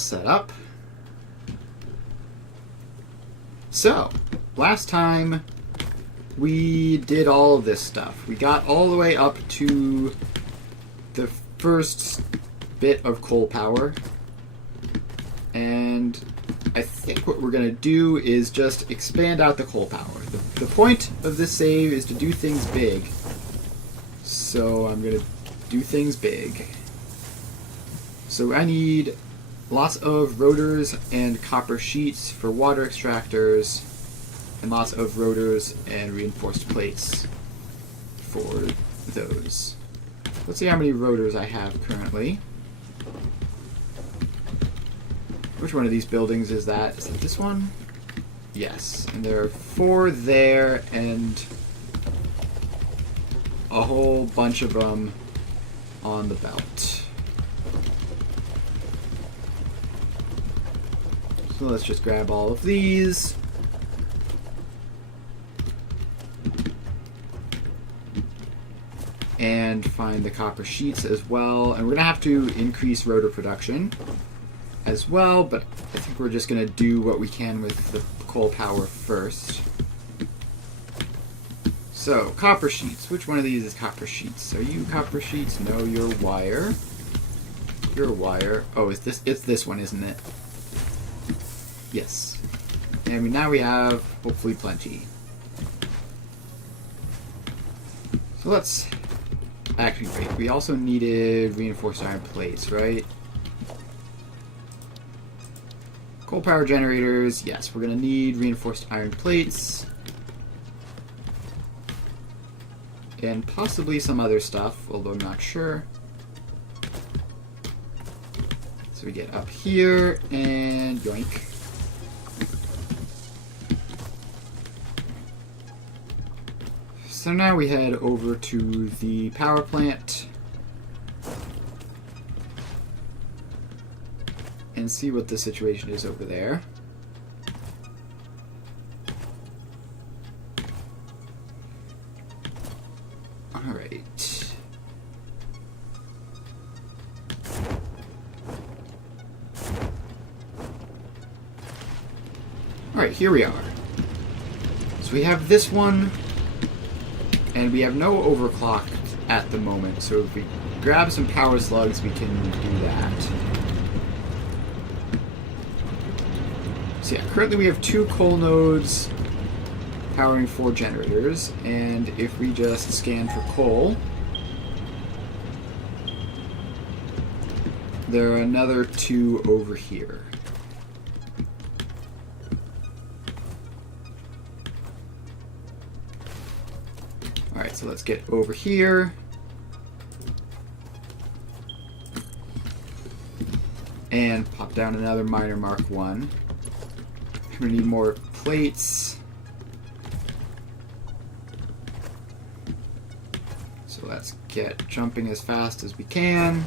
set up. So, last time we did all of this stuff. We got all the way up to the first bit of coal power. And I think what we're going to do is just expand out the coal power. The point of this save is to do things big. So I'm going to do things big. So I need lots of rotors and copper sheets for water extractors, and lots of rotors and reinforced plates for those. Let's see how many rotors I have currently. Which one of these buildings is that? Is it this one? Yes. And there are 4 there and a whole bunch of them on the belt. So let's just grab all of these. And find the copper sheets as well. And we're going to have to increase rotor production as well, but I think we're just going to do what we can with the coal power first. So, copper sheets. Which one of these is copper sheets? Are you copper sheets? No, you're wire. You're wire. Oh, it's this one, isn't it? Yes. And now we have, hopefully, plenty. So let's... Actually, wait. We also needed reinforced iron plates, right? Coal power generators. Yes, we're going to need reinforced iron plates. And possibly some other stuff, although I'm not sure. So we get up here, and yoink. So now we head over to the power plant and see what the situation is over there. Alright. Alright, here we are. So we have this one. And we have no overclock at the moment, so if we grab some power slugs, we can do that. So yeah, currently we have 2 coal nodes powering 4 generators, and if we just scan for coal, there are another 2 over here. Alright, so let's get over here. And pop down another miner Mark 1. We're going to need more plates. So let's get jumping as fast as we can.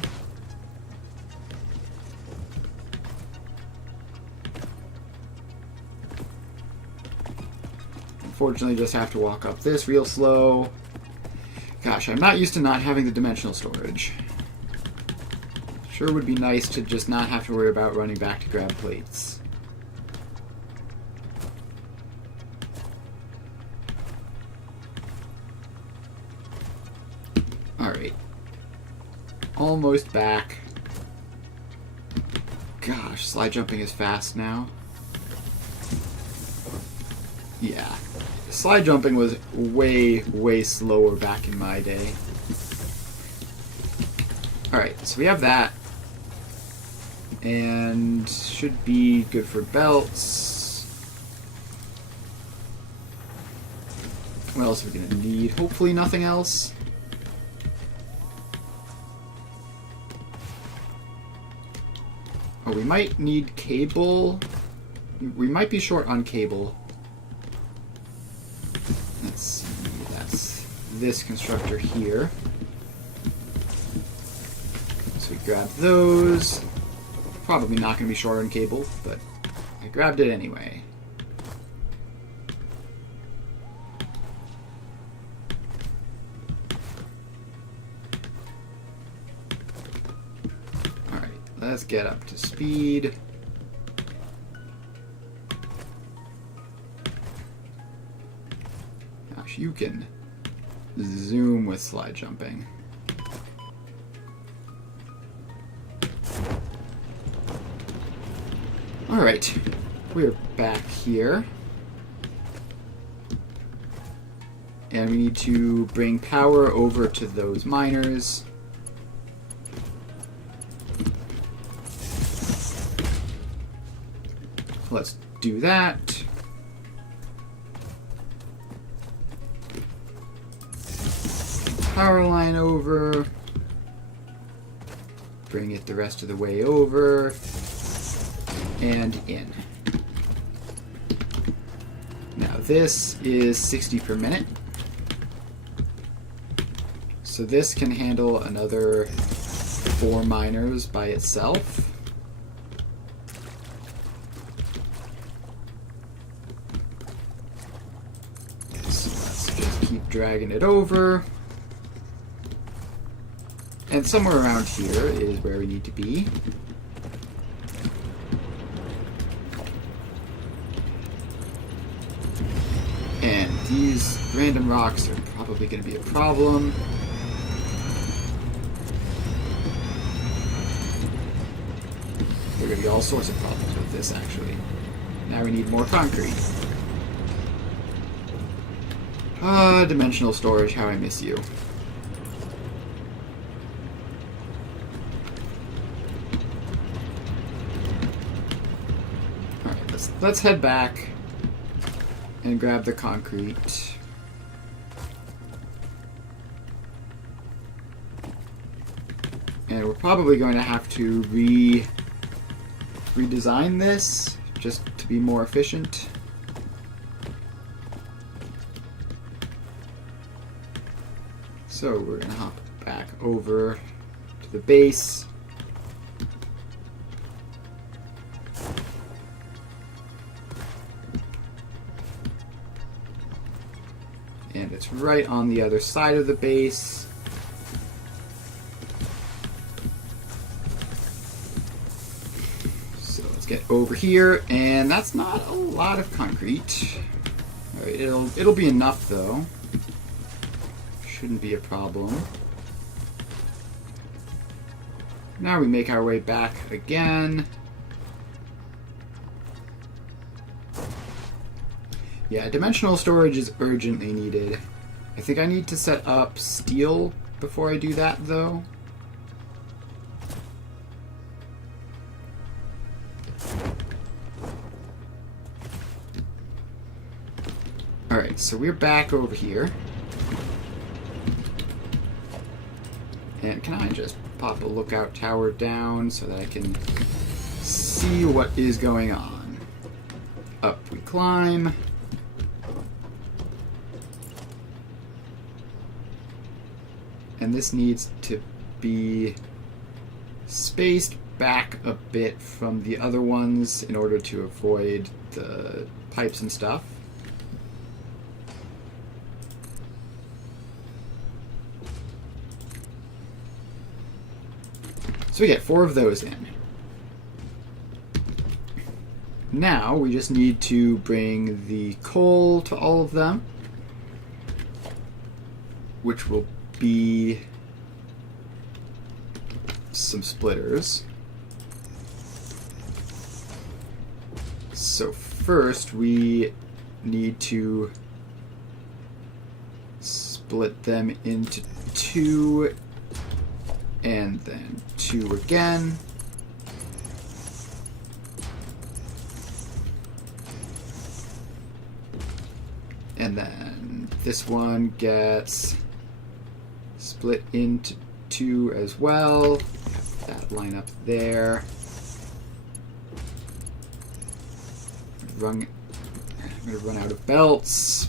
Unfortunately, just have to walk up this real slow. Gosh, I'm not used to not having the dimensional storage. Sure would be nice to just not have to worry about running back to grab plates. Alright. Almost back. Gosh, slide jumping is fast now. Yeah. Slide jumping was way, way slower back in my day. Alright, so we have that. And should be good for belts. What else are we going to need? Hopefully nothing else. Oh, we might need cable. We might be short on cable. Let's see, that's this constructor here. So we grab those. Probably not going to be short on cable, but I grabbed it anyway. Alright, let's get up to speed. Gosh, you can zoom with slide jumping. Alright, we're back here. And we need to bring power over to those miners. Let's do that. Power line over. Bring it the rest of the way over. And in. Now this is 60 per minute. So this can handle another 4 miners by itself. So let's just keep dragging it over. And somewhere around here is where we need to be. And these random rocks are probably going to be a problem. There are going to be all sorts of problems with this, actually. Now we need more concrete. Ah, dimensional storage, how I miss you. Alright, let's head back and grab the concrete. And we're probably going to have to redesign this just to be more efficient. So we're going to hop back over to the base. And it's right on the other side of the base. So let's get over here, and that's not a lot of concrete. All right, it'll be enough though. Shouldn't be a problem. Now we make our way back again. Yeah, dimensional storage is urgently needed. I think I need to set up steel before I do that, though. Alright, so we're back over here. And can I just pop a lookout tower down so that I can see what is going on? Up we climb. And this needs to be spaced back a bit from the other ones in order to avoid the pipes and stuff. So we get 4 of those in. Now we just need to bring the coal to all of them, which will be some splitters. So first we need to split them into 2 and then 2 again. And then this one gets split into 2 as well. Have that line up there. I'm gonna run out of belts.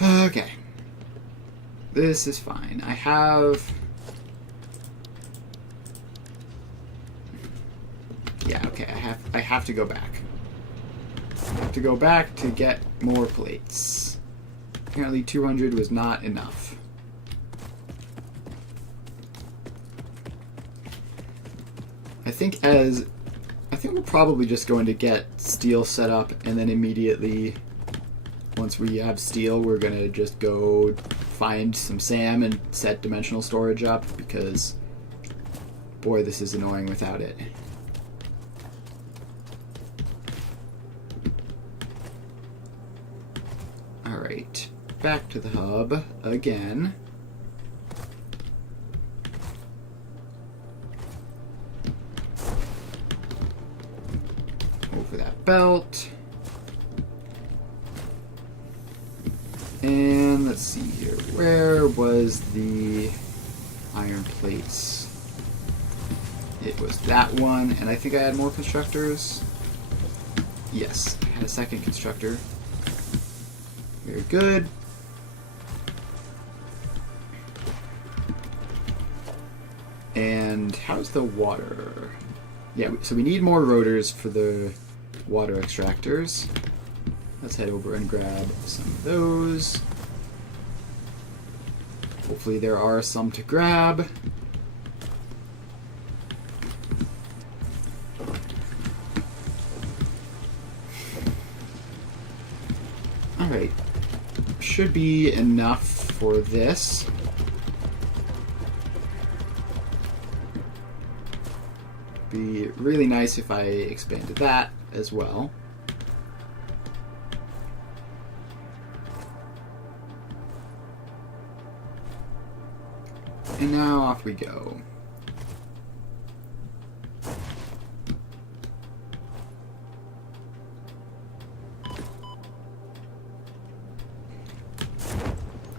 Okay. This is fine. I have... Yeah, okay, I have to go back. I have to go back to get more plates. Apparently 200 was not enough. think we're probably just going to get steel set up, and then immediately, once we have steel, we're going to just go find some SAM and set dimensional storage up, because, boy, this is annoying without it. Alright, back to the hub again. Over that belt. And let's see here. Where was the iron plates? It was that one, and I think I had more constructors. Yes, I had a second constructor. Very good. And how's the water? Yeah, so we need more rotors for the water extractors. Let's head over and grab some of those. Hopefully there are some to grab. Alright. Should be enough for this. Be really nice if I expanded that as well. And now off we go.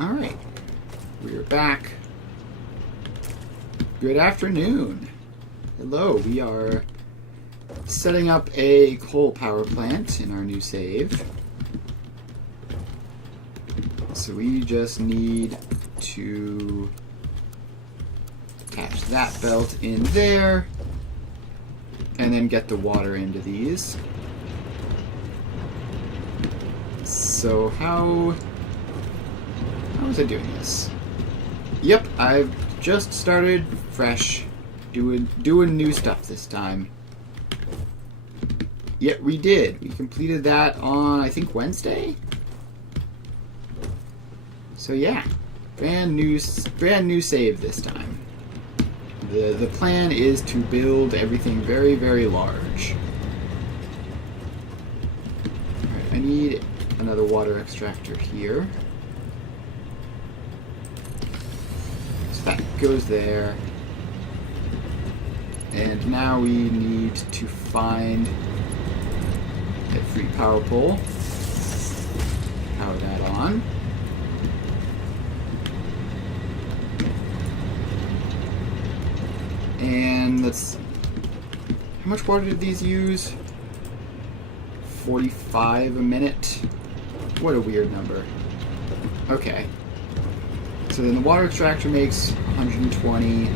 Alright, we're back. Good afternoon. Hello, we are setting up a coal power plant in our new save. So we just need to attach that belt in there and then get the water into these. So how was I doing this? Yep, I've just started fresh. Doing new stuff this time. Yeah, we did. We completed that on, I think, Wednesday? So yeah, brand new save this time. The plan is to build everything very, very large. Alright, I need another water extractor here. So that goes there. And now we need to find a free power pole. Power that on. And let's see. How much water did these use? 45 a minute. What a weird number. Okay. So then the water extractor makes 120.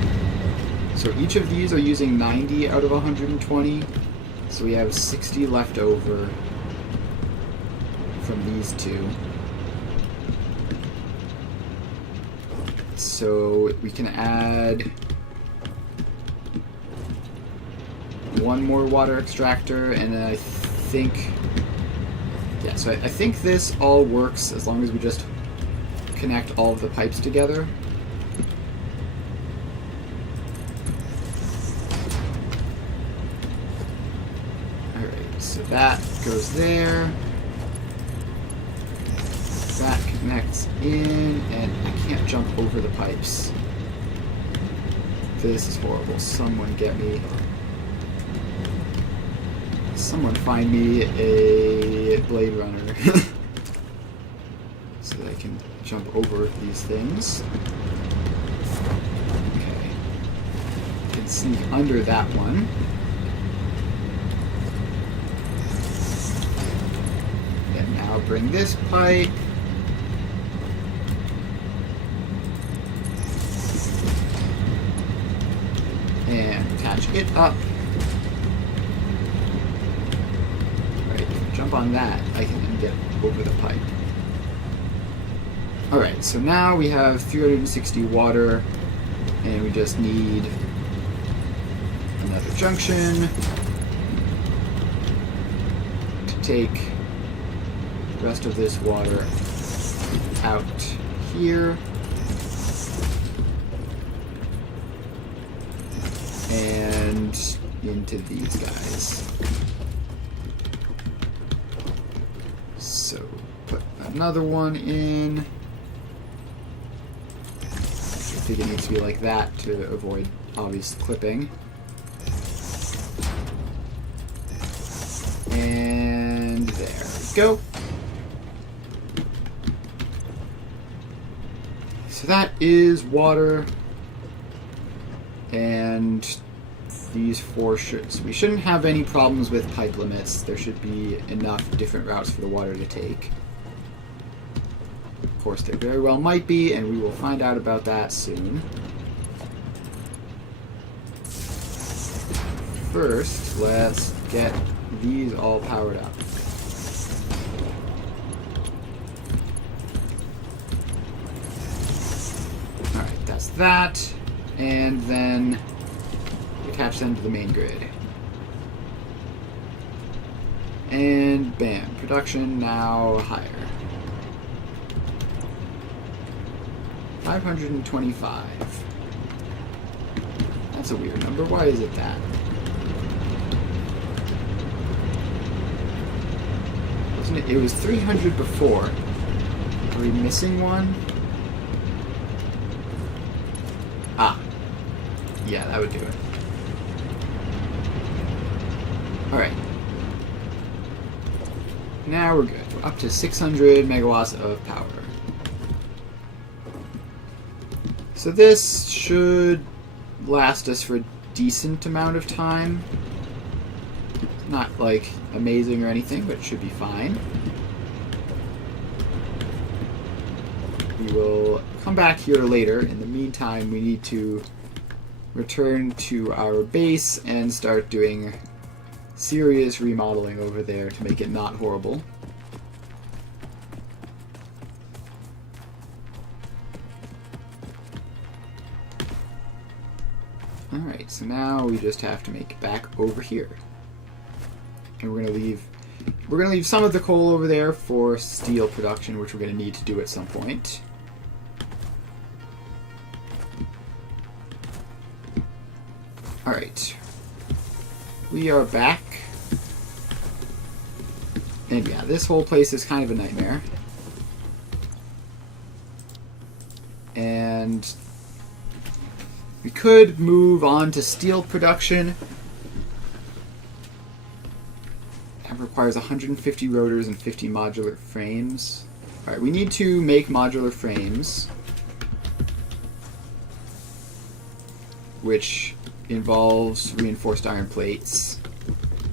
So each of these are using 90 out of 120. So we have 60 left over from these two. So we can add one more water extractor, and I think, yeah, so I think this all works as long as we just connect all of the pipes together. So that goes there. That connects in, and I can't jump over the pipes. This is horrible. Someone get me. Someone find me a Blade Runner. So that I can jump over these things. Okay. I can sneak under that one. I'll bring this pipe. And attach it up. Right, if I jump on that, I can then get over the pipe. Alright, so now we have 360 water, and we just need another junction to take the rest of this water out here. And into these guys. So put another one in. I think it needs to be like that to avoid obvious clipping. And there we go. So that is water. And these four we shouldn't have any problems with pipe limits. There should be enough different routes for the water to take. Of course, there very well might be, and we will find out about that soon. First, let's get these all powered up. Alright, that's that. And then attach them to the main grid. And bam, production now higher. 525. That's a weird number. Why is it that? Wasn't it? It was 300 before. Are we missing one? Ah. Yeah, that would do it. Alright. Now we're good. We're up to 600 megawatts of power. So this should last us for a decent amount of time. Not like amazing or anything, but it should be fine. We will come back here later. In the meantime, we need to return to our base and start doing serious remodeling over there to make it not horrible. Alright, so now we just have to make it back over here. And we're gonna leave some of the coal over there for steel production, which we're gonna need to do at some point. Alright. We are back. And yeah, this whole place is kind of a nightmare. And we could move on to steel production. That requires 150 rotors and 50 modular frames. Alright, we need to make modular frames, which involves reinforced iron plates.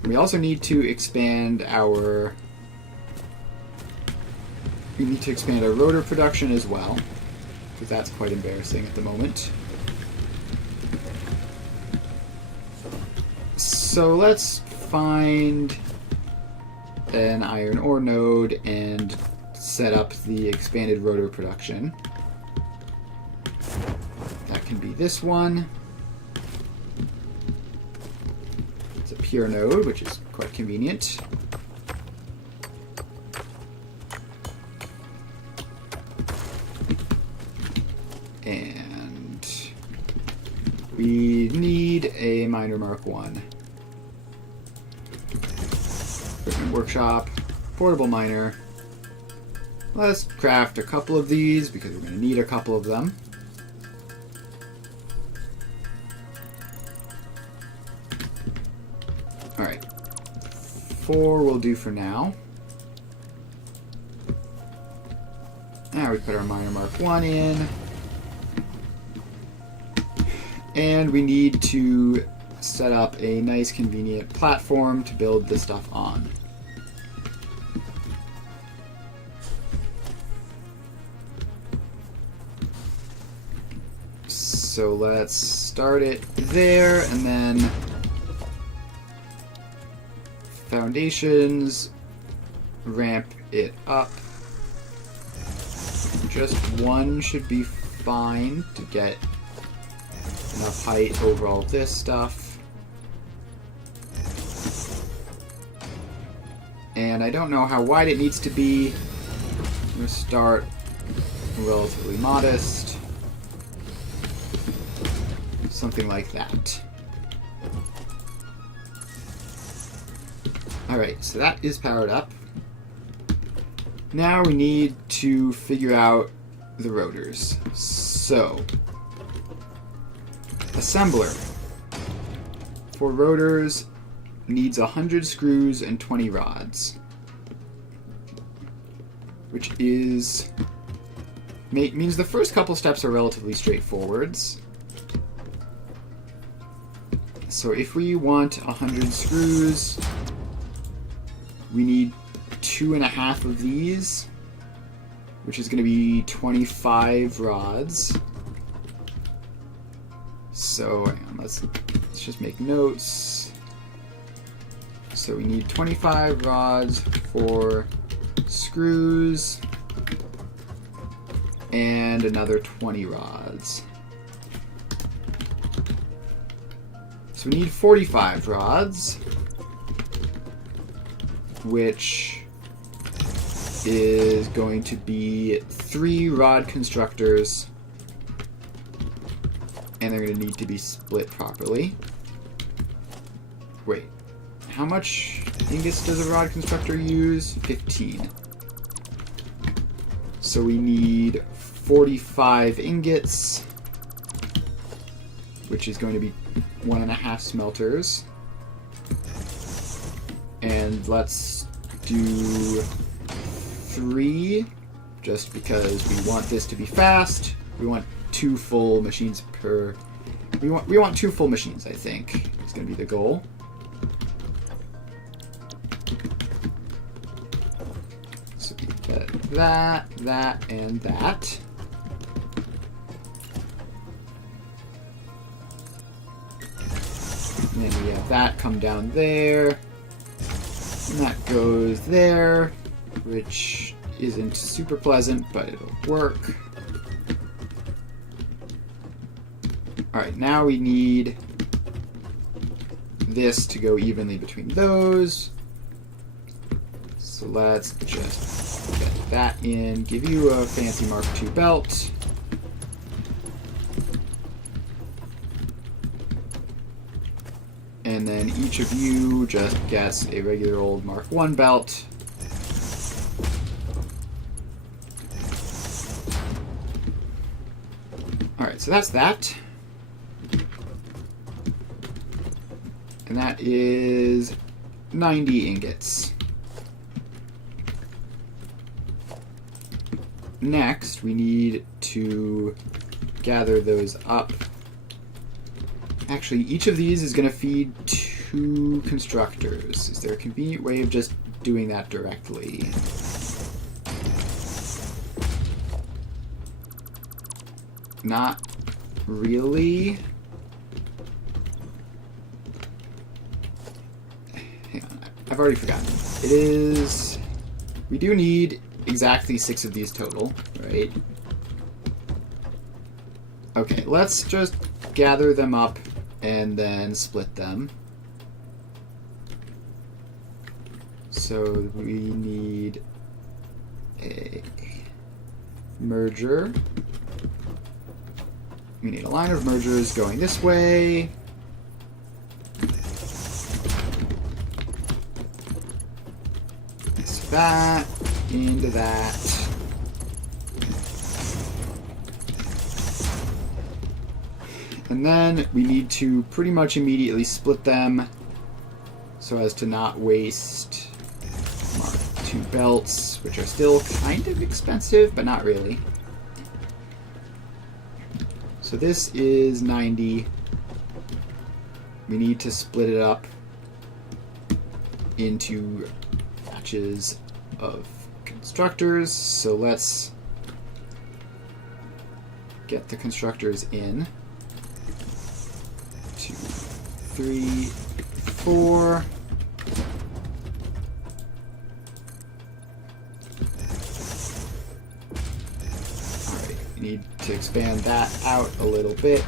We also need to expand our rotor production as well, because that's quite embarrassing at the moment. So let's find an iron ore node and set up the expanded rotor production. That can be this one. It's a pure node, which is quite convenient. And we need a miner Mark 1. Equipment workshop, portable miner. Let's craft a couple of these because we're going to need a couple of them. Alright. 4 will do for now. Now we put our miner Mark 1 in. And we need to set up a nice convenient platform to build the stuff on. So let's start it there, and then foundations, ramp it up. Just one should be fine to get enough height over all this stuff. And I don't know how wide it needs to be. I'm going to start relatively modest. Something like that. Alright, so that is powered up. Now we need to figure out the rotors. So, assembler for rotors needs 100 screws and 20 rods, which is means the first couple steps are relatively straightforward. So if we want 100 screws, we need 2.5 of these, which is going to be 25 rods. So hang on, let's just make notes. So we need 25 rods for screws and another 20 rods. So we need 45 rods, which is going to be 3 rod constructors, and they're going to need to be split properly. Wait, how much ingots does a rod constructor use? 15. So we need 45 ingots, which is going to be 1.5 smelters. And let's do 3, just because we want this to be fast. We want 2 full machines per... We want 2 full machines, I think, is going to be the goal. So we get that, and that. And then we have that come down there. And that goes there, which isn't super pleasant, but it'll work. Alright, now we need this to go evenly between those. So let's just get that in, give you a fancy Mark II belt. And then each of you just gets a regular old Mark I belt. Alright, so that's that. And that is 90 ingots. Next, we need to gather those up. Actually, each of these is going to feed 2 constructors. Is there a convenient way of just doing that directly? Not really. Hang on, I've already forgotten. It is... We do need exactly 6 of these total, right? Okay, let's just gather them up and then split them. So we need a merger. We need a line of mergers going this way. So that, into that. And then we need to pretty much immediately split them so as to not waste Mark II belts, which are still kind of expensive, but not really. So this is 90. We need to split it up into batches of constructors. So let's get the constructors in. 2, 3, 4. Alright, we need to expand that out a little bit.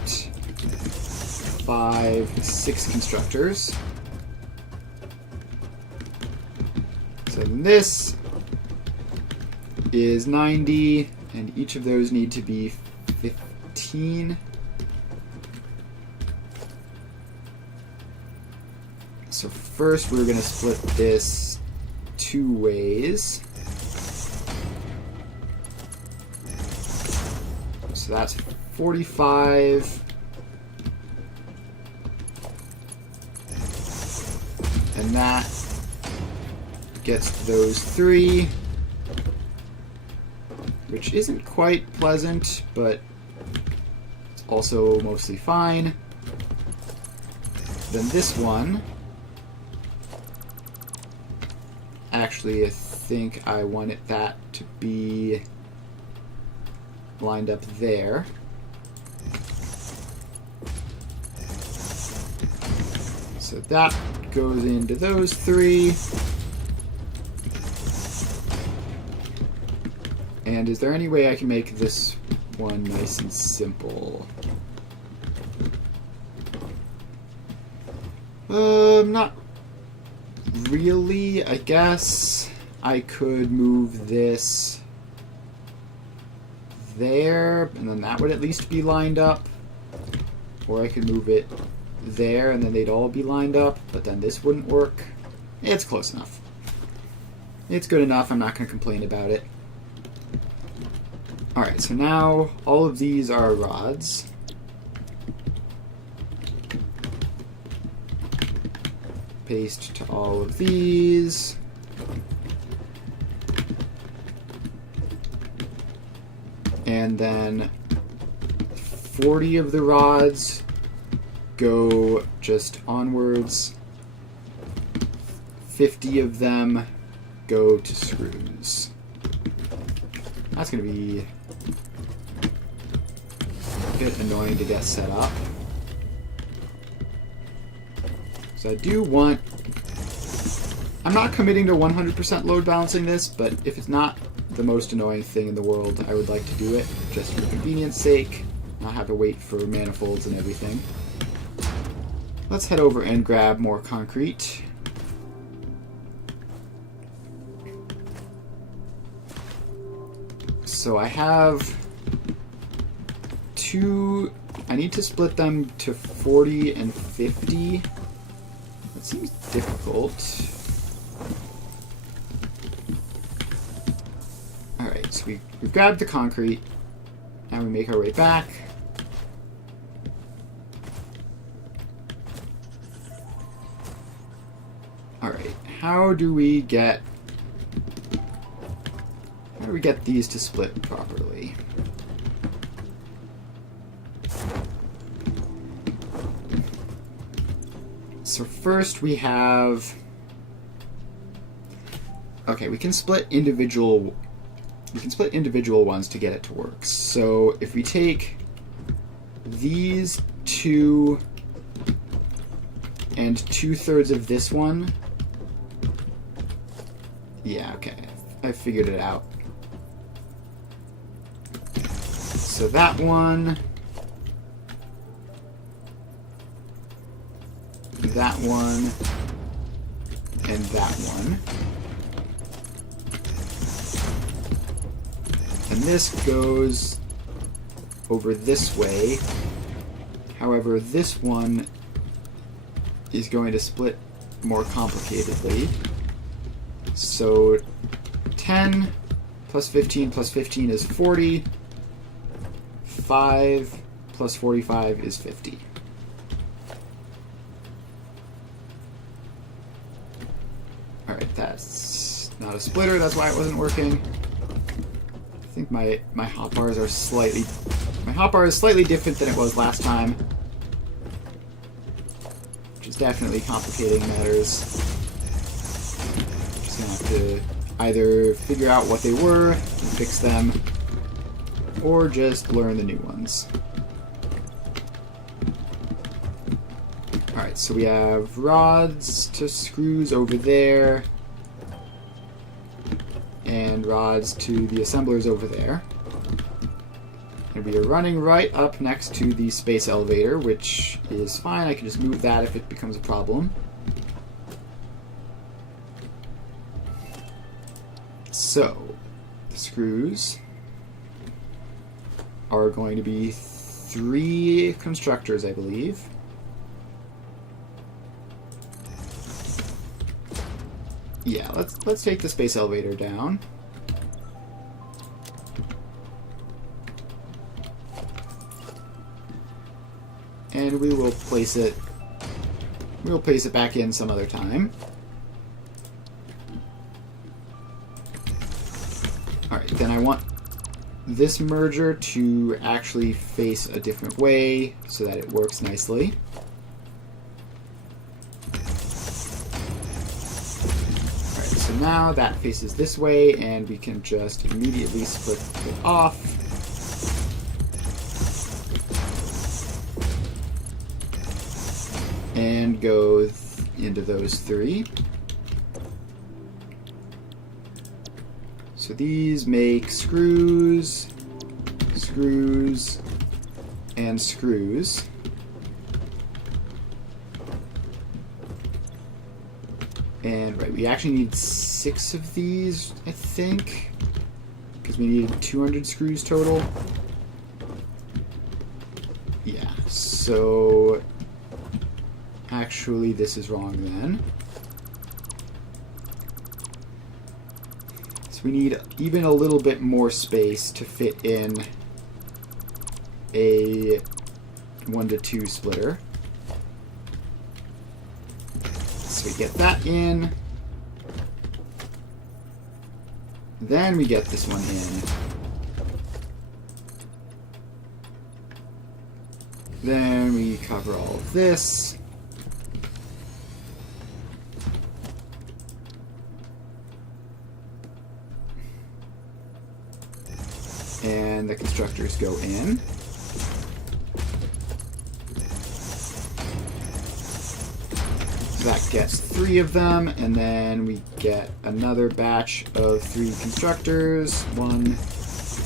5, 6 constructors. So this is 90, and each of those need to be 15. So first we're going to split this 2 ways. So that's 45. And that gets those 3, which isn't quite pleasant, but it's also mostly fine. Then this one, actually I think I wanted that to be lined up there. So that goes into those 3. And is there any way I can make this one nice and simple? Not really. I guess I could move this there, and then that would at least be lined up. Or I could move it there, and then they'd all be lined up, but then this wouldn't work. It's close enough. It's good enough. I'm not going to complain about it. Alright, so now all of these are rods. Paste to all of these. And then 40 of the rods go just onwards. 50 of them go to screws. That's going to be a bit annoying to get set up. So I do want... I'm not committing to 100% load balancing this, but if it's not the most annoying thing in the world, I would like to do it, just for convenience sake, not have to wait for manifolds and everything. Let's head over and grab more concrete. So I have 2... I need to split them to 40 and 50. That seems difficult. Alright, so we've grabbed the concrete. Now we make our way back. Alright, how do we get these to split properly? So first we have... Okay, we can split individual ones to get it to work. So if we take these 2 and 2/3 of this one... Yeah, okay. I figured it out. So that one... that one, and that one. And this goes over this way. However, this one is going to split more complicatedly. So 10 plus 15 plus 15 is 40. 5 plus 45 is 50. Alright, that's not a splitter, that's why it wasn't working. I think my hotbars are slightly... My hotbar is slightly different than it was last time. Which is definitely complicating matters. Just gonna have to either figure out what they were and fix them, or just learn the new ones. Alright, so we have rods to screws over there, and rods to the assemblers over there. And we are running right up next to the space elevator, which is fine. I can just move that if it becomes a problem. So, the screws are going to be 3 constructors, I believe. Yeah, let's take the space elevator down. And we will place it. We'll place it back in some other time. Alright, then I want this merger to actually face a different way so that it works nicely. Alright, so now that faces this way, and we can just immediately split it off. And go into those 3. So these make screws, screws, and screws. And right, we actually need 6 of these, I think, because we need 200 screws total. Yeah, so actually this is wrong then. We need even a little bit more space to fit in a 1 to 2 splitter. So we get that in. Then we get this one in. Then we cover all of this. And the constructors go in. So that gets 3 of them, and then we get another batch of 3 constructors. 1,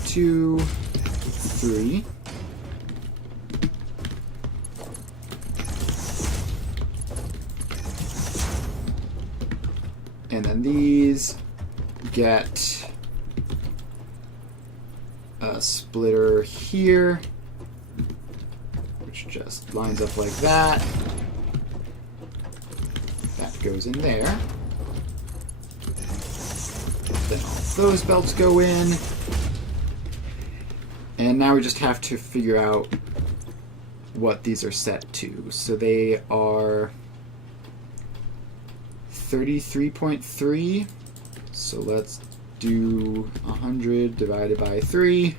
2, 3. And then these get a splitter here, which just lines up like that. That goes in there. Then all those belts go in. And now we just have to figure out what these are set to. So they are 33.3. So let's do 100 divided by 3.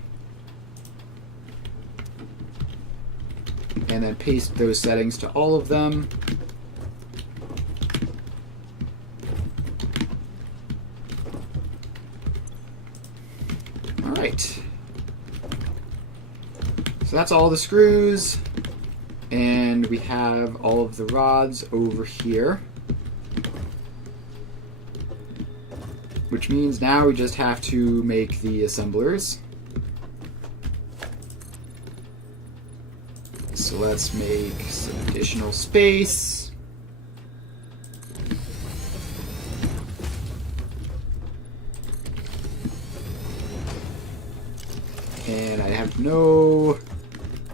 And then paste those settings to all of them. Alright. So that's all the screws. And we have all of the rods over here. Which means now we just have to make the assemblers. So let's make some additional space. And I have no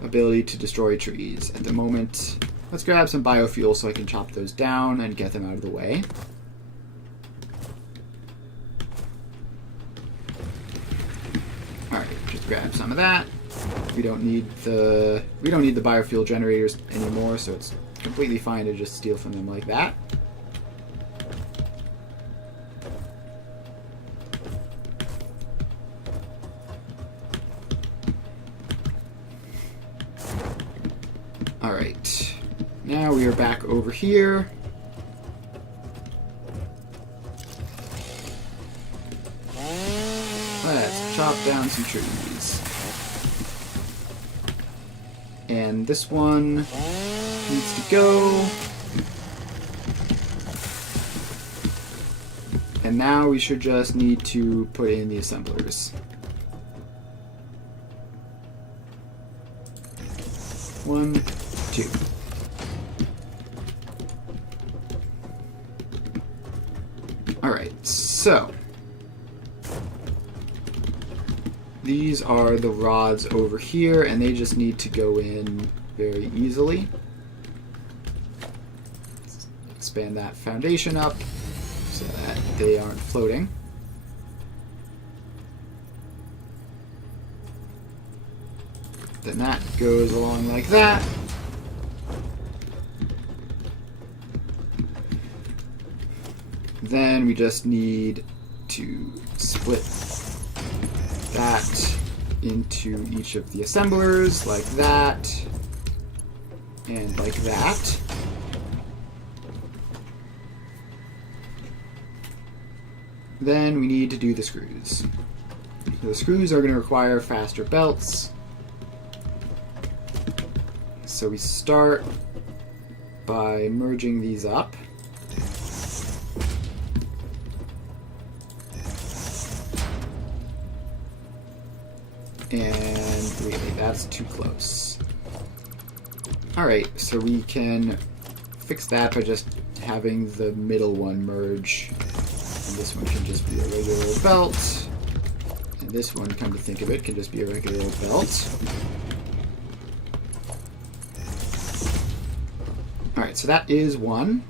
ability to destroy trees at the moment. Let's grab some biofuel so I can chop those down and get them out of the way. Grab some of that. We don't need the biofuel generators anymore, so it's completely fine to just steal from them like that. All right. Now we are back over here. Let's chop down some trees. And this one needs to go. And now we should just need to put in the assemblers. 1, 2. Alright, so these are the rods over here, and they just need to go in very easily. Let's expand that foundation up so that they aren't floating. Then that goes along like that. Then we just need to split that into each of the assemblers, like that, and like that. Then we need to do the screws. So the screws are going to require faster belts. So we start by merging these up. And really, that's too close. Alright, so we can fix that by just having the middle one merge. And this one can just be a regular belt. And this one, come to think of it, can just be a regular belt. Alright, so that is one.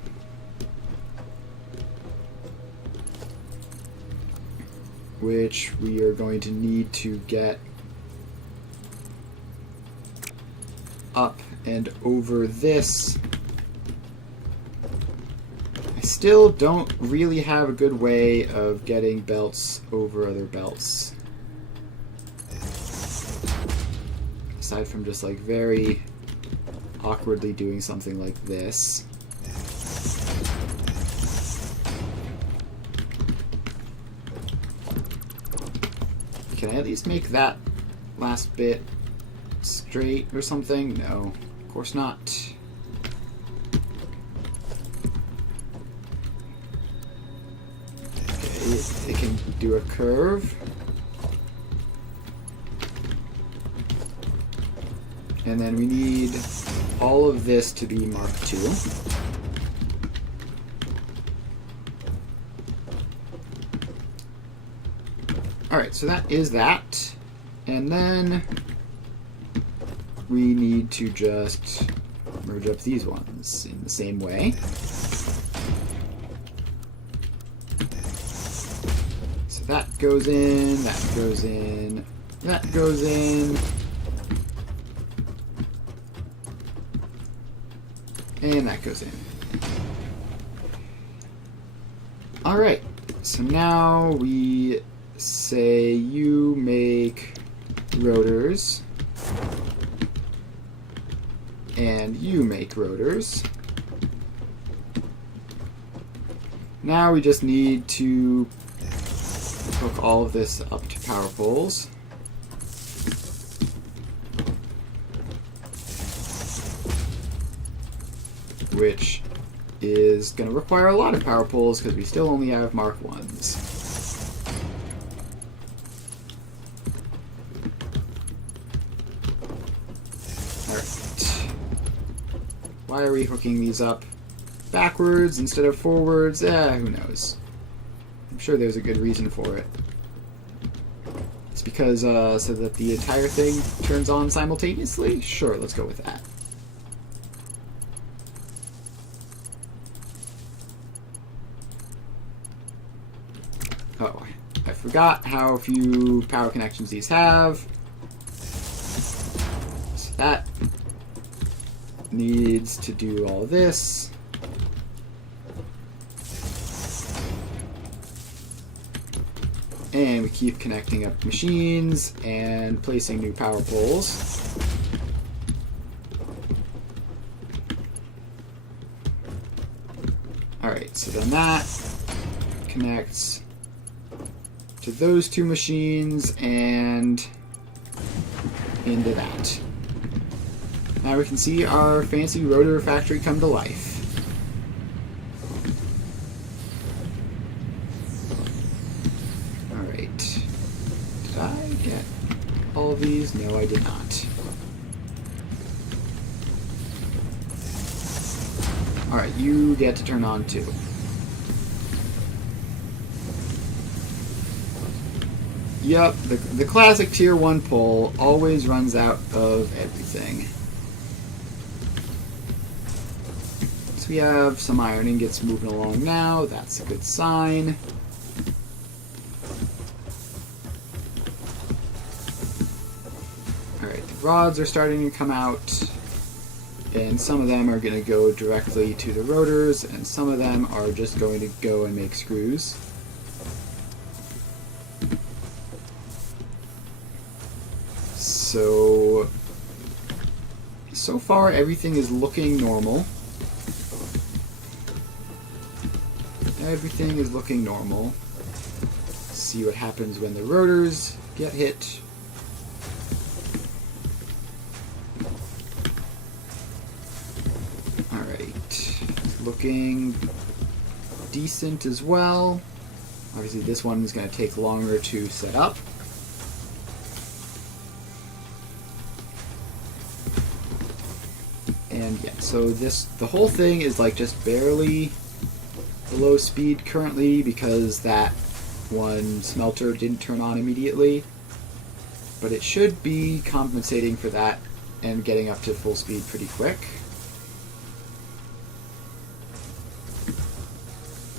Which we are going to need to get up and over this. I still don't really have a good way of getting belts over other belts. Aside from just like very awkwardly doing something like this. Can I at least make that last bit straight or something? No, of course not. Okay, it can do a curve. And then we need all of this to be Mark II. Alright, so that is that. And then we need to just merge up these ones in the same way. So that goes in, that goes in, that goes in. And that goes in. Alright, so now we say you make rotors. And you make rotors. Now we just need to hook all of this up to power poles. Which is going to require a lot of power poles because we still only have Mark 1s. Alright. Why are we hooking these up backwards instead of forwards? Who knows. I'm sure there's a good reason for it. It's because so that the entire thing turns on simultaneously? Sure, let's go with that. Oh, I forgot how few power connections these have. So that needs to do all this. And we keep connecting up machines and placing new power poles. Alright, so then that connects to those two machines and into that. Now we can see our fancy rotor factory come to life. Alright. Did I get all of these? No, I did not. Alright, you get to turn on too. Yep, the classic tier 1 pull always runs out of everything. So we have some iron ingots moving along now. That's a good sign. Alright, the rods are starting to come out. And some of them are going to go directly to the rotors, and some of them are just going to go and make screws. So far everything is looking normal. Everything is looking normal. Let's see what happens when the rotors get hit. Alright. Looking decent as well. Obviously this one is going to take longer to set up. And yeah, so the whole thing is like just barely below speed currently because that one smelter didn't turn on immediately. But it should be compensating for that and getting up to full speed pretty quick.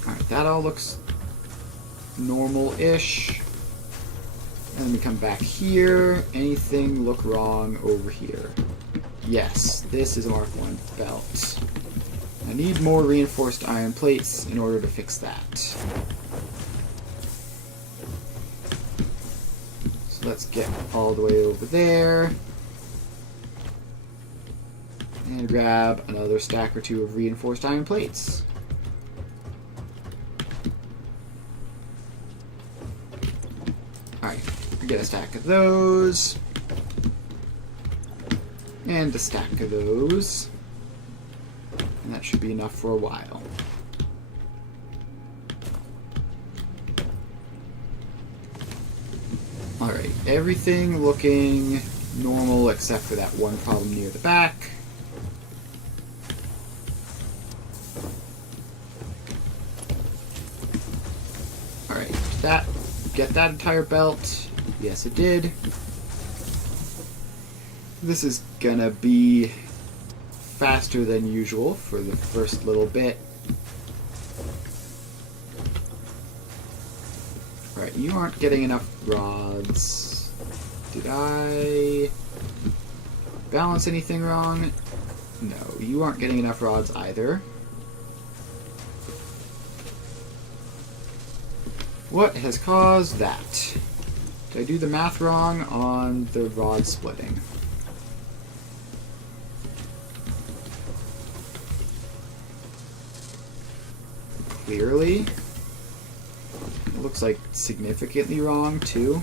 Alright, that all looks normal-ish. And then we come back here. Anything look wrong over here? Yes, this is a Mark 1 belt. I need more reinforced iron plates in order to fix that. So let's get all the way over there. And grab another stack or two of reinforced iron plates. Alright, get a stack of those. And a stack of those. And that should be enough for a while. Alright, everything looking normal except for that one problem near the back. Alright, did that get that entire belt? Yes, it did. This is gonna be faster than usual for the first little bit. Right, you aren't getting enough rods. Did I balance anything wrong? No, you aren't getting enough rods either. What has caused that? Did I do the math wrong on the rod splitting? Clearly. It looks like significantly wrong, too.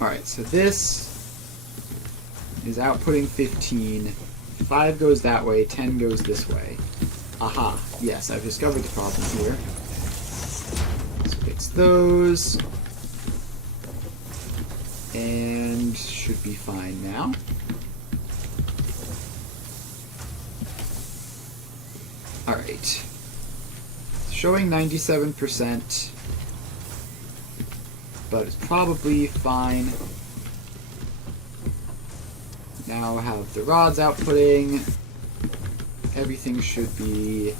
Alright, so this is outputting 15. 5 goes that way, 10 goes this way. Aha. Yes, I've discovered the problem here. Let's fix those. And should be fine now. Alright. Showing 97%, but it's probably fine. Now I have the rods outputting. Everything should be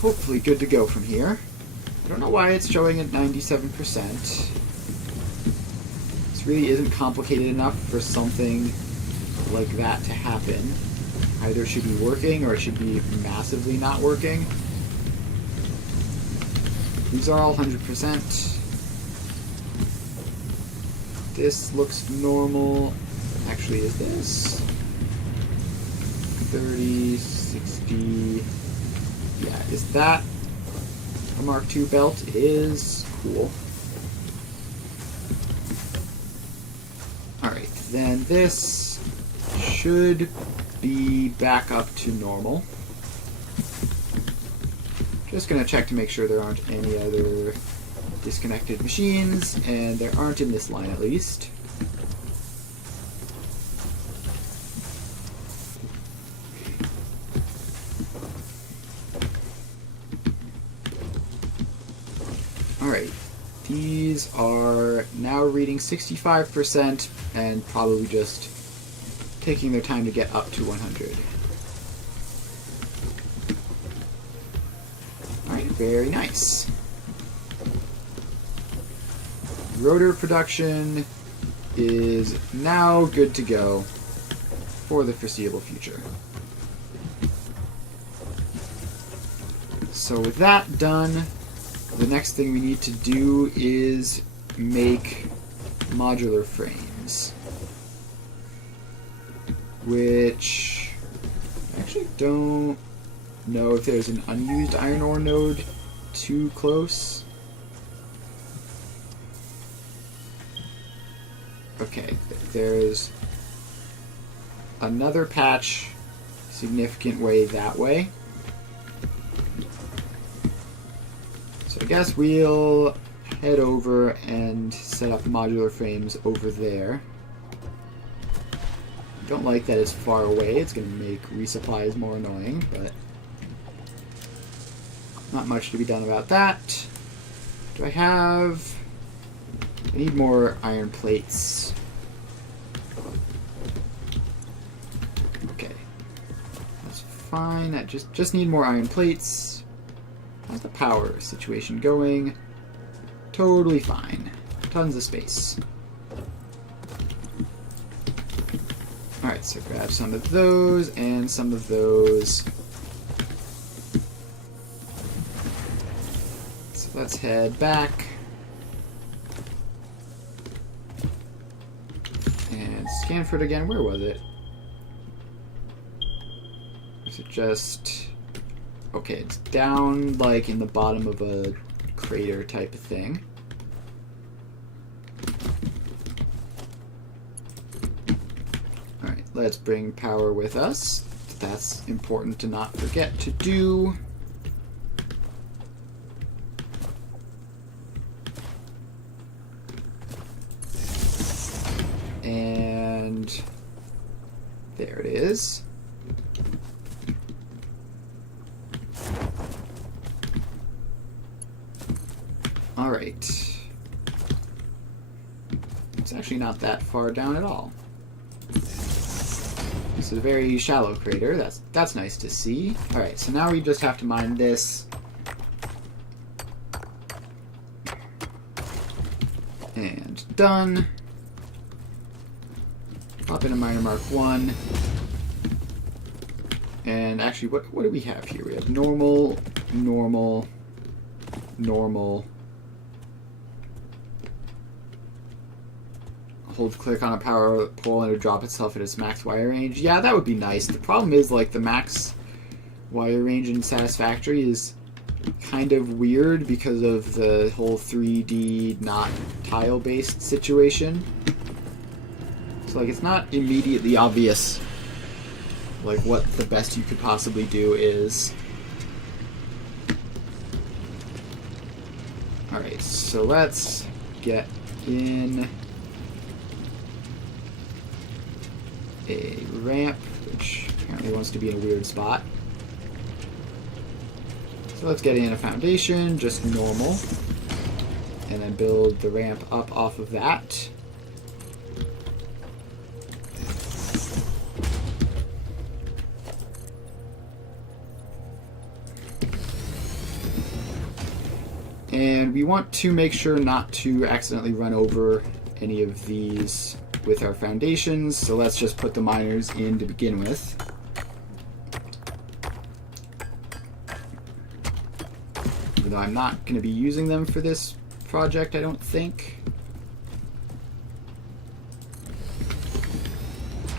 hopefully good to go from here. I don't know why it's showing at 97%. This really isn't complicated enough for something like that to happen. Either it should be working or it should be massively not working. These are all 100%. This looks normal. Actually, is this 30, 60? Yeah, is that a Mark II belt? It is. Cool. Alright, then this should be back up to normal. Just gonna check to make sure there aren't any other disconnected machines, and there aren't in this line at least. these are now reading 65% and probably just taking their time to get up to 100. Alright, very nice. Rotor production is now good to go for the foreseeable future. So with that done, the next thing we need to do is make modular frames. Which I actually don't know if there's an unused iron ore node too close. Okay, there's another patch significant way that way. So I guess we'll head over and set up modular frames over there. I don't like that it's far away. It's going to make resupplies more annoying, but not much to be done about that. Do I have... I need more iron plates. Okay. That's fine. I just need more iron plates. How's the power situation going? Totally fine. Tons of space. Alright, so grab some of those and some of those. So let's head back. And Scanford again, where was it? Is it just... Okay, it's down like in the bottom of a crater type of thing. Alright, let's bring power with us. That's important to not forget to do. And there it is. Alright. It's actually not that far down at all. This is a very shallow crater. That's nice to see. Alright, so now we just have to mine this. And done. Pop in a miner mark 1. And actually, what do we have here? We have normal, normal, normal. Hold click on a power pole and it'll drop itself at its max wire range. Yeah, that would be nice. The problem is, like, the max wire range in Satisfactory is kind of weird because of the whole 3D not tile-based situation. So, like, it's not immediately obvious, like, what the best you could possibly do is. Alright, so let's get in a ramp, which apparently wants to be in a weird spot. So let's get in a foundation, just normal, and then build the ramp up off of that. And we want to make sure not to accidentally run over any of these with our foundations, so let's just put the miners in to begin with. Even though I'm not going to be using them for this project, I don't think.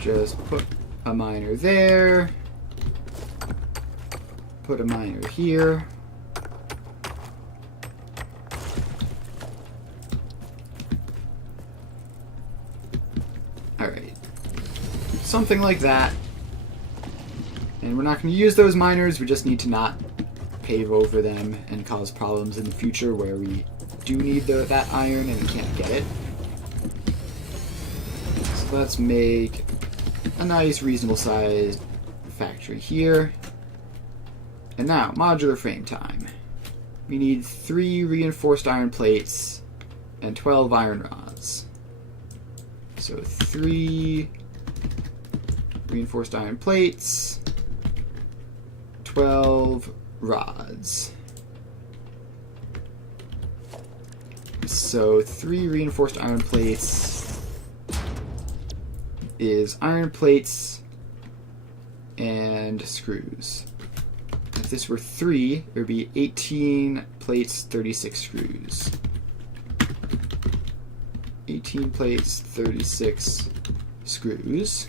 Just put a miner there. Put a miner here. Alright. Something like that. And we're not going to use those miners, we just need to not pave over them and cause problems in the future where we do need that iron and we can't get it. So let's make a nice, reasonable sized factory here. And now, modular frame time. We need 3 reinforced iron plates and 12 iron rods. So 3 reinforced iron plates, 12 rods. So 3 reinforced iron plates is iron plates and screws. If this were 3, it would be 18 plates, 36 screws. 18 plates, 36 screws.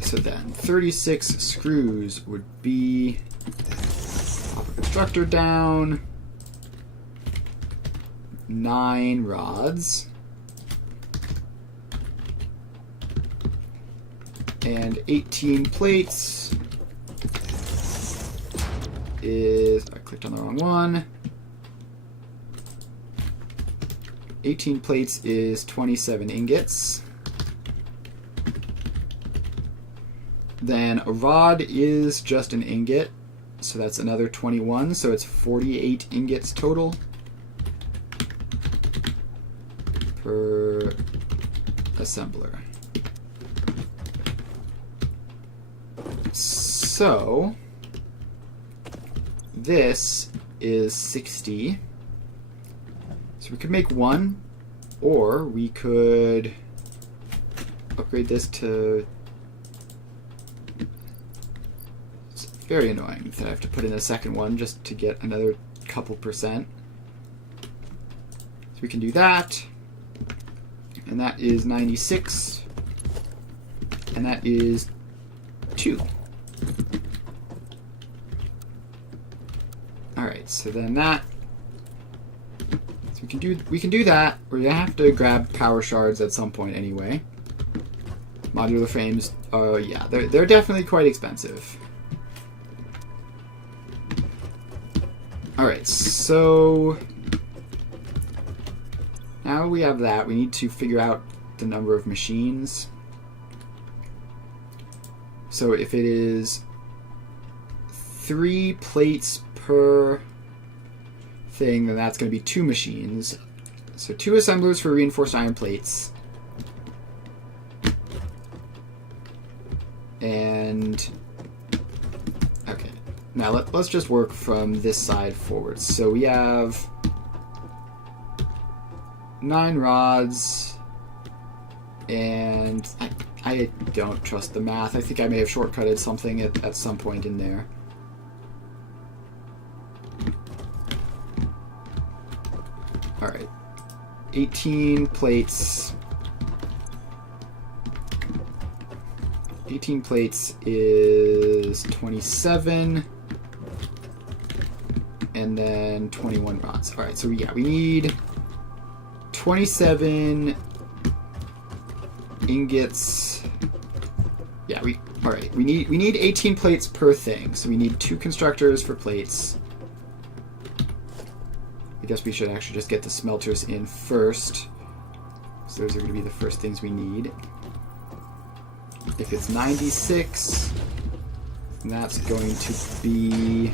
So then 36 screws would be, pop a constructor down, 9 rods, and 18 plates is, I clicked on the wrong one. 18 plates is 27 ingots. Then a rod is just an ingot, so that's another 21, so it's 48 ingots total per assembler. So this is 60. So we could make 1, or we could upgrade this to... It's very annoying that I have to put in a second one just to get another couple percent. So we can do that. And that is 96. And that is 2. Alright, so then that... So we can do that. We're gonna have to grab power shards at some point anyway. Modular frames, yeah, they're definitely quite expensive. Alright, so now we have that, we need to figure out the number of machines. So if it is 3 plates per thing, then that's going to be 2 machines. So 2 assemblers for reinforced iron plates. And okay, now let's just work from this side forward. So we have 9 rods, and I don't trust the math. I think I may have shortcutted something at some point in there. Alright, 18 plates. 18 plates is 27, and then 21 rods. Alright, so yeah, we need 27 ingots. Yeah, we need 18 plates per thing, so we need 2 constructors for plates. I guess we should actually just get the smelters in first. So those are going to be the first things we need. If it's 96, then that's going to be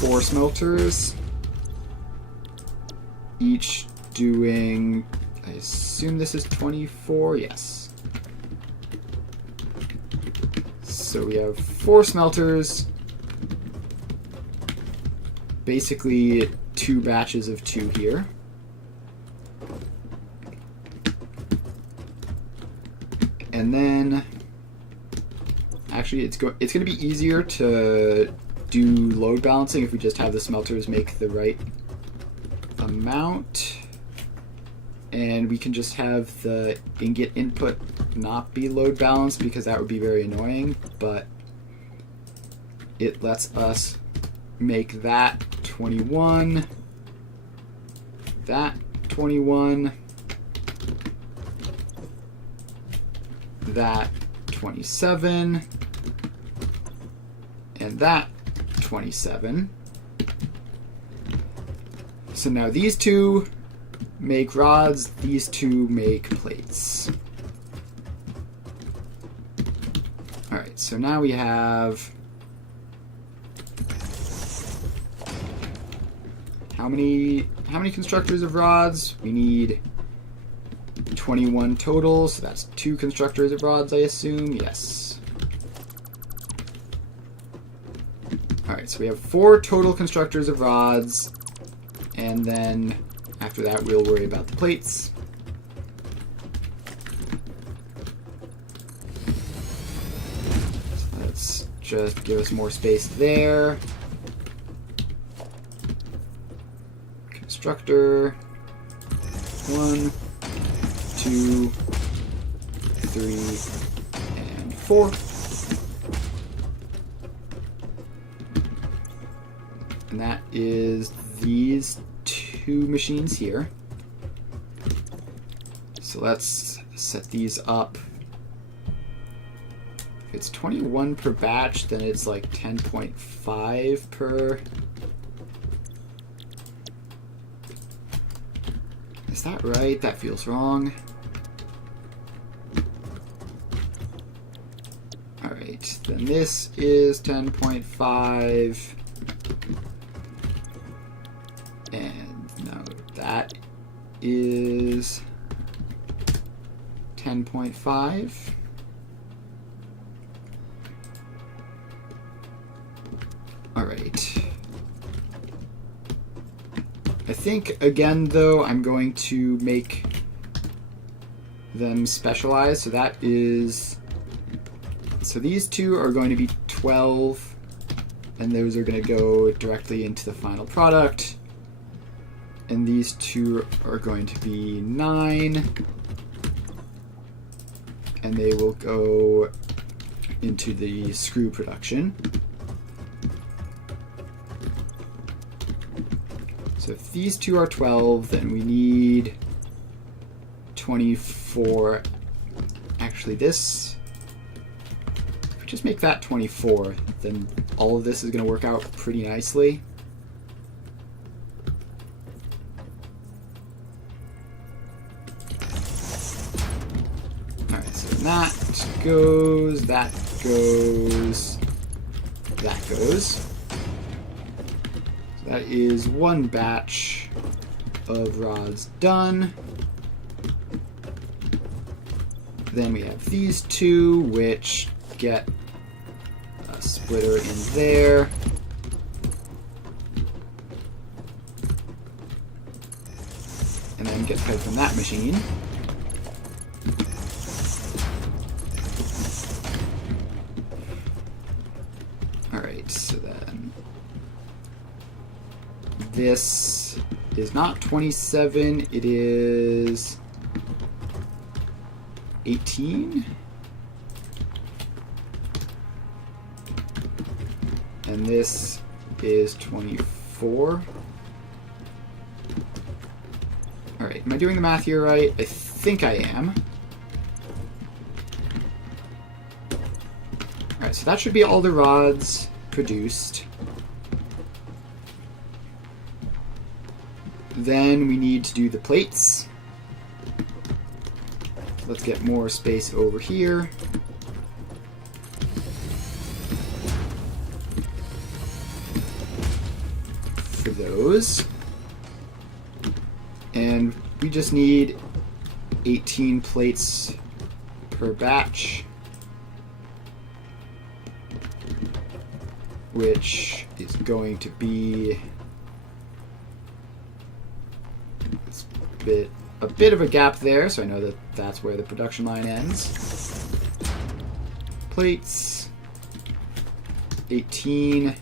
4 smelters. Each doing, I assume this is 24, yes. So we have 4 smelters. Basically 2 batches of 2 here. And then actually it's going to be easier to do load balancing if we just have the smelters make the right amount, and we can just have the ingot input not be load balanced, because that would be very annoying, but it lets us make that 21, that 21, that 27, and that 27. So now these 2 make rods, these 2 make plates. Alright, so now we have how many constructors of rods? We need 21 total, so that's 2 constructors of rods, I assume. Yes. Alright, so we have 4 total constructors of rods, and then after that we'll worry about the plates. So let's just give us more space there. Constructor. 1, 2, 3, and 4. And that is these 2 machines here. So let's set these up. If it's 21 per batch, then it's like 10.5 per. Is that right? That feels wrong. Alright, then this is 10.5. And now that is 10.5. Alright. I think, again, though, I'm going to make them specialized. So that is... So these 2 are going to be 12, and those are going to go directly into the final product. And these 2 are going to be 9, and they will go into the screw production. So if these 2 are 12, then we need 24. Actually, this, if we just make that 24, then all of this is going to work out pretty nicely. Alright, so that goes, that goes, that goes. That is 1 batch of rods done. Then we have these 2, which get a splitter in there. And then get fed from that machine. Alright, so then this is not 27, it is 18. And this is 24. Alright, am I doing the math here right? I think I am. Alright, so that should be all the rods produced. Then we need to do the plates. Let's get more space over here. For those. And we just need 18 plates per batch, which is going to be a bit of a gap there, so I know that that's where the production line ends. Plates, 18,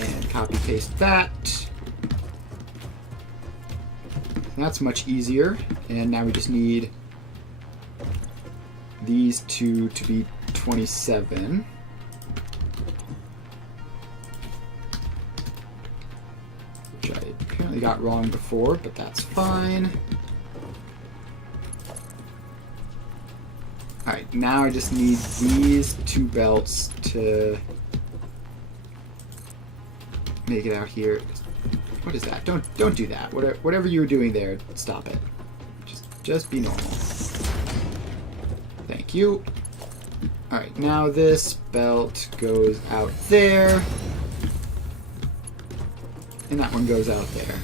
and copy paste that. That's much easier, and now we just need these 2 to be 27. Which I apparently got wrong before, but that's fine. Alright, now I just need these 2 belts to make it out here. What is that? Don't do that. Whatever you were doing there, stop it. Just be normal. Thank you. Alright, now this belt goes out there. And that one goes out there.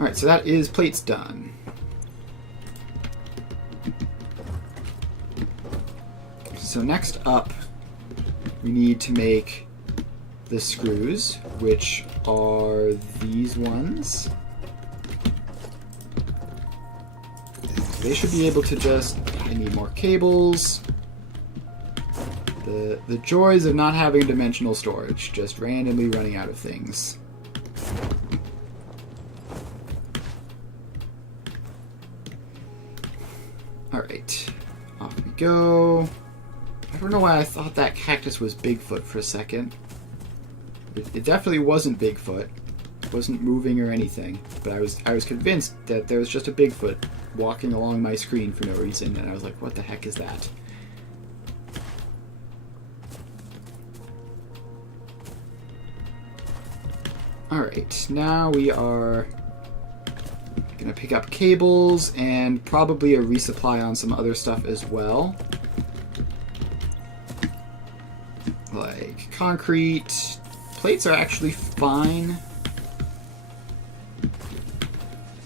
Alright, so that is plates done. So next up, we need to make the screws, which are these ones. So they should be able to just... I need more cables. The joys of not having dimensional storage, just randomly running out of things. Alright, off we go. I don't know why I thought that cactus was Bigfoot for a second. It definitely wasn't Bigfoot. It wasn't moving or anything. But I was convinced that there was just a Bigfoot walking along my screen for no reason, and I was like, what the heck is that? Alright, now we are gonna pick up cables and probably a resupply on some other stuff as well. Like concrete. Plates are actually fine.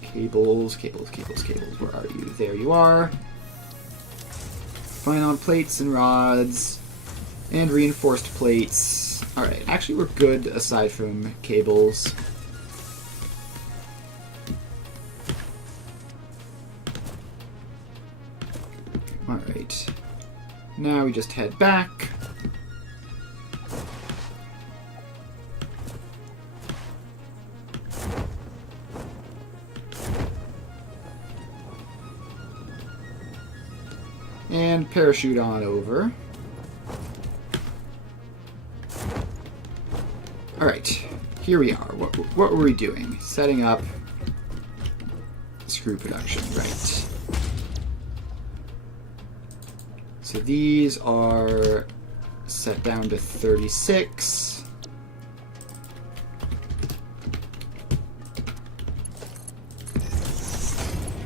Cables, cables, cables, cables. Where are you? There you are. Fine on plates and rods. And reinforced plates. Alright, actually we're good aside from cables. Alright. Now we just head back. And parachute on over. Alright, here we are. What were we doing? Setting up screw production, right. So these are set down to 36.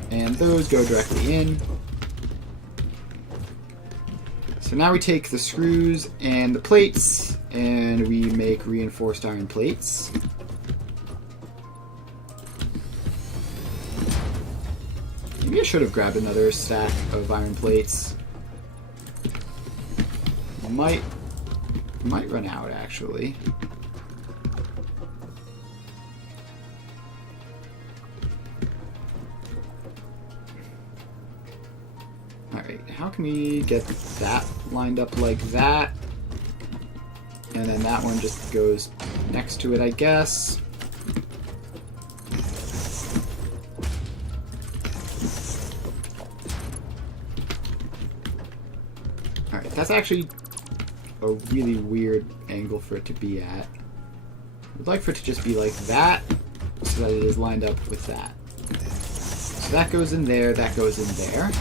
And those go directly in. So now we take the screws and the plates, and we make reinforced iron plates. Maybe I should have grabbed another stack of iron plates. Might run out, actually. Alright, how can we get that lined up like that? And then that one just goes next to it, I guess. Alright, that's actually a really weird angle for it to be at. I'd like for it to just be like that, so that it is lined up with that. So that goes in there, that goes in there.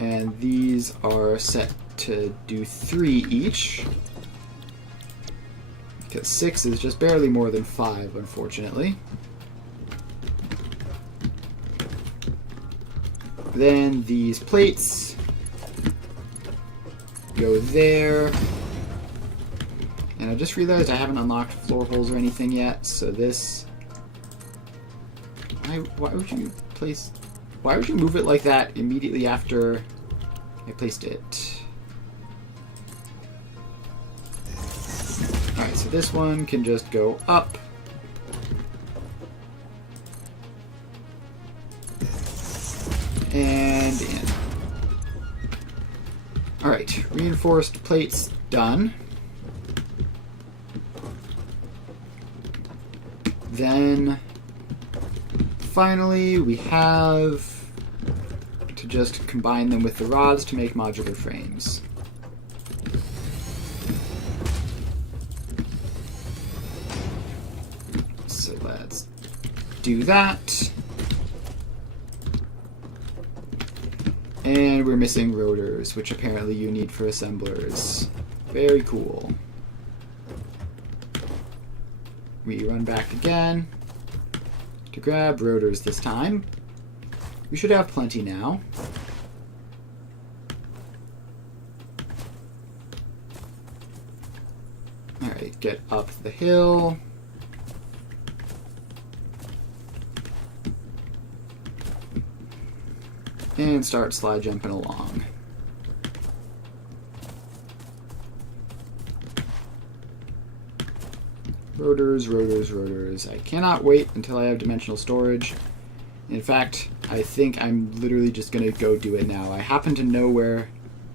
And these are set to do 3 each. Because 6 is just barely more than 5, unfortunately. Then these plates go there. And I just realized I haven't unlocked floor holes or anything yet, so this... Why would you place... Why would you move it like that immediately after I placed it? Alright, so this one can just go up. And in. Alright, reinforced plates done. Then, finally, we have to just combine them with the rods to make modular frames. So let's do that. And we're missing rotors, which apparently you need for assemblers. Very cool. We run back again to grab rotors this time. We should have plenty now. get up the hill. And start slide jumping along. Rotors, rotors, rotors. I cannot wait until I have dimensional storage. In fact, I think I'm literally just going to go do it now. I happen to know where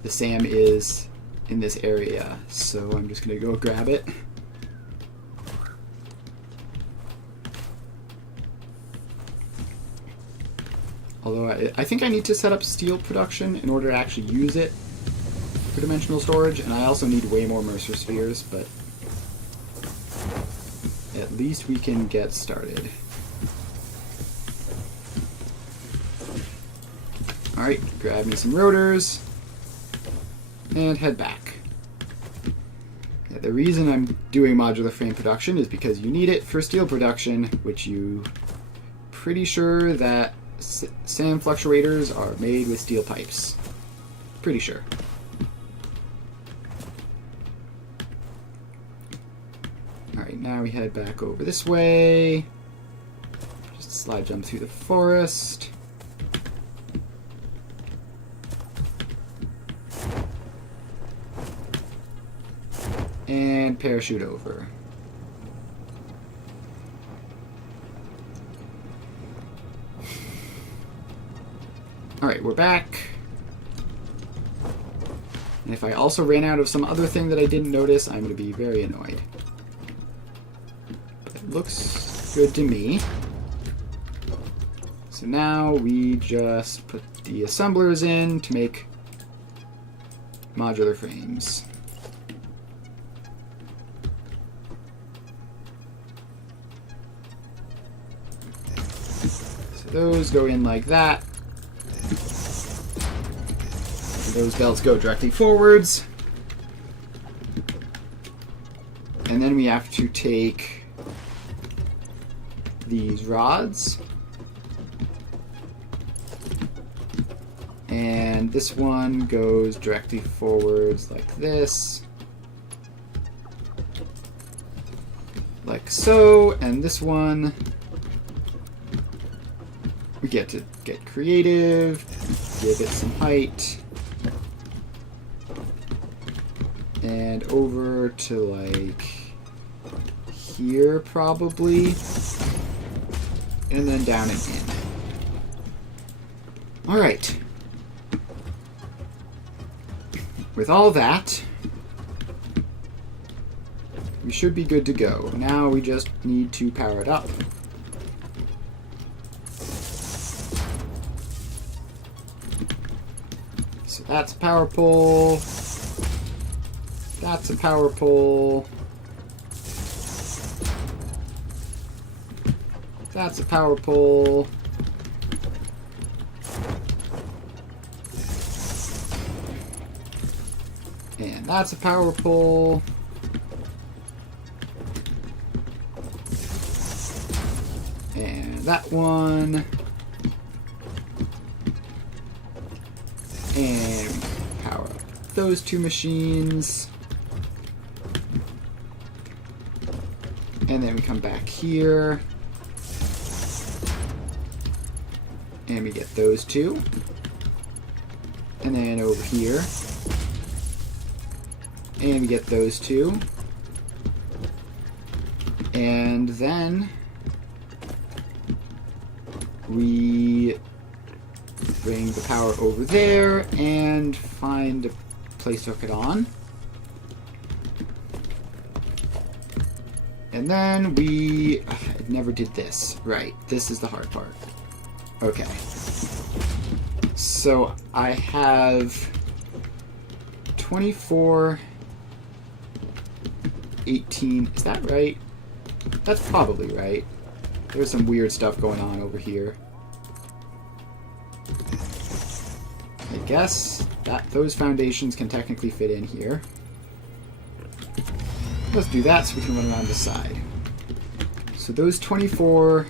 the SAM is in this area, so I'm just going to go grab it. Although I think I need to set up steel production in order to actually use it for dimensional storage, and I also need way more Mercer spheres, but at least we can get started. Alright, grab me some rotors, and head back. Yeah, the reason I'm doing modular frame production is because you need it for steel production, which you pretty sure that SAM fluctuators are made with steel pipes. Pretty sure. Alright, now we head back over this way. Just slide jump through the forest. And parachute over. Alright, we're back. And if I also ran out of some other thing that I didn't notice, I'm going to be very annoyed. But it looks good to me. So now we just put the assemblers in to make modular frames. So those go in like that. Those belts go directly forwards. And then we have to take these rods. And this one goes directly forwards like this. Like so. And this one, we get to get creative, give it some height. And over to like here probably. And then down and in. Alright. With all that, we should be good to go. Now we just need to power it up. So that's a power pole. That's a power pole. That's a power pole. And that's a power pole. And that one. And power up those two machines. And then we come back here. And we get those two. And then over here. And we get those two. And then we bring the power over there and find a place to hook it on. And then I never did this. Right, this is the hard part. Okay. So I have 24, 18, is that right? That's probably right. There's some weird stuff going on over here. I guess that those foundations can technically fit in here. Let's do that so we can run around the side. So those 24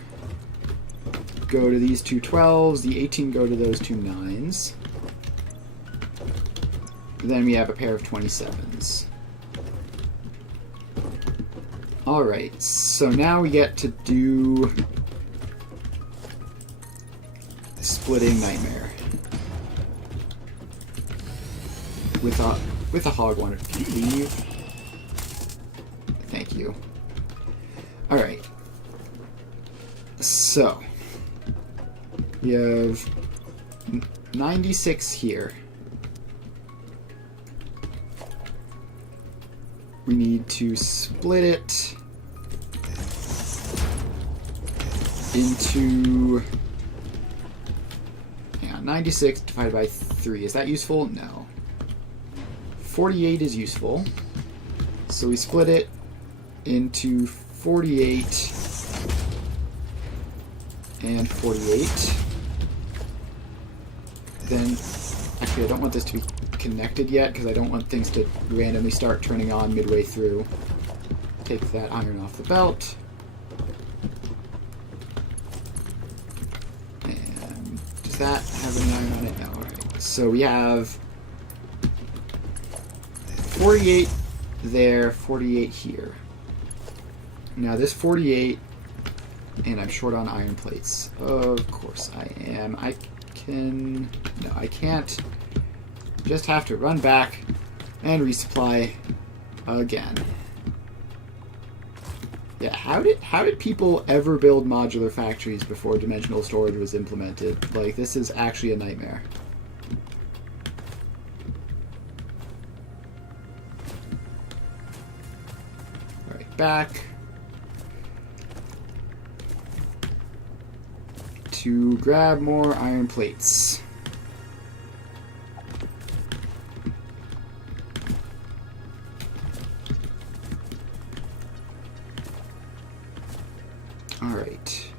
go to these two 12s, the 18 go to those two 9s. Then we have a pair of 27s. Alright, so now we get to do splitting nightmare. With a hog one. Can you leave? Thank you. Alright. So we have 96 here. We need to split it into 96 divided by 3. Is that useful? No. 48 is useful. So we split it into 48 and 48. Then, actually I don't want this to be connected yet because I don't want things to randomly start turning on midway through. Take that iron off the belt. And does that have an iron on it? No. Alright. So we have 48 there, 48 here. Now this 48, and I'm short on iron plates. Of course I am. No, I can't. Just have to run back and resupply again. Yeah, how did people ever build modular factories before dimensional storage was implemented? Like, this is actually a nightmare. Alright, back to grab more iron plates. Alright.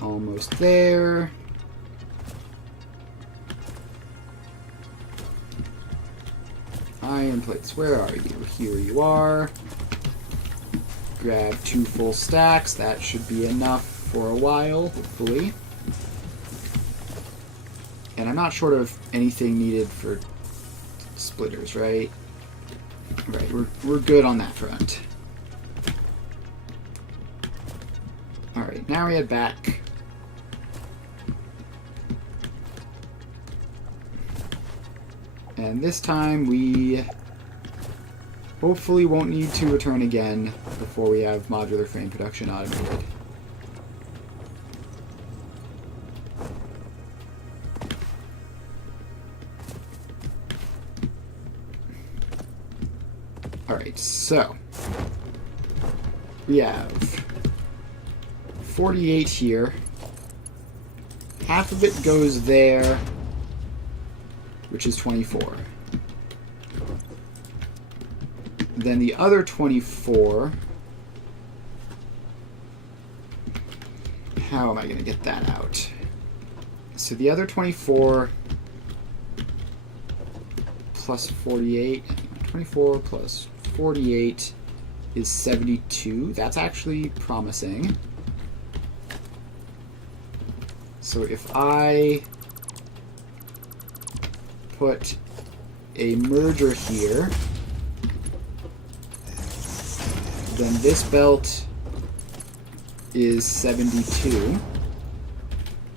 Almost there. Iron plates, where are you? Here you are. Grab 2 full stacks. That should be enough for a while, hopefully. And I'm not short of anything needed for splitters, right? Right, we're good on that front. Alright, now we head back. And this time we hopefully won't need to return again before we have modular frame production automated. Alright, so we have 48 here. Half of it goes there, which is 24. Then the other 24, how am I going to get that out? So the other 24 plus 48, 24 plus 48 is 72. That's actually promising. So if I put a merger here, then this belt is 72.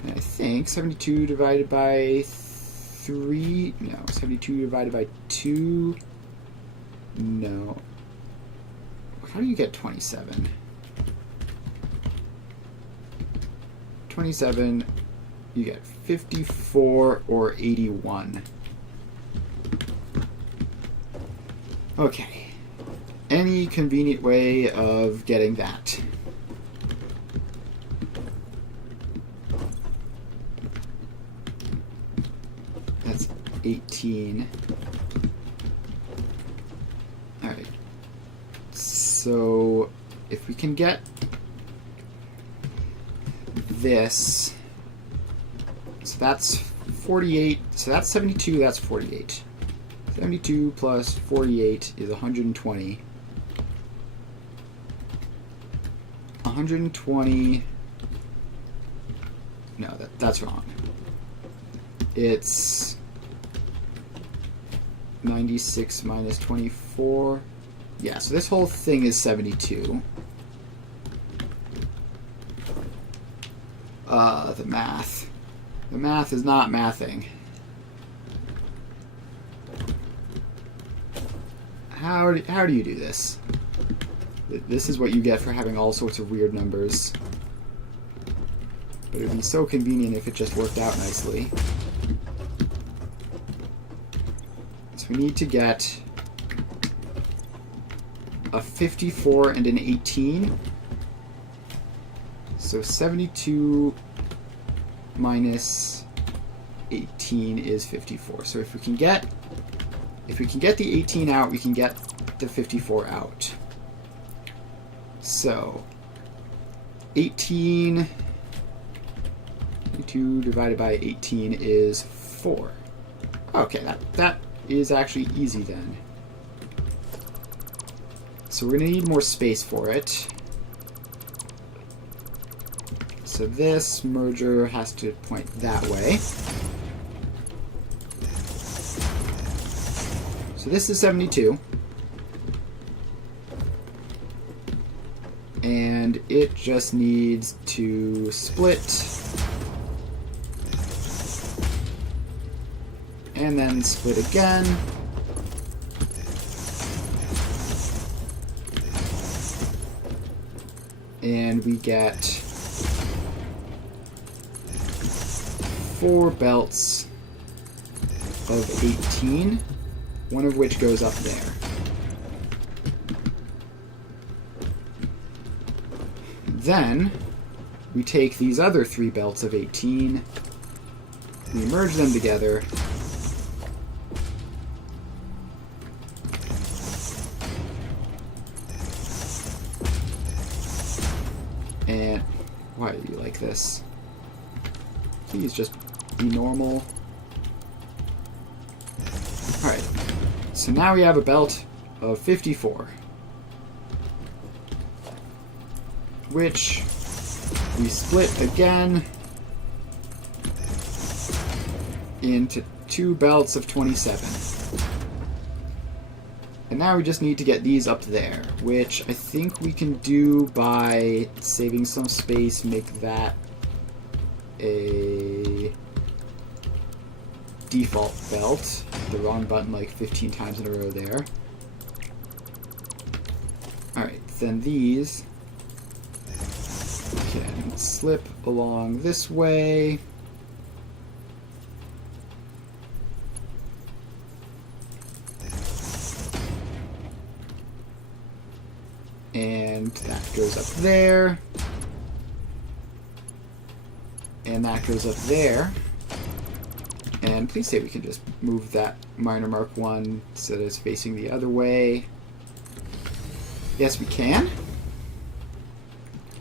And I think 72 divided by 3, no, 72 divided by 2, no. How do you get 27? 27, you get 54 or 81. Okay. Any convenient way of getting that? That's 18. Alright. So, if we can get this, so that's 48, so that's 72, that's 48. 72 plus 48 is 120. 120, no, that's wrong. It's 96 minus 24, Yeah, so this whole thing is 72. The math. The math is not mathing. How do you do this? This is what you get for having all sorts of weird numbers. But it would be so convenient if it just worked out nicely. So we need to get a 54 and an 18. So 72 minus 18 is 54. So if we can get the 18 out, we can get the 54 out. So 18 divided by 18 is 4. Okay, that is actually easy then. So we're going to need more space for it. So this merger has to point that way. So this is 72. And it just needs to split. And then split again. And we get 4 belts of 18, one of which goes up there. Then we take these other 3 belts of 18, we merge them together, and why are you like this? Please just be normal. Alright, so now we have a belt of 54. Which we split again into 2 belts of 27. And now we just need to get these up there, which I think we can do by saving some space, make that a default belt. The wrong button like 15 times in a row there. Alright, then these can slip along this way. And that goes up there. And that goes up there. And please say we can just move that minor mark 1 so that it's facing the other way. Yes, we can.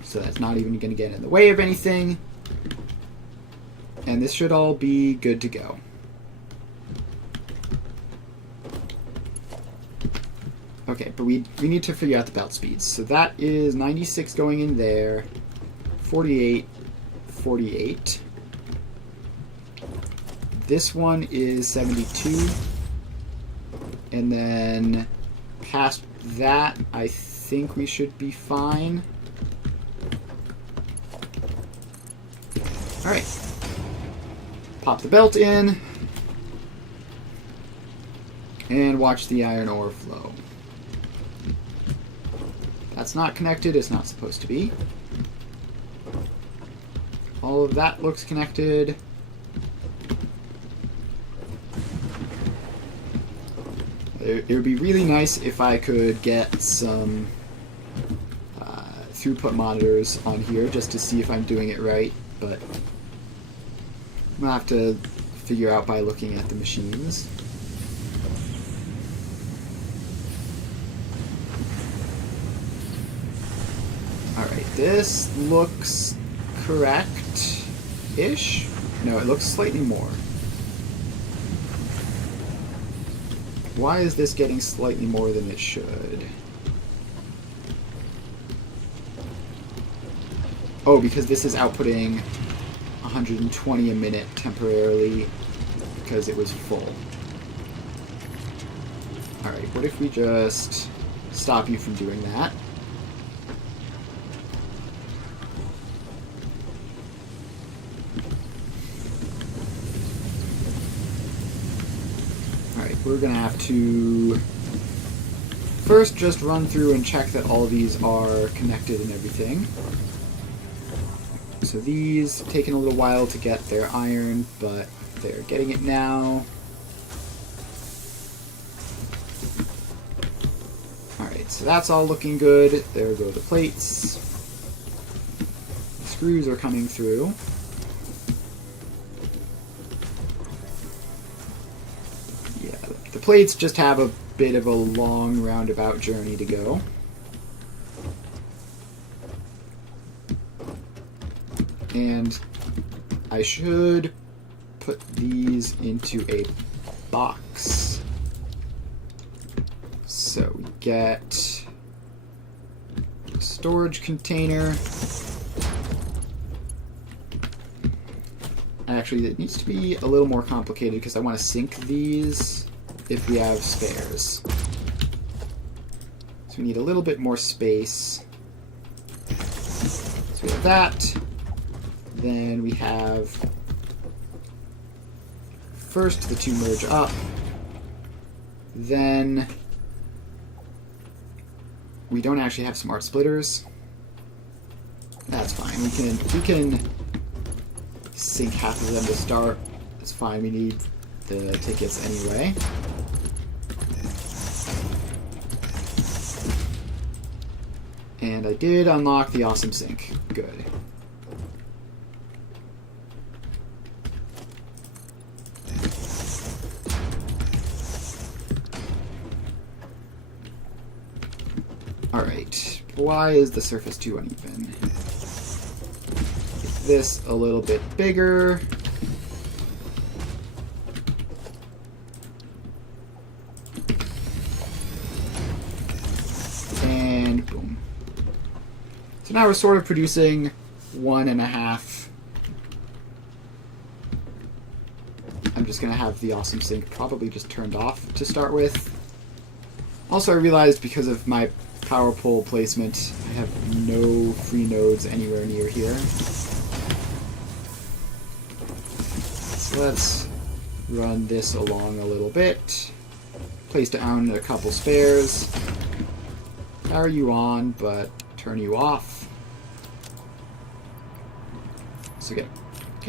So that's not even going to get in the way of anything. And this should all be good to go. Okay, but we need to figure out the belt speeds. So that is 96 going in there, 48, 48. This one is 72. And then past that, I think we should be fine. Alright. Pop the belt in. And watch the iron ore flow. That's not connected, it's not supposed to be. All of that looks connected. It would be really nice if I could get some throughput monitors on here just to see if I'm doing it right, but I'm going to have to figure out by looking at the machines. Alright, this looks correct-ish. No, it looks slightly more. Why is this getting slightly more than it should? Oh, because this is outputting 120 a minute temporarily because it was full. Alright, what if we just stop you from doing that. Alright, we're going to have to first just run through and check that all of these are connected and everything. So these, taking a little while to get their iron, but they're getting it now. Alright, so that's all looking good. There go the plates. The screws are coming through. Yeah, the plates just have a bit of a long roundabout journey to go. And I should put these into a box. So we get a storage container. Actually, it needs to be a little more complicated because I want to sink these if we have spares. So we need a little bit more space. So we have that. Then we have first the two merge up. Then we don't actually have smart splitters. That's fine. We can sink half of them to start. That's fine. We need the tickets anyway. And I did unlock the awesome sink. Good. Alright, why is the surface too uneven? Make this a little bit bigger. And boom. So now we're sort of producing 1.5. I'm just going to have the awesome sink probably just turned off to start with. Also, I realized because of my power pole placement, I have no free nodes anywhere near here. So let's run this along a little bit. Place down a couple spares. Power you on, but turn you off. So get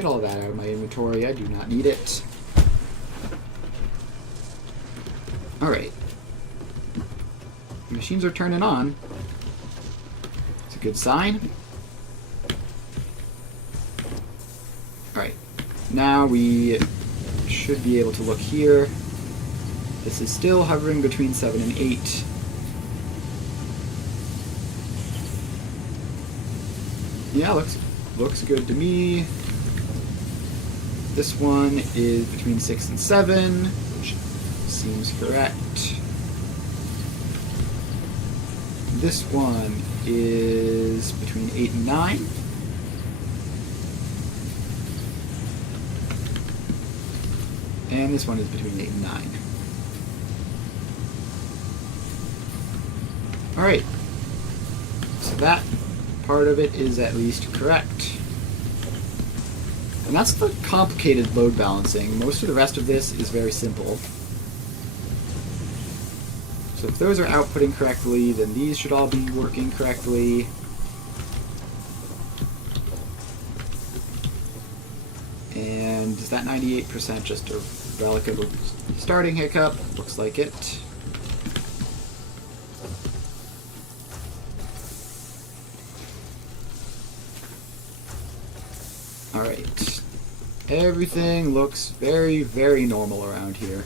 all of that out of my inventory. I do not need it. Alright. Machines are turning on. It's a good sign. Alright. Now we should be able to look here. This is still hovering between 7 and 8. Yeah, looks good to me. This one is between 6 and 7, which seems correct. This one is between 8 and 9. And this one is between 8 and 9. Alright. So that part of it is at least correct. And that's the complicated load balancing. Most of the rest of this is very simple. So if those are outputting correctly, then these should all be working correctly. And is that 98% just a relic of a starting hiccup? Looks like it. Alright. Everything looks very, very normal around here.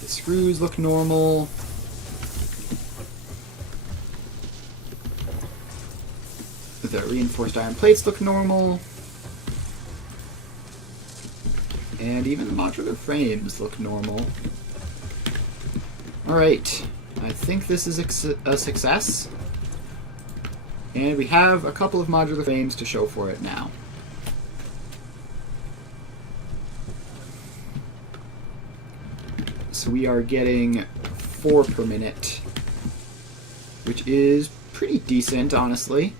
The screws look normal. The reinforced iron plates look normal. And even the modular frames look normal. Alright. I think this is a success. And we have a couple of modular frames to show for it now. So we are getting 4 per minute, which is pretty decent, honestly.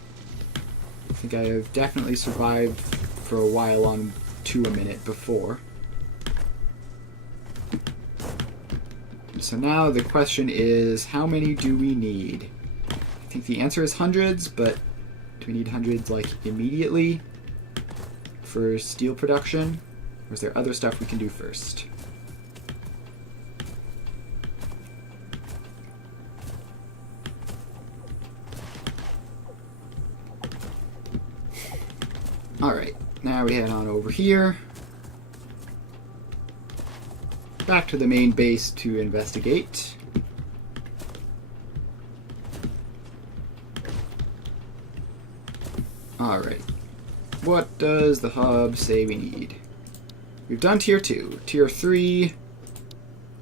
I think I have definitely survived for a while on 2 a minute before. So now the question is, how many do we need? I think the answer is hundreds, but do we need hundreds like immediately for steel production? Or is there other stuff we can do first? Alright, now we head on over here. Back to the main base to investigate. Alright, what does the hub say we need? We've done tier 2. Tier 3,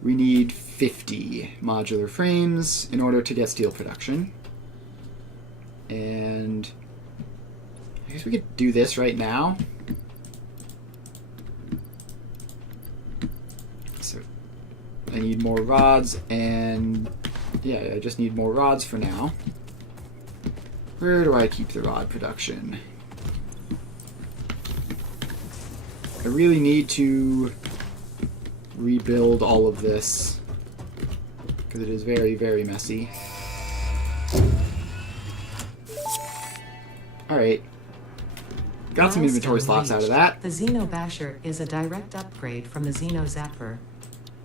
we need 50 modular frames in order to get steel production. And I guess we could do this right now. So I need more rods, and yeah, I just need more rods for now. Where do I keep the rod production? I really need to rebuild all of this because it is very, very messy. Alright. Got some inventory slots out of that. The Xeno Basher is a direct upgrade from the Xeno Zapper.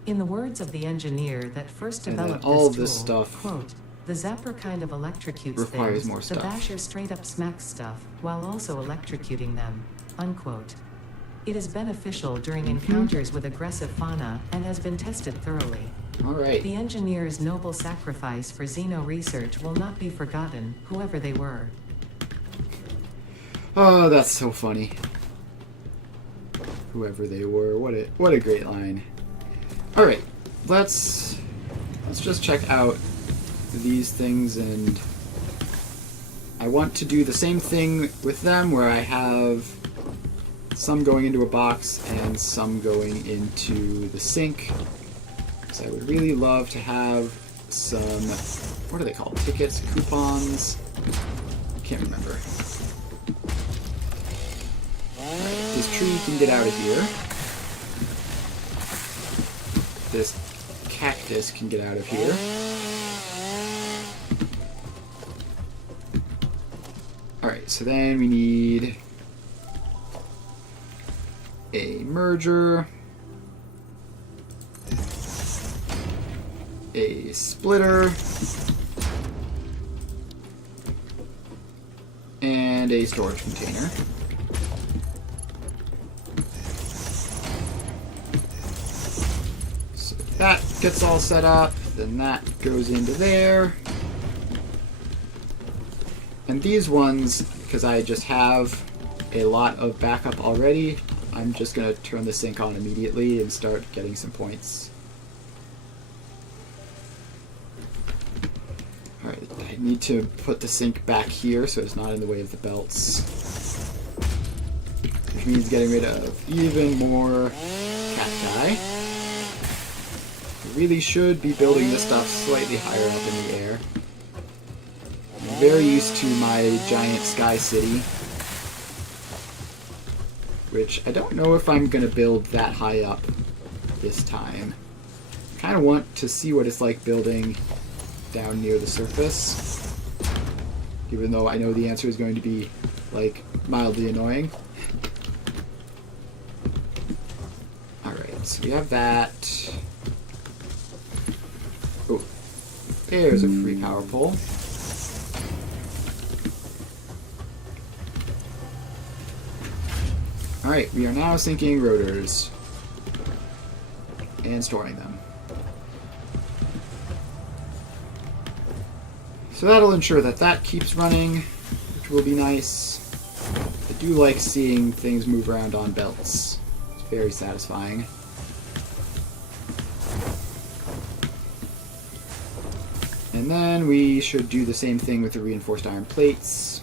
In the words of the engineer that first developed all this this tool, stuff quote, "The Zapper kind of electrocutes requires things. more The stuff. Basher straight up smacks stuff while also electrocuting them." Unquote. It is beneficial during encounters with aggressive fauna and has been tested thoroughly. Alright. The engineer's noble sacrifice for Xeno research will not be forgotten, whoever they were. Oh, that's so funny. Whoever they were, what a great line. All right, let's just check out these things, and I want to do the same thing with them, where I have some going into a box and some going into the sink. So I would really love to have some, what are they called? Tickets, coupons? Can't remember. This tree can get out of here. This cactus can get out of here. Alright, so then we need a merger, a splitter, and a storage container. So that gets all set up, then that goes into there. And these ones, because I just have a lot of backup already, I'm just going to turn the sink on immediately and start getting some points. Alright, I need to put the sink back here so it's not in the way of the belts. Which means getting rid of even more cacti. I really should be building this stuff slightly higher up in the air. I'm very used to my giant sky city, which I don't know if I'm going to build that high up this time. I kind of want to see what it's like building down near the surface, even though I know the answer is going to be, like, mildly annoying. Alright, so we have that. Oh, there's a free power pole. Alright, we are now sinking rotors and storing them. So that'll ensure that that keeps running, which will be nice. I do like seeing things move around on belts. It's very satisfying. And then we should do the same thing with the reinforced iron plates.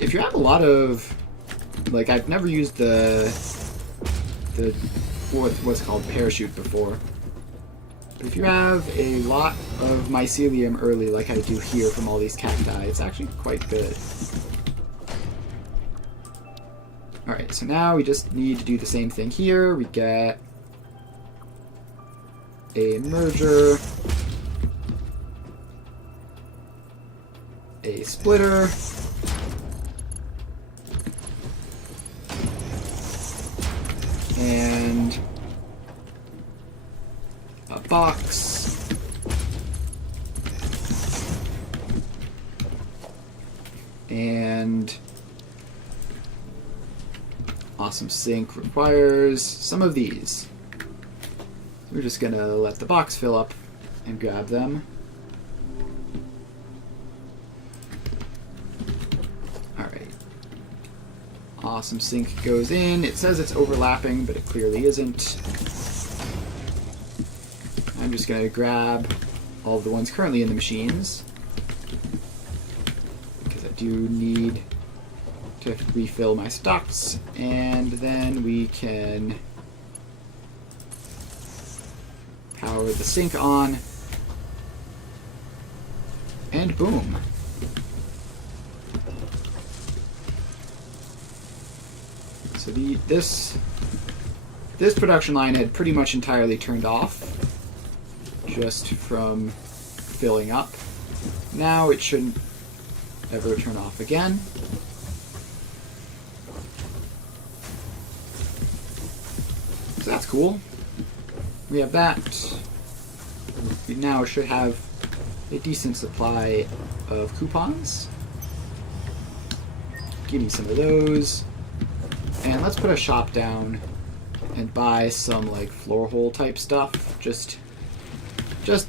if you have a lot of, like, I've never used the what's called parachute before. But if you have a lot of mycelium early, like I do here from all these cacti, it's actually quite good. Alright, so now we just need to do the same thing here. We get a merger, a splitter, and a box, and awesome sink requires some of these. We're just gonna let the box fill up and grab them. Alright. Awesome sink goes in. It says it's overlapping, but it clearly isn't. I'm just gonna grab all of the ones currently in the machines, because I do need to refill my stocks, and then we can power the sink on, and boom. So this production line had pretty much entirely turned off just from filling up. Now it shouldn't ever turn off again. So that's cool. We have that. We now should have a decent supply of coupons. Give me some of those. And let's put a shop down and buy some like floor hole type stuff. Just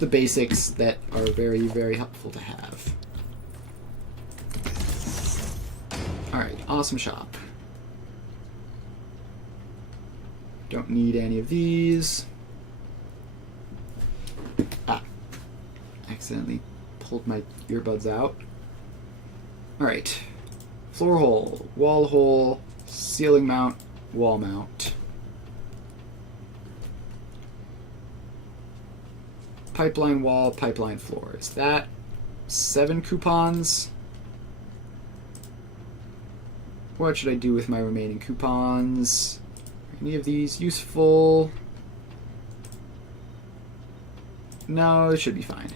the basics that are very, very helpful to have. Alright, awesome shop. Don't need any of these. Ah. Accidentally pulled my earbuds out. Alright. Floor hole, wall hole, ceiling mount, wall mount. Pipeline wall, pipeline floor. Is that 7 coupons? What should I do with my remaining coupons? Are any of these useful? No, it should be fine.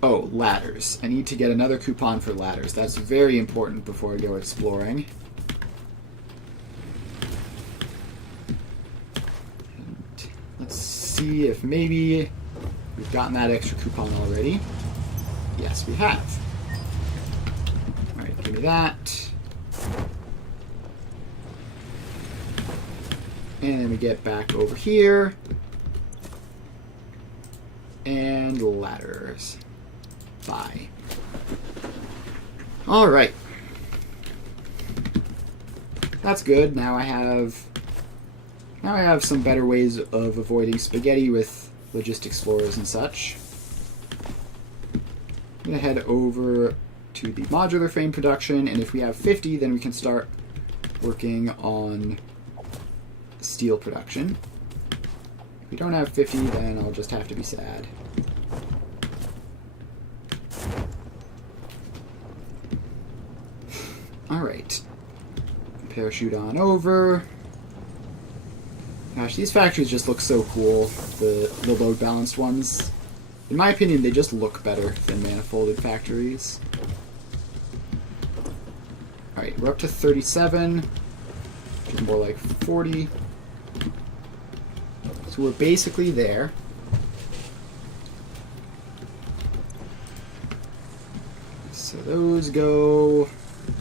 Oh, ladders. I need to get another coupon for ladders. That's very important before I go exploring. And let's see if maybe we've gotten that extra coupon already. Yes, we have. Alright, give me that. And then we get back over here. And ladders. Bye. Alright. That's good. Now I have some better ways of avoiding spaghetti with logistics floors and such. I'm going to head over to the modular frame production, and if we have 50, then we can start working on steel production. If we don't have 50, then I'll just have to be sad. Alright. Parachute on over. Gosh, these factories just look so cool. The load balanced ones. In my opinion, they just look better than manifolded factories. Alright, we're up to 37. Which is more like 40. So we're basically there. So those go.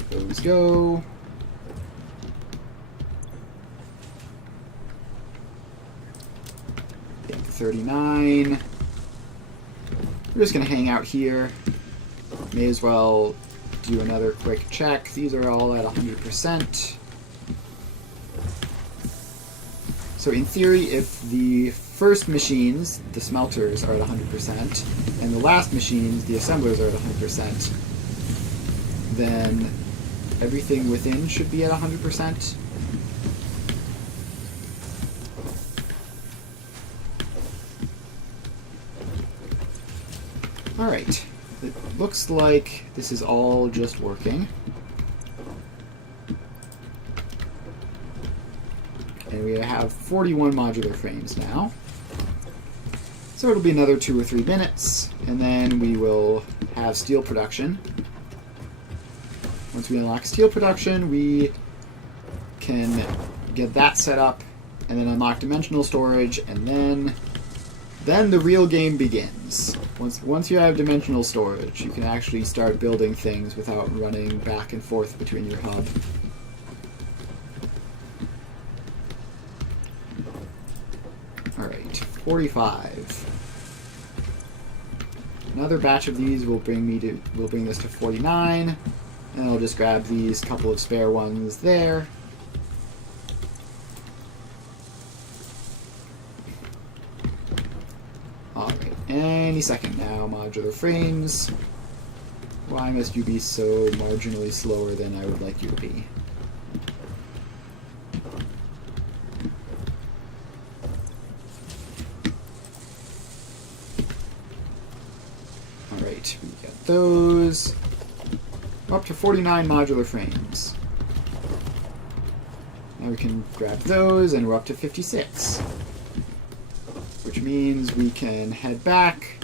Those go. Get 39. We're just going to hang out here. May as well do another quick check. These are all at 100%. So in theory, if the first machines, the smelters, are at 100%, and the last machines, the assemblers, are at 100%, then everything within should be at 100%. Alright, it looks like this is all just working. And we have 41 modular frames now. So it'll be another 2 or 3 minutes, and then we will have steel production. Once we unlock steel production, we can get that set up, and then unlock dimensional storage, and then the real game begins. Once you have dimensional storage, you can actually start building things without running back and forth between your hub. Alright, 45. Another batch of these will bring this to 49. And I'll just grab these couple of spare ones there. Alright, any second now, modular frames. Why must you be so marginally slower than I would like you to be? Alright, we got those. We're up to 49 modular frames. Now we can grab those, and we're up to 56. Which means we can head back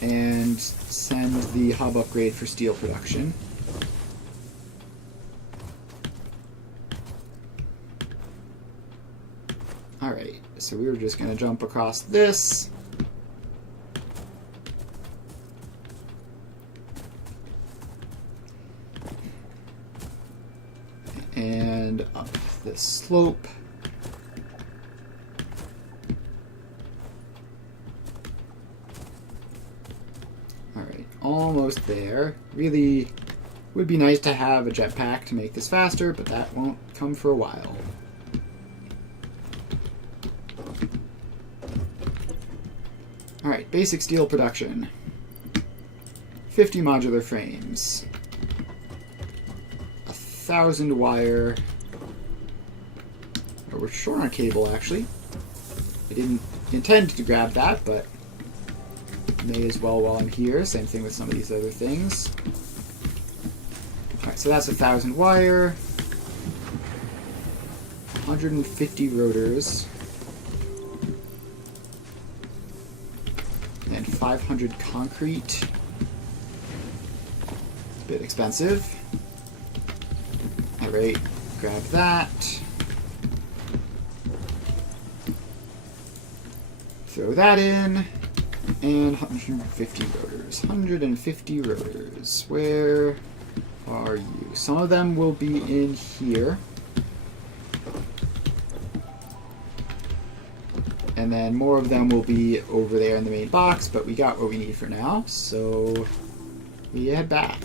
and send the hub upgrade for steel production. Alright, so we were just going to jump across this. And up this slope. Alright, almost there. Really would be nice to have a jetpack to make this faster, but that won't come for a while. Alright, basic steel production. 50 modular frames. 1,000 wire. Oh, we're short on cable, actually. I didn't intend to grab that, but may as well while I'm here. Same thing with some of these other things. Alright, so that's 1,000 wire. 150 rotors. And 500 concrete. It's a bit expensive. Alright, grab that. Throw that in. And 150 rotors. 150 rotors. Where are you? Some of them will be in here. And then more of them will be over there in the main box, but we got what we need for now, so we head back.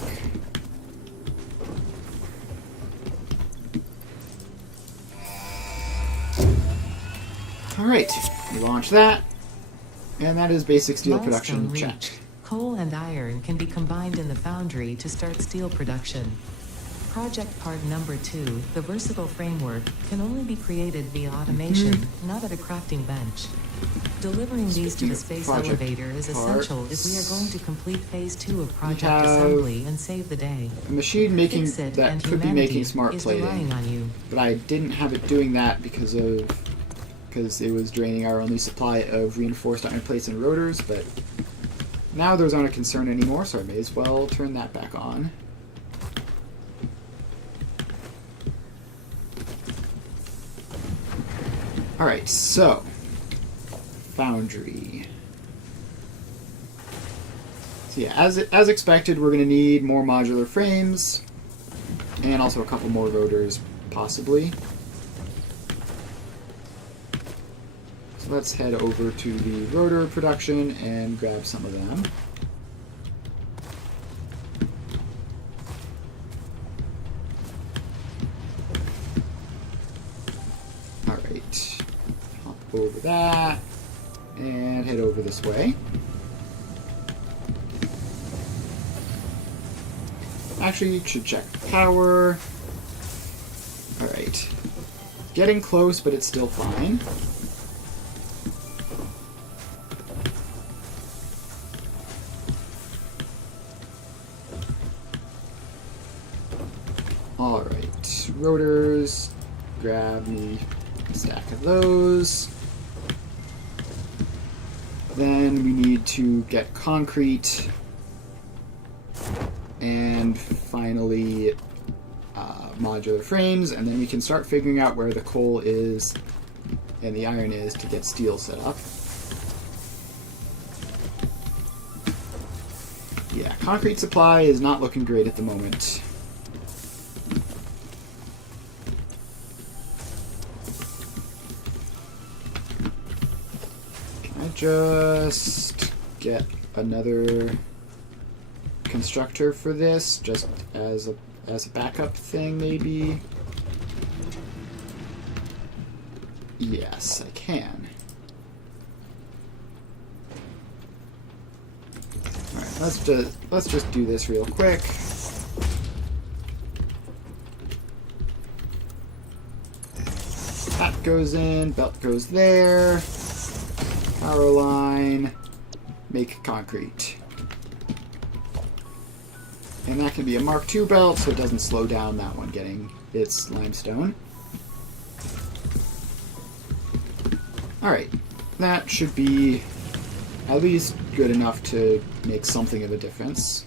Alright, we launch that, and that is basic steel production Milestone check. reached. Coal and iron can be combined in the foundry to start steel production. Project part number 2, the versatile framework, can only be created via automation, not at a crafting bench. Delivering these to the space Project elevator is essential if we are going to complete phase 2 of project have assembly and save the day. A machine making Fix it, that and could be humanity making smart is plating, relying on you. but I didn't have it doing that because it was draining our only supply of reinforced iron plates and rotors, but now those aren't a concern anymore, so I may as well turn that back on. Alright, so foundry. So yeah, as expected, we're going to need more modular frames, and also a couple more rotors, possibly. So let's head over to the rotor production and grab some of them. Alright, hop over that, and head over this way. Actually, should check power. Alright. Getting close, but it's still fine. Alright. Rotors. Grab me a stack of those. Then we need to get concrete. And finally, modular frames, and then we can start figuring out where the coal is and the iron is to get steel set up. Yeah, concrete supply is not looking great at the moment. Can I just get another constructor for this, just as a backup thing, maybe? Yes, I can. Alright, let's just do this real quick. That goes in, belt goes there. Power line. Make concrete. And that can be a Mark II belt, so it doesn't slow down that one getting its limestone. Alright, that should be at least good enough to make something of a difference.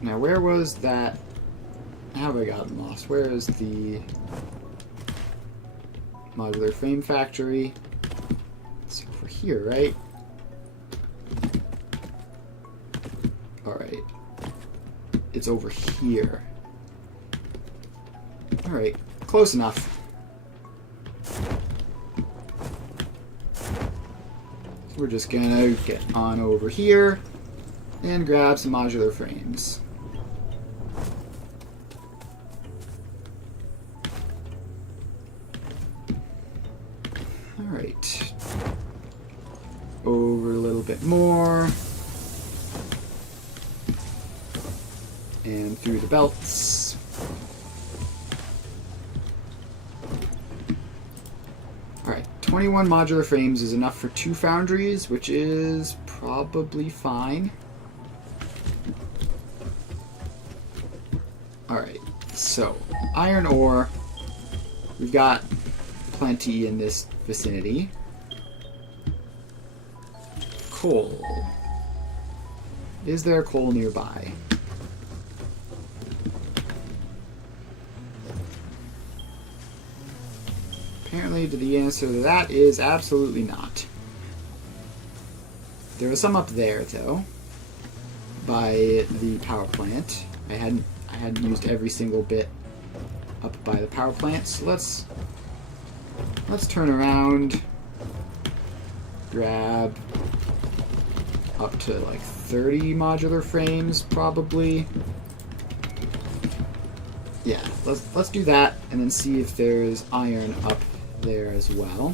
Now, where was that? How have I gotten lost? Where is the modular frame factory? It's over here, right? Alright. It's over here. Alright, close enough. So we're just gonna get on over here and grab some modular frames. Alright. Over a little bit more. And through the belts. Alright, 21 modular frames is enough for 2 foundries, which is probably fine. Alright, so iron ore. We've got plenty in this vicinity. Coal. Is there coal nearby? Apparently, the answer to that is absolutely not. There was some up there, though, by the power plant. I hadn't used every single bit up by the power plant, so let's turn around, grab up to like 30 modular frames, probably. Yeah, let's do that, and then see if there's iron up there as well.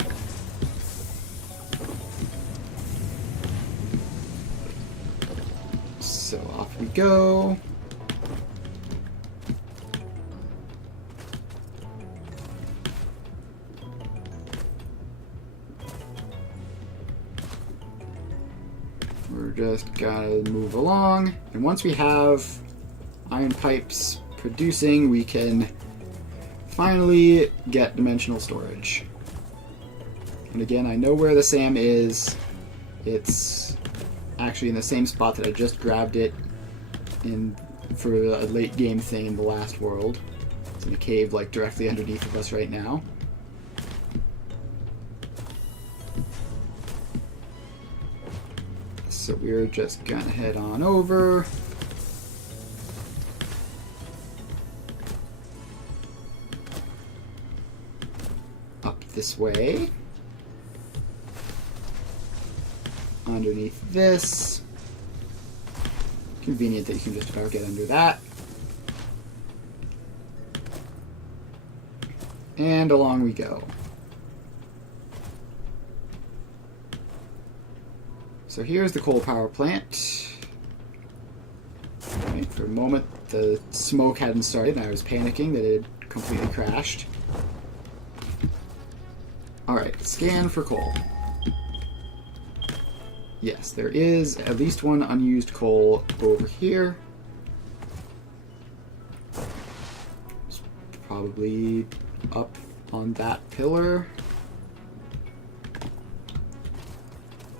So off we go. We're just gotta move along, and once we have iron pipes producing, we can finally get dimensional storage. And again, I know where the SAM is. It's actually in the same spot that I just grabbed it in for a late game thing in the last world. It's in a cave like directly underneath of us right now. So we're just gonna head on over. Up this way. Underneath this. Convenient that you can just about get under that. And along we go. So here's the coal power plant. moment the smoke hadn't started and I was panicking that it had completely crashed. Alright, scan for coal. Yes, there is at least one unused coal over here. It's probably up on that pillar.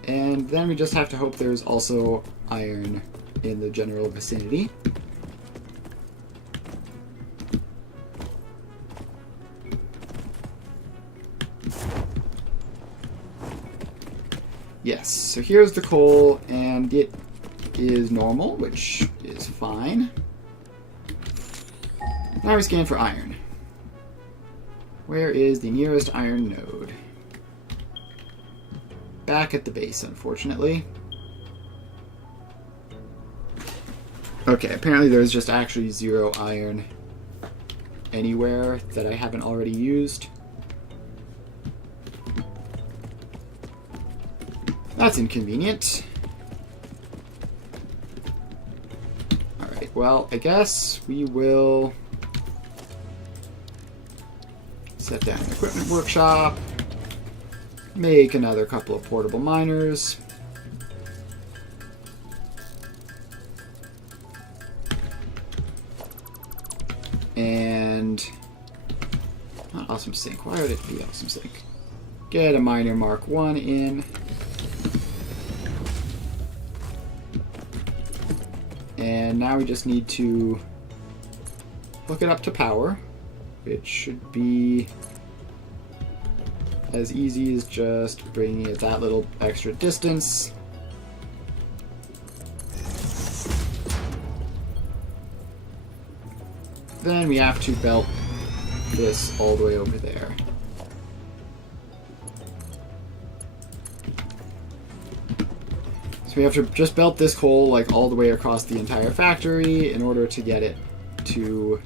And then we just have to hope there's also iron in the general vicinity. Yes, so here's the coal, and it is normal, which is fine. Now we scan for iron. Where is the nearest iron node? Back at the base, unfortunately. Okay, apparently there's just actually 0 iron anywhere that I haven't already used. That's inconvenient. Alright, well, I guess we will set down an equipment workshop, make another couple of portable miners, and not awesome sink. Why would it be awesome sink? Get a miner Mark 1 in. And now we just need to hook it up to power, which should be as easy as just bringing it that little extra distance. Then we have to belt this all the way over there. So we have to just belt this coal like all the way across the entire factory in order to get it to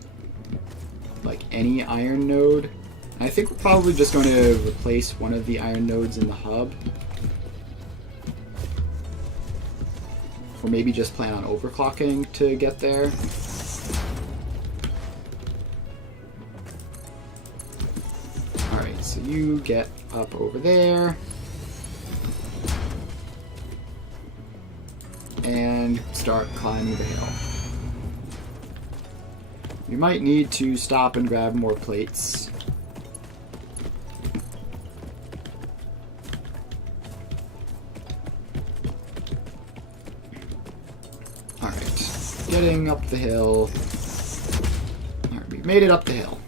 like any iron node. And I think we're probably just going to replace one of the iron nodes in the hub. Or maybe just plan on overclocking to get there. Alright, so you get up over there. And start climbing the hill. You might need to stop and grab more plates. Alright, getting up the hill. Alright, we've made it up the hill.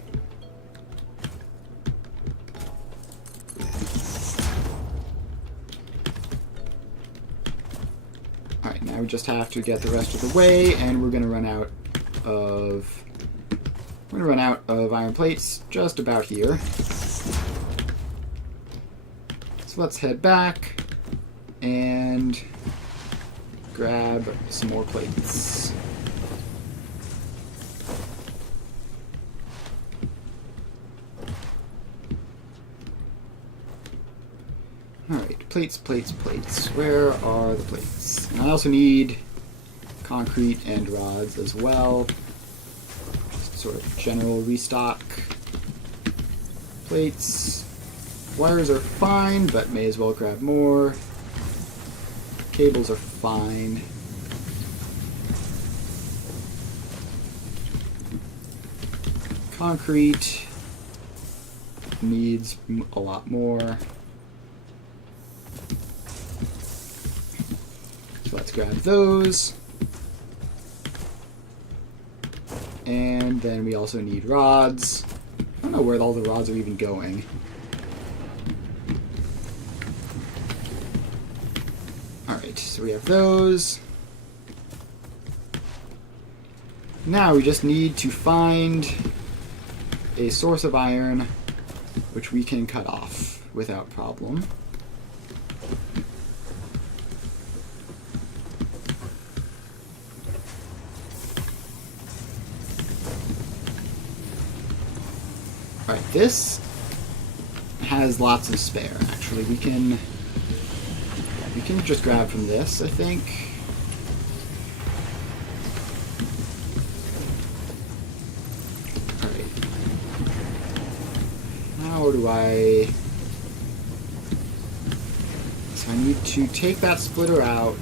Alright, now we just have to get the rest of the way, and we're gonna run out of iron plates just about here. So let's head back and grab some more plates. Alright, plates, plates, plates. Where are the plates? And I also need concrete and rods as well. Just sort of general restock. Plates. Wires are fine, but may as well grab more. Cables are fine. Concrete needs a lot more. So let's grab those. And then we also need rods. I don't know where all the rods are even going. Alright, so we have those. Now we just need to find a source of iron which we can cut off without problem. Alright, this has lots of spare, actually. We can just grab from this, I think. Alright. How do I... So I need to take that splitter out,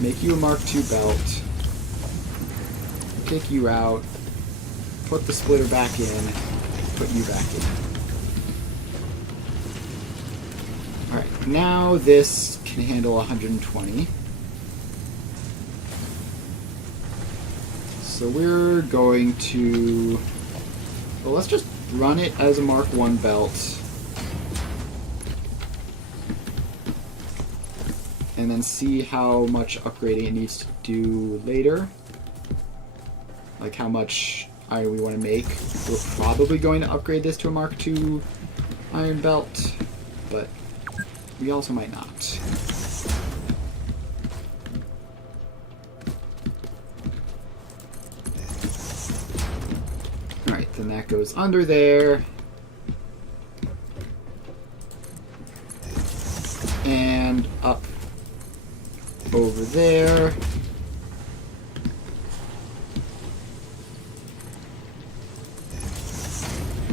make you a Mark II belt, take you out, put the splitter back in, put you back in. Alright, now this can handle 120. So we're going to... Well, let's just run it as a Mark I belt. And then see how much upgrading it needs to do later. Like how much iron we want to make. We're probably going to upgrade this to a Mark II iron belt, but we also might not. Alright, then that goes under there. And up over there.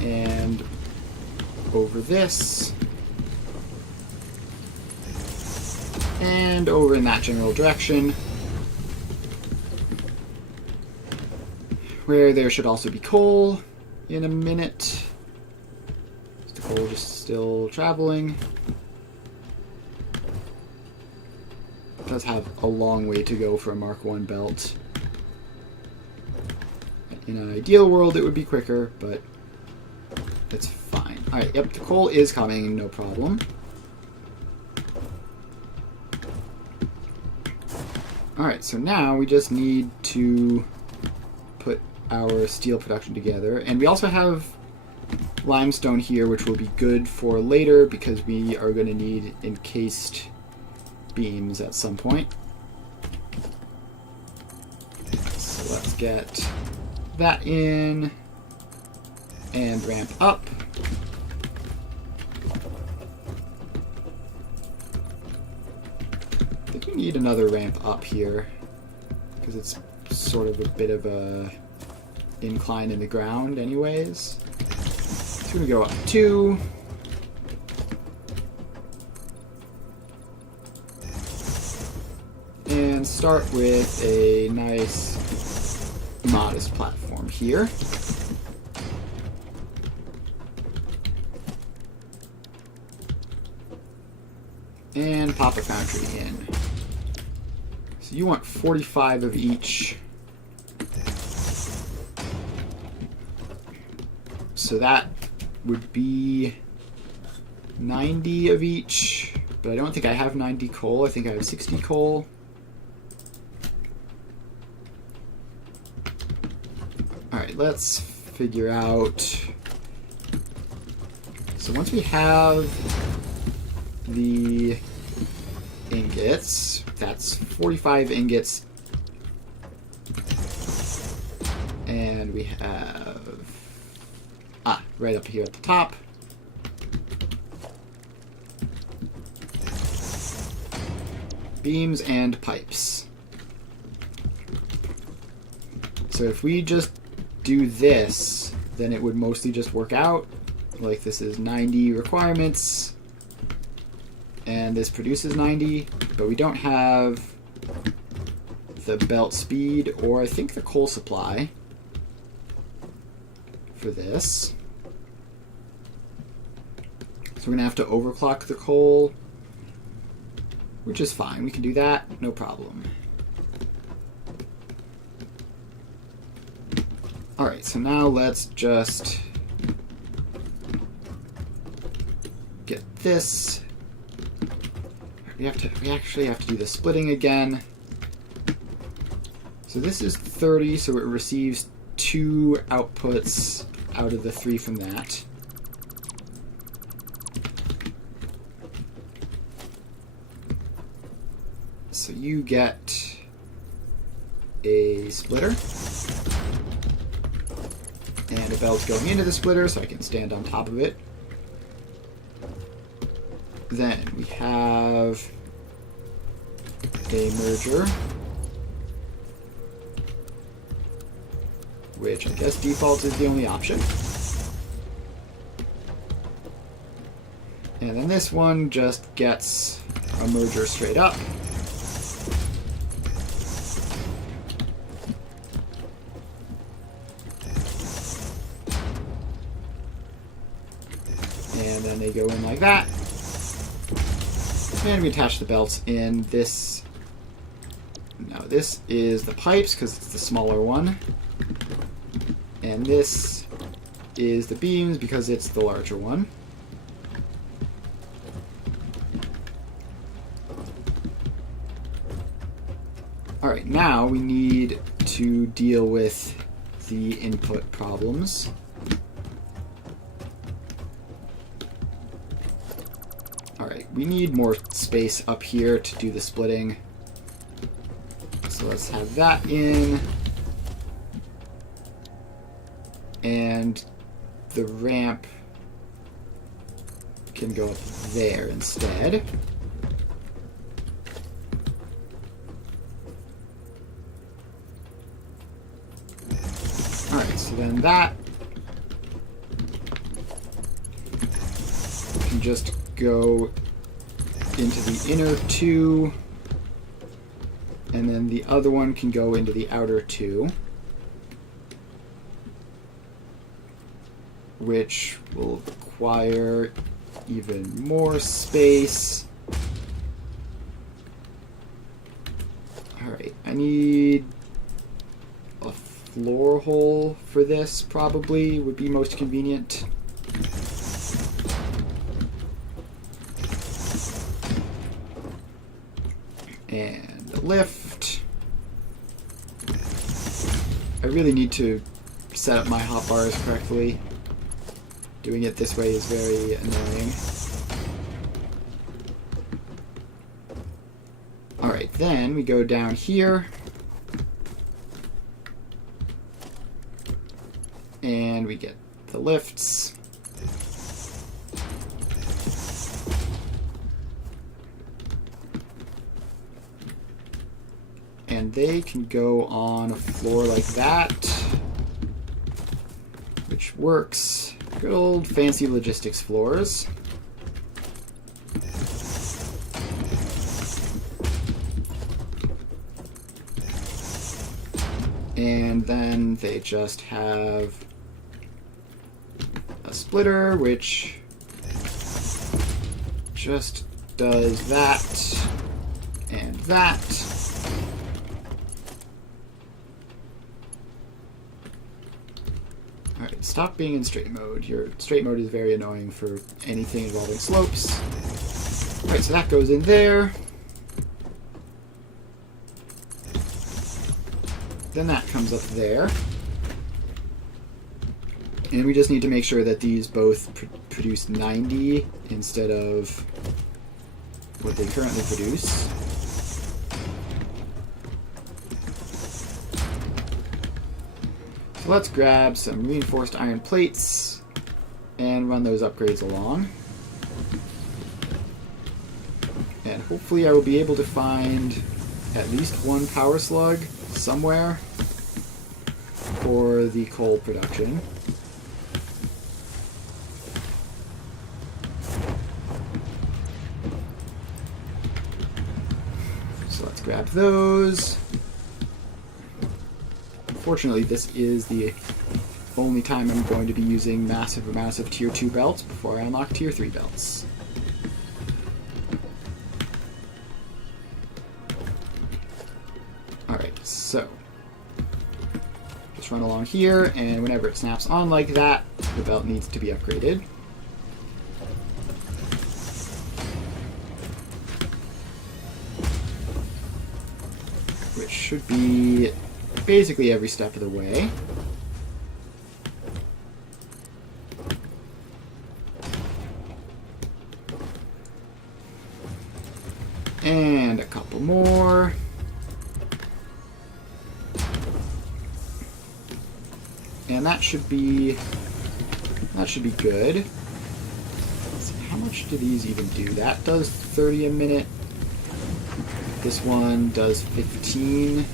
And over this. And over in that general direction. Where there should also be coal in a minute. Is the coal just still traveling? It does have a long way to go for a Mark I belt. In an ideal world, it would be quicker, but it's fine. Alright, yep, the coal is coming, no problem. Alright, so now we just need to put our steel production together. And we also have limestone here, which will be good for later because we are going to need encased beams at some point. So let's get that in and ramp up. I think we need another ramp up here because it's sort of a bit of a incline in the ground anyways. It's going to go up 2. And start with a nice, modest platform here. And pop a foundry in. So you want 45 of each. So that would be 90 of each. But I don't think I have 90 coal. I think I have 60 coal. Alright, let's figure out... So once we have the ingots, that's 45 ingots. And we have... right up here at the top. Beams and pipes. So if we just do this, then it would mostly just work out. Like this is 90 requirements, and this produces 90, but we don't have the belt speed, or I think the coal supply for this. So we're going to have to overclock the coal, which is fine. We can do that, no problem. Alright, so now let's just get this. We actually have to do the splitting again. So this is 30, so it receives 2 outputs out of the 3 from that. So you get a splitter. And a belt going into the splitter so I can stand on top of it. Then we have a merger, which I guess default is the only option. And then this one just gets a merger straight up. And then they go in like that. And we attach the belts in this. Now this is the pipes because it's the smaller one. And this is the beams because it's the larger one. Alright, now we need to deal with the input problems. Alright, we need more space up here to do the splitting. So let's have that in. And the ramp can go up there instead. Alright, so then that can just go into the inner two, and then the other one can go into the outer two, which will require even more space. Alright, I need a floor hole for this, probably, would be most convenient. And the lift. I really need to set up my hotbars correctly. Doing it this way is very annoying. Alright, then we go down here. And we get the lifts. And they can go on a floor like that, which works. Good old fancy logistics floors. And then they just have a splitter, which just does that and that. Alright, stop being in straight mode. Your straight mode is very annoying for anything involving slopes. Alright, so that goes in there. Then that comes up there. And we just need to make sure that these both produce 90 instead of what they currently produce. So let's grab some reinforced iron plates and run those upgrades along. And hopefully I will be able to find at least one power slug somewhere for the coal production. So let's grab those. Unfortunately, this is the only time I'm going to be using massive amounts of Tier 2 belts before I unlock Tier 3 belts. Alright, so just run along here, and whenever it snaps on like that, the belt needs to be upgraded. Which should be basically every step of the way. And a couple more. And that should be good. Let's see, how much do these even do? That does 30 a minute. This one does 15.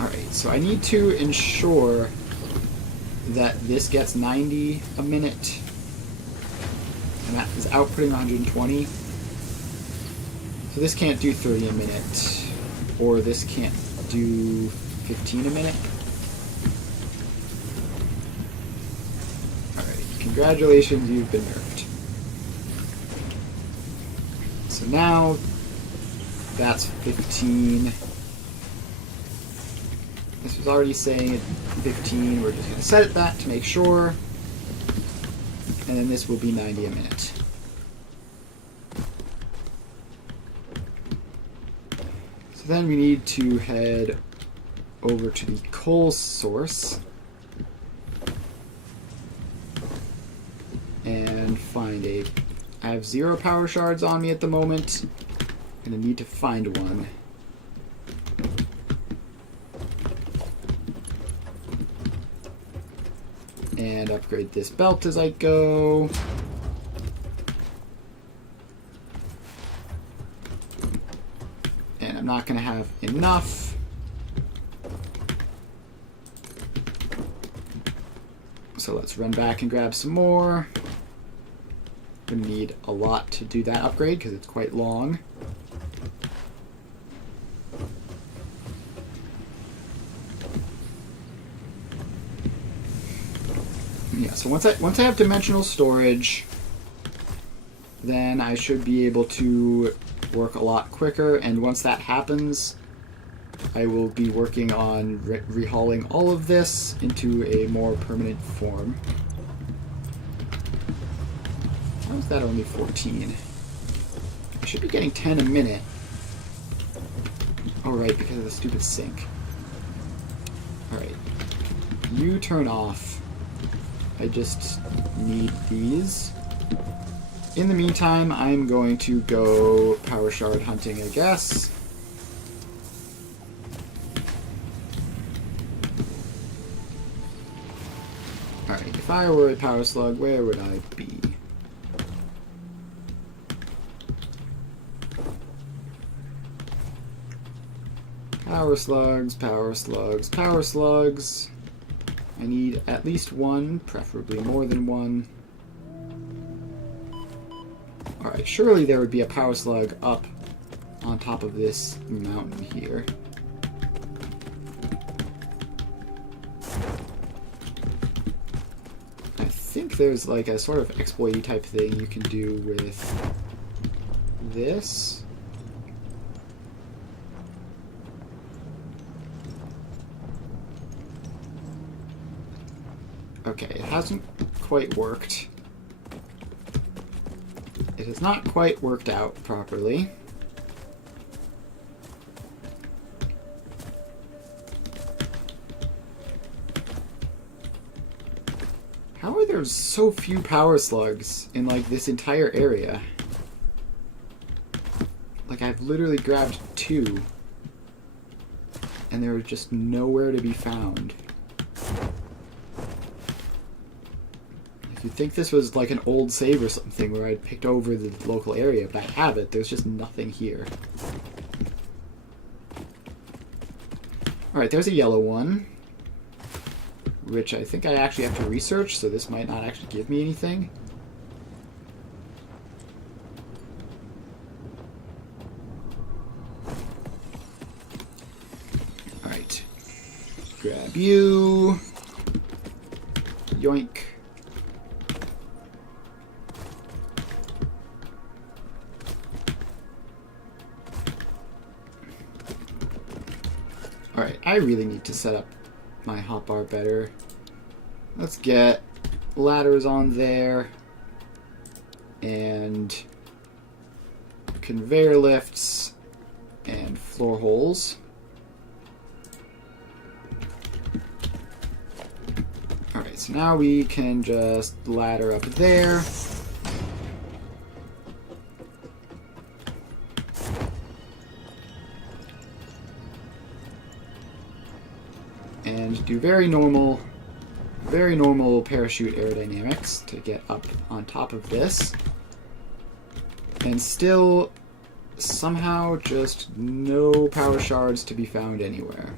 Alright, so I need to ensure that this gets 90 a minute. And that is outputting 120. So this can't do 30 a minute. Or this can't do 15 a minute. Alright, congratulations, you've been nerfed. So now, that's 15. This was already saying 15, we're just going to set it that to make sure. And then this will be 90 a minute. So then we need to head over to the coal source and find a... I have 0 power shards on me at the moment. I'm going to need to find one. And upgrade this belt as I go. And I'm not going to have enough. So let's run back and grab some more. Going to need a lot to do that upgrade because it's quite long. Yeah, so once I have dimensional storage, then I should be able to work a lot quicker, and once that happens, I will be working on rehauling all of this into a more permanent form. How is that only 14? I should be getting 10 a minute. Oh, right, because of the stupid sink. Alright. You turn off. I just need these. In the meantime, I'm going to go power shard hunting, I guess. Alright, if I were a power slug, where would I be? Power slugs, power slugs, power slugs. I need at least one, preferably more than one. Alright, surely there would be a power slug up on top of this mountain here. I think there's like a sort of exploit-y type thing you can do with this. Okay, it hasn't quite worked. It has not quite worked out properly. How are there so few power slugs in, like, this entire area? Like, I've literally grabbed 2. And they were just nowhere to be found. You'd think this was like an old save or something where I'd picked over the local area, but I haven't. There's just nothing here. Alright, there's a yellow one, which I think I actually have to research, so this might not actually give me anything. Alright. Grab you. Yoink. Alright, I really need to set up my hotbar better. Let's get ladders on there and conveyor lifts and floor holes. Alright, so now we can just ladder up there. And do very normal parachute aerodynamics to get up on top of this. And still, somehow, just no power shards to be found anywhere.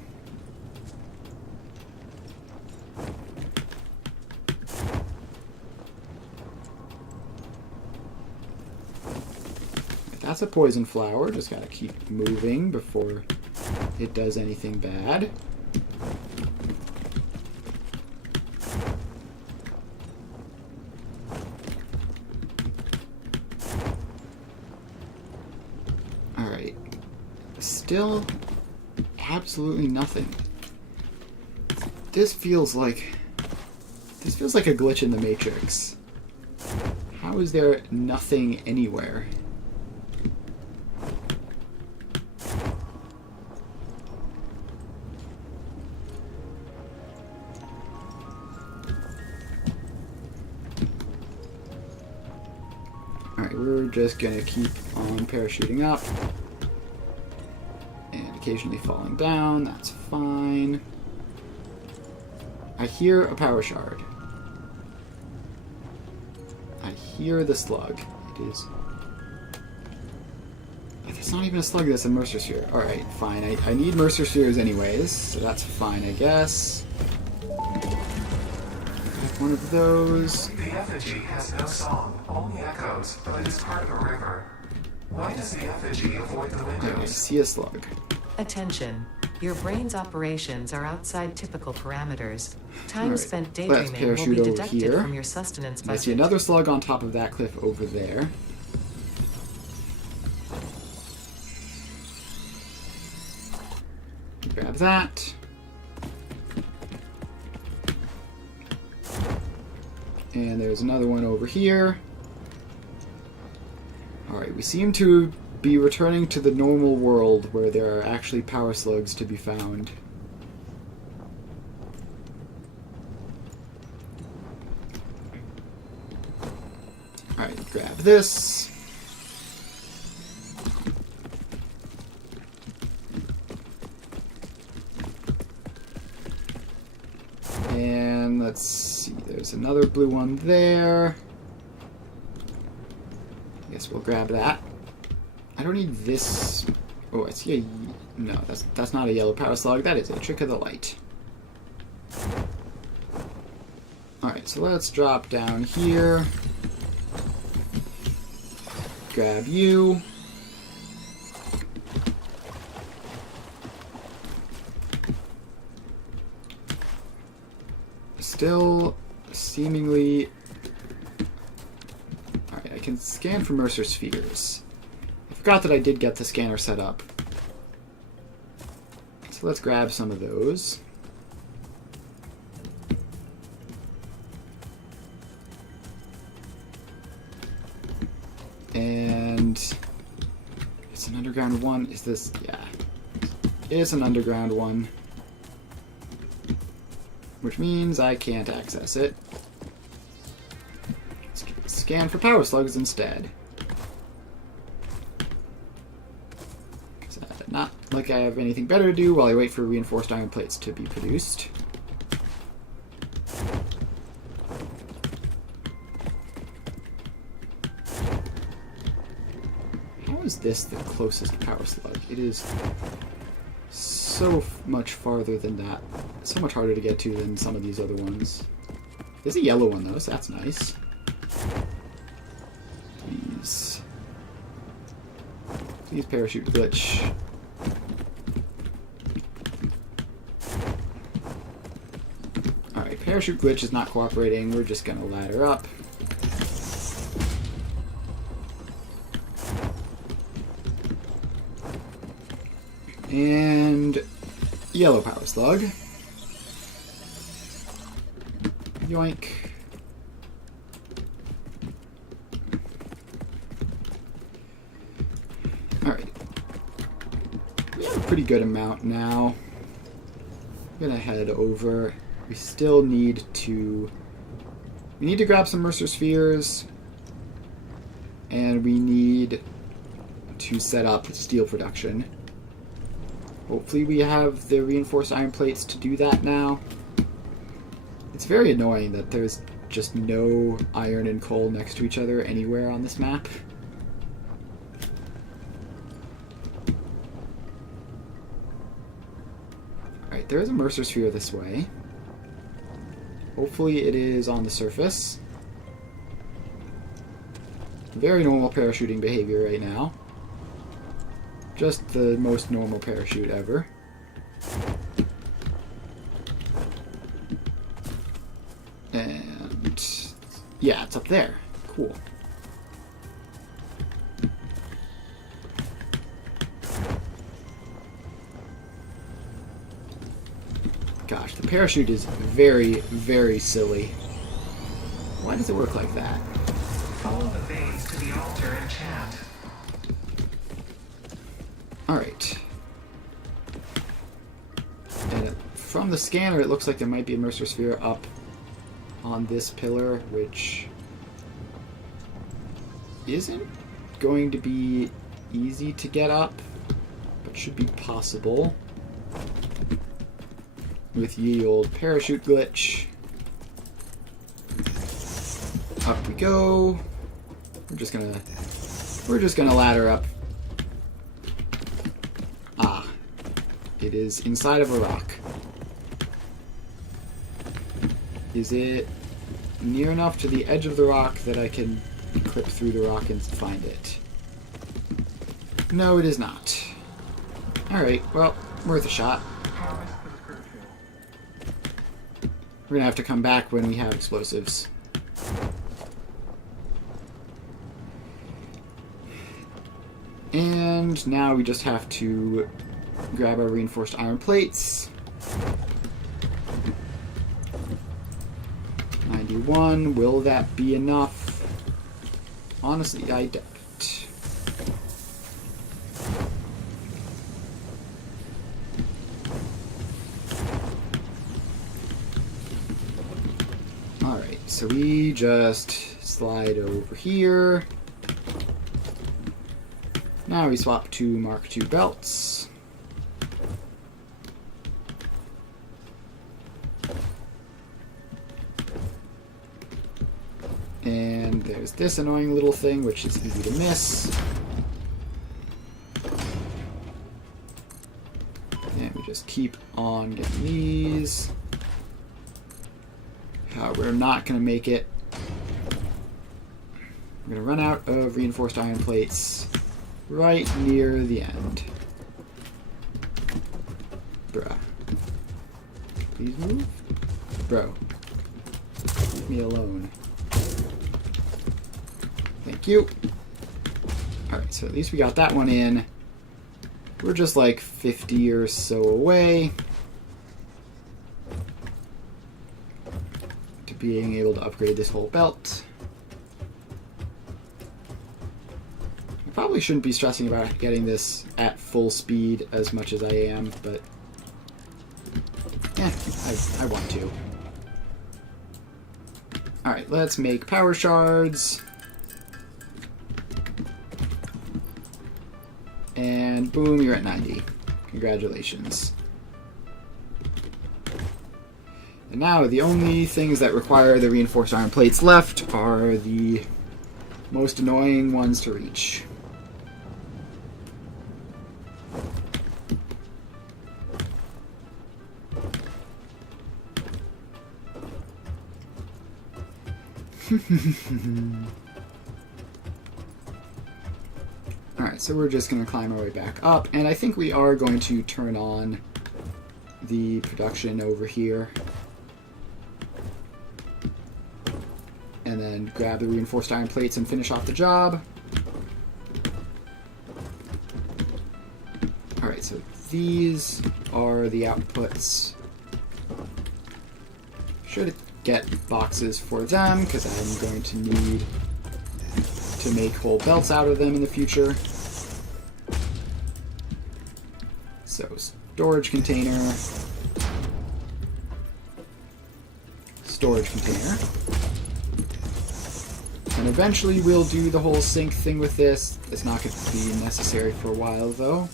a poison flower. Just gotta keep moving before it does anything bad. Alright. Still absolutely nothing. This feels like a glitch in the Matrix. How is there nothing anywhere? Alright, we're just gonna keep on parachuting up. And occasionally falling down, that's fine. I hear a power shard. I hear the slug. It is... It's not even a slug, that's a Mercer Sphere. Alright, fine. I need Mercer Spheres anyways, so that's fine, I guess. Have one of those. The effigy has no song, only echoes, but it is part of a river. Why does the effigy avoid the I windows? see a slug. Attention. Your brain's operations are outside typical parameters. Time Alright, spent let's daydreaming will parachute be over deducted here. from your sustenance I see budget. another slug on top of that cliff over there. Grab that. And there's another one over here. Alright, we seem to be returning to the normal world where there are actually power slugs to be found. Alright, grab this. And let's see, there's another blue one there. I guess we'll grab that. I don't need this. Oh, I see a... No, that's not a yellow power slug. That is a trick of the light. Alright, so let's drop down here. Grab you. Still seemingly... Alright, I can scan for Mercer Spheres. I forgot that I did get the scanner set up. So let's grab some of those. And it's an underground one. Is this? Yeah. It is an underground one. Which means I can't access it. Let's scan for power slugs instead. Not like I have anything better to do while I wait for reinforced iron plates to be produced. How is this the closest power slug? It is so much farther than that. So much harder to get to than some of these other ones. There's a yellow one though, so that's nice. Please parachute glitch. Alright, parachute glitch is not cooperating. We're just gonna ladder up. And yellow power slug. Yoink. Alright. We have a pretty good amount now. I'm gonna head over. We still need to... We need to grab some Mercer Spheres. And we need to set up steel production. Hopefully we have the reinforced iron plates to do that now. It's very annoying that there's just no iron and coal next to each other anywhere on this map. Alright, there is a Mercer Sphere this way. Hopefully it is on the surface. Very normal parachuting behavior right now. Just the most normal parachute ever. And yeah, it's up there. Cool. Gosh, the parachute is very, very silly. Why does it work like that? Follow the veins to the altar and chant. Alright. And from the scanner, it looks like there might be a Mercer Sphere up on this pillar, which isn't going to be easy to get up, but should be possible with ye old parachute glitch. Up we go. We're just gonna ladder up. Ah, it is inside of a rock. Is it near enough to the edge of the rock that I can clip through the rock and find it? No, it is not. Alright, well, worth a shot. We're gonna have to come back when we have explosives. And now we just have to grab our reinforced iron plates. 91. Will that be enough? Honestly, I doubt it. Alright, so we just slide over here. Now we swap to Mark II belts. And there's this annoying little thing, which is easy to miss. And we just keep on getting these. We're not going to make it. We're going to run out of reinforced iron plates right near the end. Bruh. Please move? Bro. Leave me alone. Thank you. Alright, so at least we got that one in. We're just like 50 or so away to being able to upgrade this whole belt. I probably shouldn't be stressing about getting this at full speed as much as I am, but I want to. Alright, let's make power shards. And boom, you're at 90. Congratulations. And now the only things that require the reinforced iron plates left are the most annoying ones to reach. Alright, so we're just going to climb our way back up, and I think we are going to turn on the production over here. And then grab the reinforced iron plates and finish off the job. Alright, so these are the outputs. Should get boxes for them, because I'm going to need to make whole belts out of them in the future. So, storage container. Storage container. And eventually we'll do the whole sync thing with this. It's not going to be necessary for a while, though.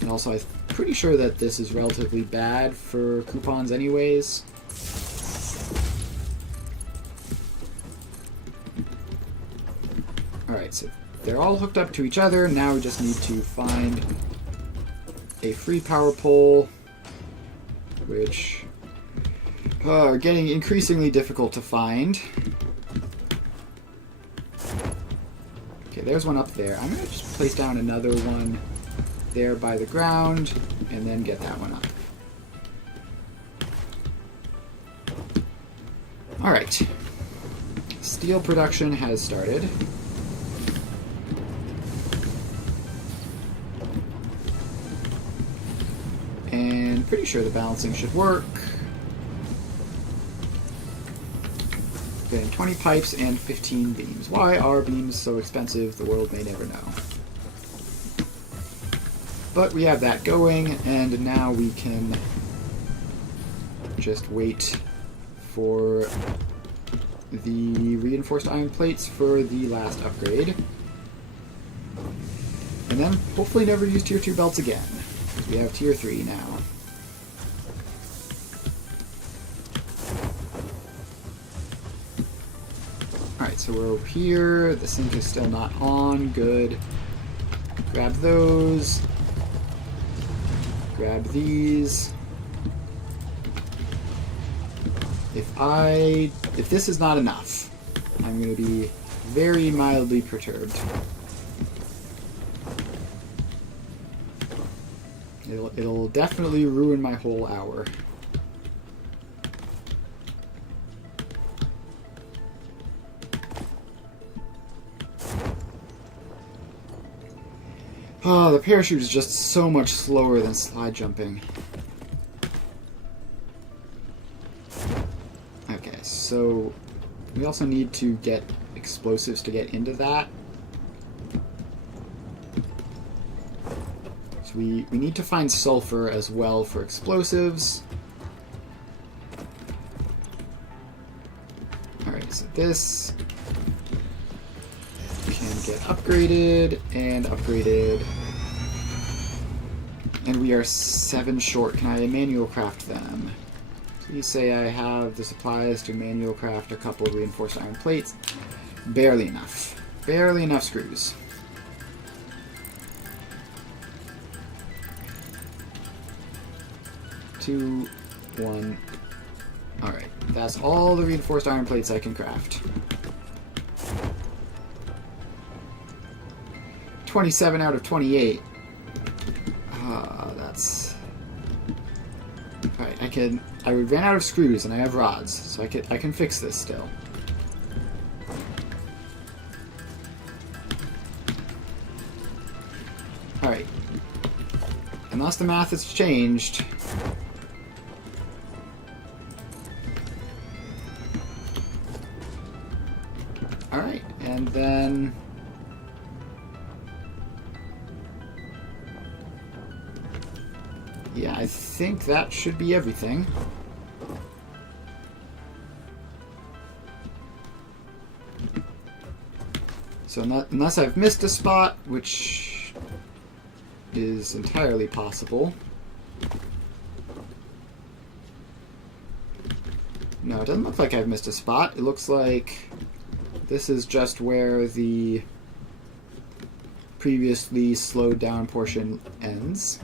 And also, I'm pretty sure that this is relatively bad for coupons anyways. Alright, so they're all hooked up to each other. Now we just need to find a free power pole, which are getting increasingly difficult to find. Okay, there's one up there. I'm going to just place down another one there by the ground, and then get that one up. Alright. Steel production has started. And pretty sure the balancing should work. Getting 20 pipes and 15 beams. Why are beams so expensive? The world may never know. But we have that going, and now we can just wait for the reinforced iron plates for the last upgrade. And then hopefully never use tier 2 belts again, because we have tier 3 now. Alright, so we're over here. The sink is still not on. Good. Grab those. Grab these. If this is not enough, I'm going to be very mildly perturbed. It'll definitely ruin my whole hour. Oh, the parachute is just so much slower than slide jumping. Okay, so we also need to get explosives to get into that. So we need to find sulfur as well for explosives. Alright, so this can get upgraded and upgraded. And we are 7 short. Can I manual craft them? Please say I have the supplies to manual craft a couple of reinforced iron plates. Barely enough. Barely enough screws. Two, one. Alright, that's all the reinforced iron plates I can craft. 27 out of 28. That's... Alright, I ran out of screws and I have rods, so I can fix this still. Alright. Unless the math has changed. Alright, and then... yeah, I think that should be everything. So unless I've missed a spot, which is entirely possible. No, it doesn't look like I've missed a spot. It looks like this is just where the previously slowed down portion ends.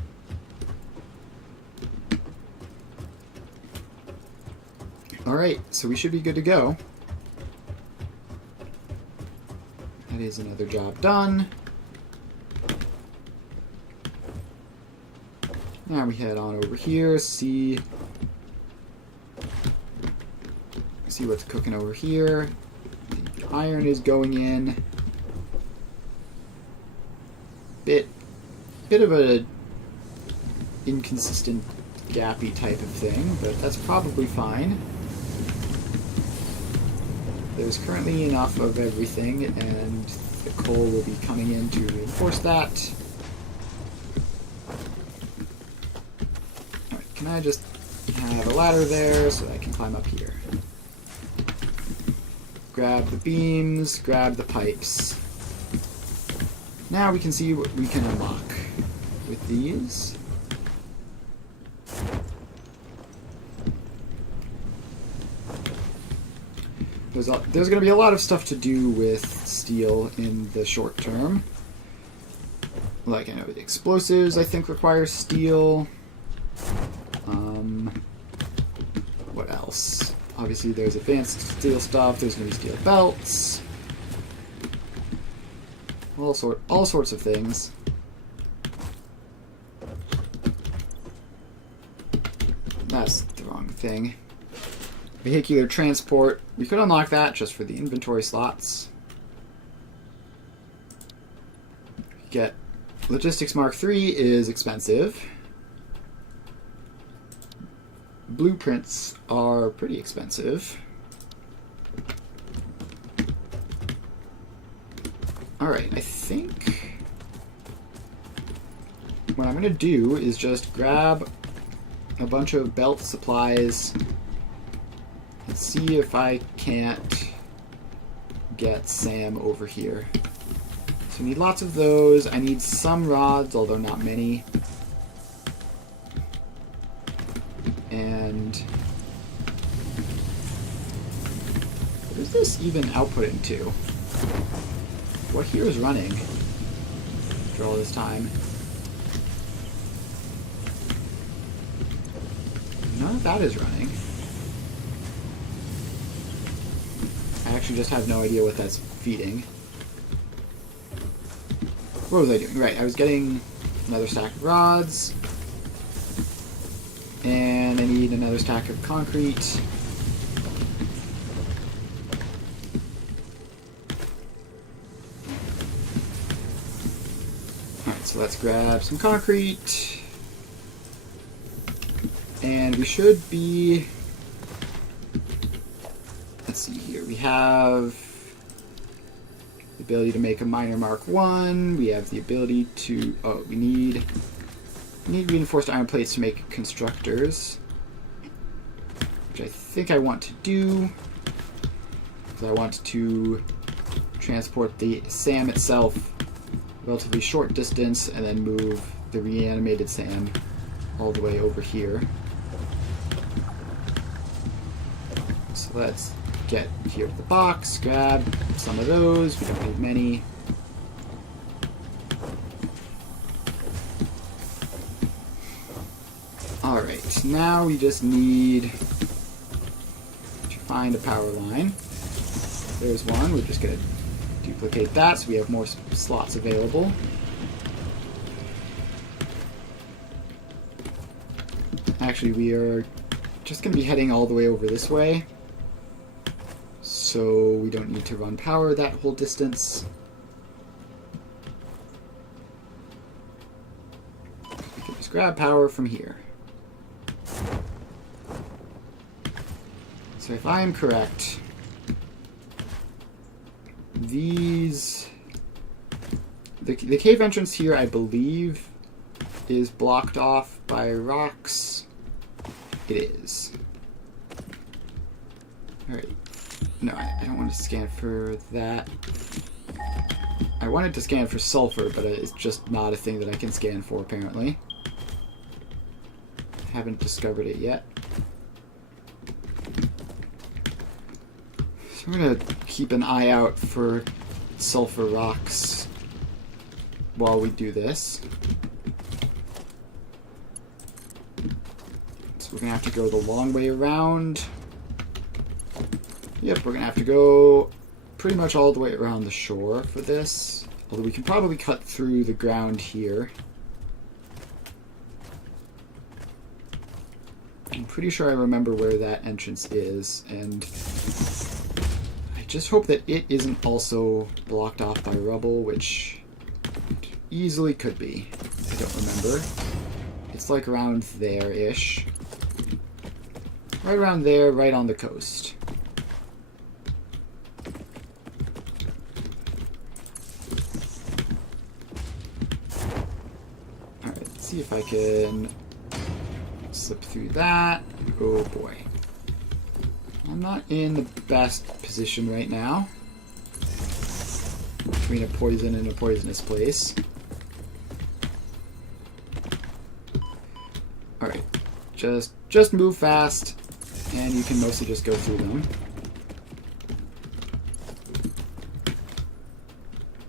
Alright, so we should be good to go. That is another job done. Now we head on over here, see what's cooking over here. The iron is going in. Bit of a inconsistent, gappy type of thing, but that's probably fine. There's currently enough of everything, and the coal will be coming in to reinforce that. Alright, can I just have a ladder there so that I can climb up here? Grab the beams, grab the pipes. Now we can see what we can unlock with these. There's going to be a lot of stuff to do with steel in the short term. Like, I know the explosives, I think, require steel. What else? Obviously, there's advanced steel stuff. There's going to be steel belts. All sorts of things. That's the wrong thing. Vehicular transport. We could unlock that just for the inventory slots. Get Logistics Mark III is expensive. Blueprints are pretty expensive. Alright, I think what I'm going to do is just grab a bunch of belt supplies and see if I can't get Sam over here. So I need lots of those. I need some rods, although not many. And what is this even outputting to? What here is running after all this time? None of that is running. I actually just have no idea what that's feeding. What was I doing? Right, I was getting another stack of rods. And I need another stack of concrete. Alright, so let's grab some concrete. And we should be... Let's see here. We have the ability to make a miner Mark 1. We have the ability to... Oh, we need reinforced iron plates to make constructors. Which I think I want to do. Because I want to transport the SAM itself relatively short distance and then move the reanimated SAM all the way over here. So let's get here to the box, grab some of those. We don't need many. Alright, now we just need to find a power line. There's one. We're just going to duplicate that so we have more slots available. Actually, we are just going to be heading all the way over this way, so we don't need to run power that whole distance. We can just grab power from here. So if I am correct, these... The cave entrance here, I believe, is blocked off by rocks. It is. Alright. No, I don't want to scan for that. I wanted to scan for sulfur, but it's just not a thing that I can scan for, apparently. Haven't discovered it yet. So I'm going to keep an eye out for sulfur rocks while we do this. So we're going to have to go the long way around. Yep, we're going to have to go pretty much all the way around the shore for this. Although we can probably cut through the ground here. I'm pretty sure I remember where that entrance is, and I just hope that it isn't also blocked off by rubble, which it easily could be. I don't remember. It's like around there-ish. Right around there, right on the coast. Alright, let's see if I can slip through that. Oh boy. I'm not in the best position right now. Between a poison and a poisonous place. Alright. Just move fast, and you can mostly just go through them.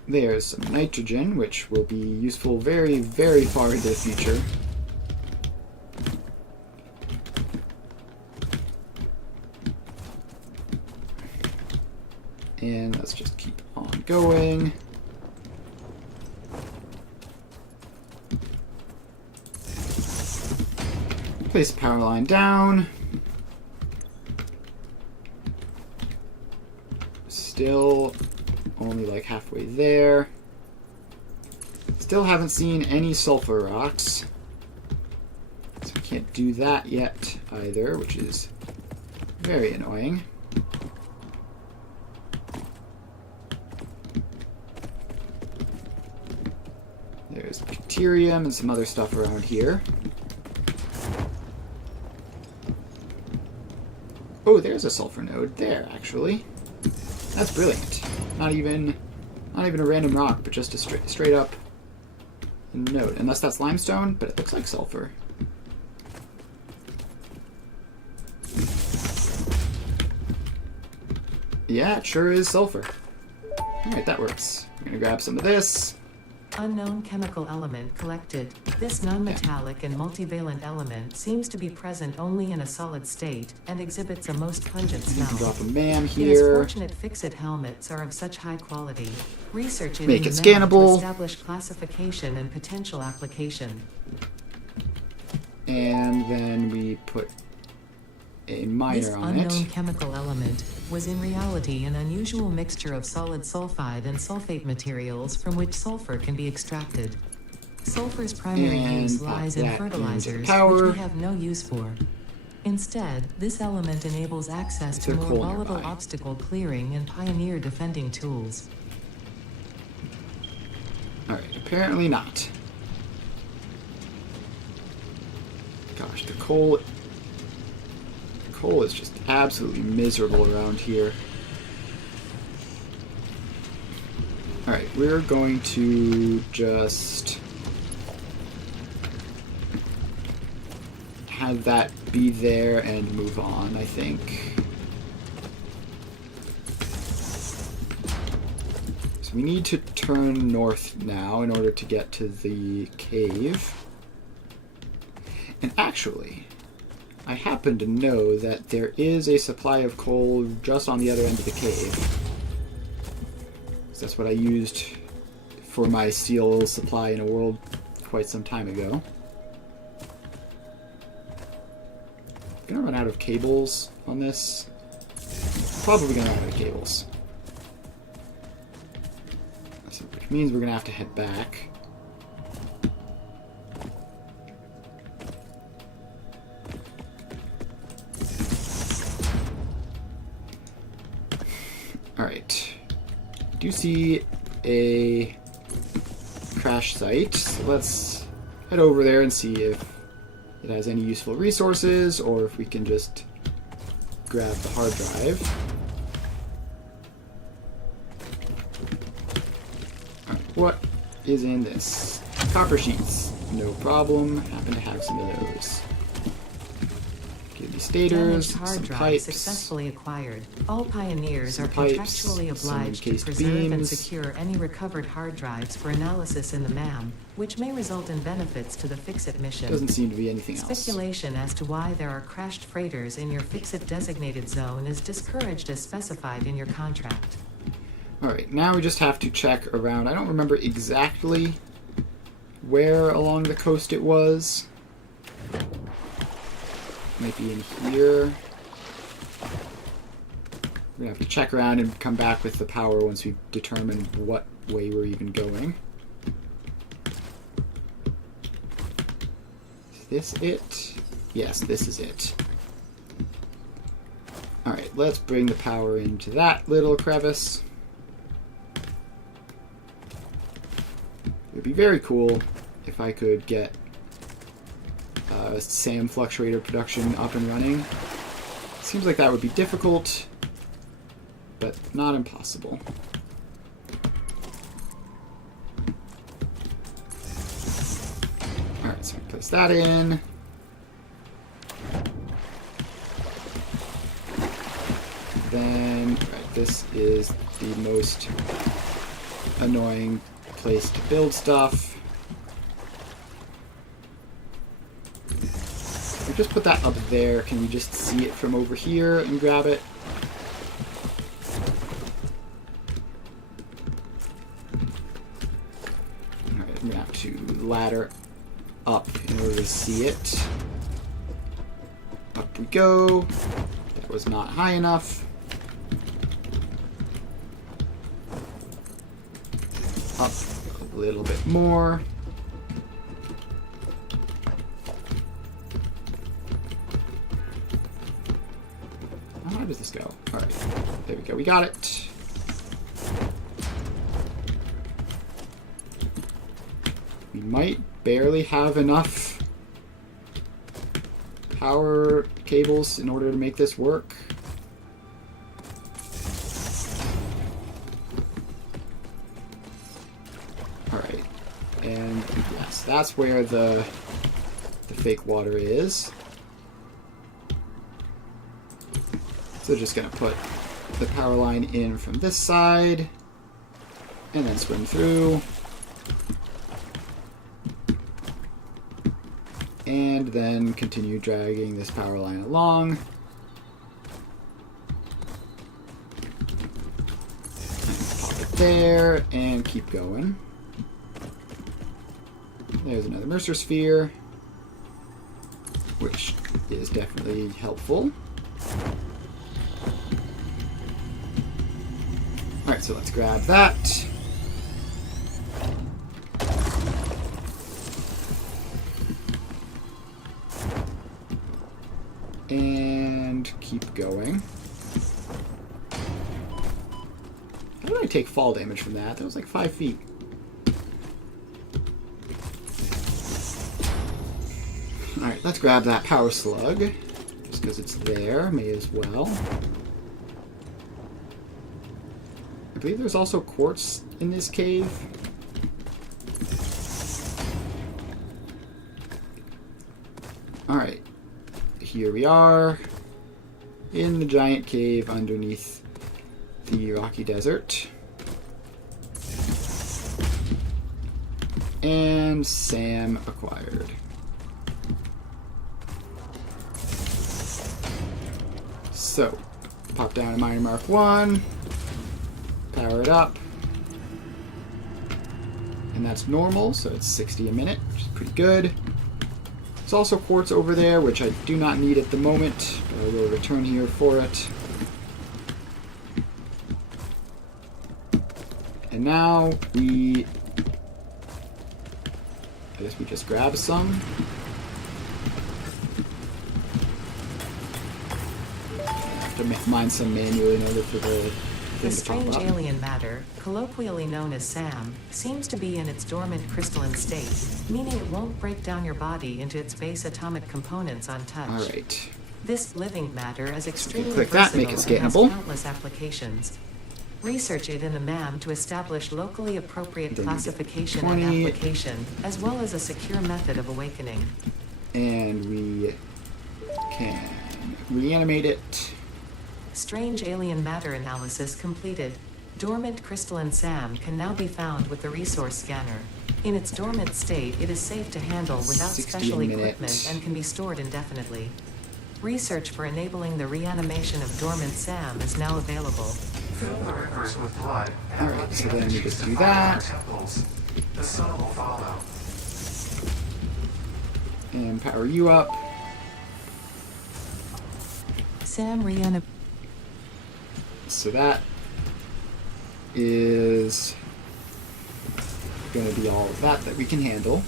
There's some nitrogen, which will be useful very, very far into the future. And let's just keep on going. Place the power line down. Still only like halfway there. Still haven't seen any sulfur rocks. So we can't do that yet either, which is very annoying. There's deuterium and some other stuff around here. Oh, there's a sulfur node there, actually. That's brilliant. Not even a random rock, but just a straight up node. Unless that's limestone, but it looks like sulfur. Yeah, it sure is sulfur. Alright, that works. I'm gonna grab some of this. Unknown chemical element collected. This non-metallic and multivalent element seems to be present only in a solid state and exhibits a most pungent smell. Drop a man Its here. fortunate fix-it helmets are of such high quality. Research it Make in it the lab to scannable. establish classification and potential application. And then we put a This miner on unknown it. chemical element was in reality an unusual mixture of solid sulfide and sulfate materials from which sulfur can be extracted. Sulfur's primary And use pop lies that in into fertilizers, power. which we have no use for. Instead, this element enables access to there more coal volatile nearby? obstacle clearing and pioneer defending tools. Alright, apparently not. Gosh, the coal is just absolutely miserable around here. Alright, we're going to just have that be there and move on, I think. So we need to turn north now in order to get to the cave. And actually, I happen to know that there is a supply of coal just on the other end of the cave. So that's what I used for my steel supply in a world quite some time ago. I'm gonna run out of cables on this. Probably gonna run out of cables. So, which means we're gonna have to head back. Alright. Do see a crash site. So let's head over there and see if it has any useful resources or if we can just grab the hard drive. Alright, what is in this? Copper sheets. No problem. Happen to have some of those. Give me stators, Damaged hard some drive pipes. successfully acquired. All pioneers Some are pipes, contractually some obliged to encased preserve and beams. secure any recovered hard drives for analysis in the MAM, which may result in benefits to the Fix-It mission. Doesn't seem to be anything else. Speculation as to why there are crashed freighters in your Fix-It designated zone is discouraged as specified in your contract. Alright, now we just have to check around. I don't remember exactly where along the coast it was. Might be in here. We're gonna have to check around and come back with the power once we've determined what way we're even going. Is this it? Yes, this is it. Alright, let's bring the power into that little crevice. It would be very cool if I could get SAM fluctuator production up and running. Seems like that would be difficult, but not impossible. Alright, so we place that in. Then, right, this is the most annoying place to build stuff. We just put that up there. Can we just see it from over here and grab it? Alright, I'm gonna have to ladder up in order to see it. we go. That was not high enough. Up a little bit more. How does this go? All right, there we go. We got it. We might barely have enough power cables in order to make this work. Alright, and yes, that's where the fake water is. So just gonna put the power line in from this side and then swim through. And then continue dragging this power line along. And pop it there and keep going. There's another Mercer sphere, which is definitely helpful. Alright, so let's grab that. And keep going. How did I take fall damage from that? That was like 5 feet. Alright, let's grab that power slug. Just because it's there, may as well. I believe there's also quartz in this cave. Alright. Here we are in the giant cave underneath the rocky desert. And Sam acquired. So, pop down to Miner Mark 1, power it up, and that's normal, so it's 60 a minute, which is pretty good. There's also quartz over there, which I do not need at the moment, but I will return here for it. And now I guess we just grab some. I have to mine some manually in order for the The thing to strange pop up. alien matter, colloquially known as SAM, seems to be in its dormant crystalline state, meaning it won't break down your body into its base atomic components on touch. Alright. This living matter is extremely click that, make it versatile and has scannable. countless applications. Research it in the MAM to establish locally appropriate Then you get classification and 20. application, as well as a secure method of awakening. And we can reanimate it. Strange alien matter analysis completed. Dormant crystalline SAM can now be found with the resource scanner. In its dormant state, it is safe to handle without 60 special a minute. equipment and can be stored indefinitely. Research for enabling the reanimation of dormant SAM is now available. Fill the rivers with blood and Alright, let the so then we energies just do defile that. our temples. The sun will follow. And power you up. SAM reanimation. So that is going to be all of that we can handle.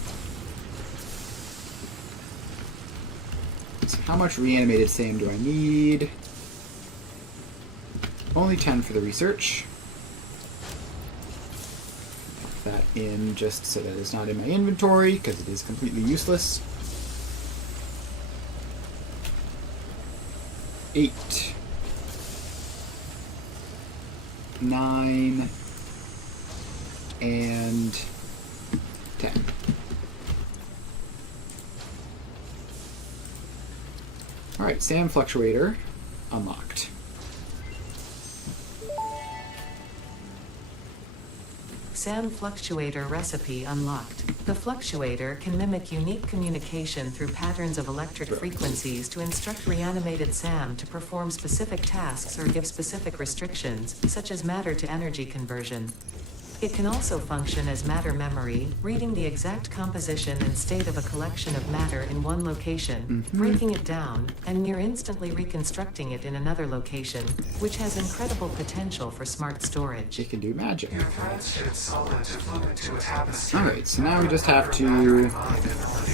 So how much reanimated SAM do I need? Only 10 for the research. Pop that in just so that it's not in my inventory, because it is completely useless. 8. 9. And 10. Alright, SAM Fluctuator unlocked. SAM Fluctuator recipe unlocked. The fluctuator can mimic unique communication through patterns of electric frequencies to instruct reanimated SAM to perform specific tasks or give specific restrictions, such as matter to energy conversion. It can also function as matter memory, reading the exact composition and state of a collection of matter in one location, breaking it down, and near instantly reconstructing it in another location, which has incredible potential for smart storage. It can do magic. Your threads shift solid to fluid to a tapestry. Alright, so now we just have to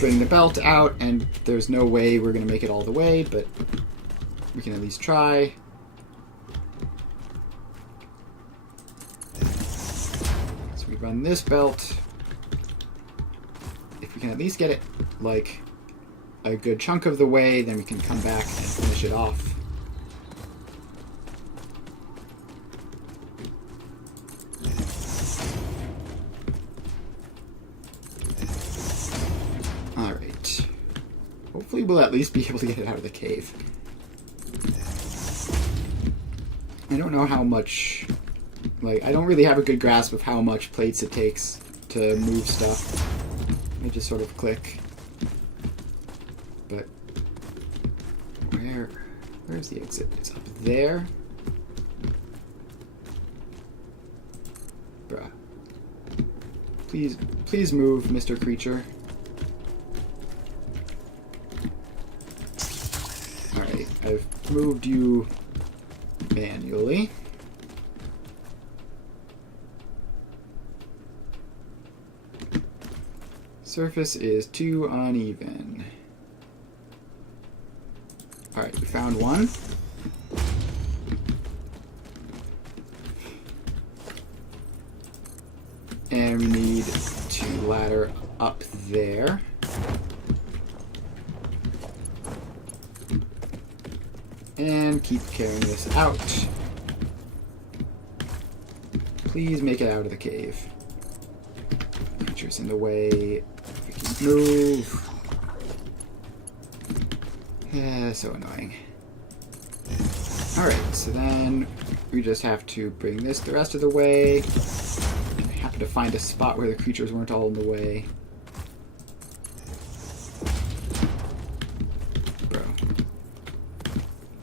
bring the belt out, and there's no way we're going to make it all the way, but we can at least try. So we run this belt. If we can at least get it, like, a good chunk of the way, then we can come back and finish it off. Alright. Hopefully we'll at least be able to get it out of the cave. I don't know how much... Like, I don't really have a good grasp of how much plates it takes to move stuff. I just sort of click. But... Where's the exit? It's up there? Bruh. Please move, Mr. Creature. Alright, I've moved you manually. Surface is too uneven. Alright, we found one. And we need to ladder up there. And keep carrying this out. Please make it out of the cave. Creatures in the way. We can move. Yeah, so annoying. Alright, so then we just have to bring this the rest of the way. I happen to find a spot where the creatures weren't all in the way. Bro.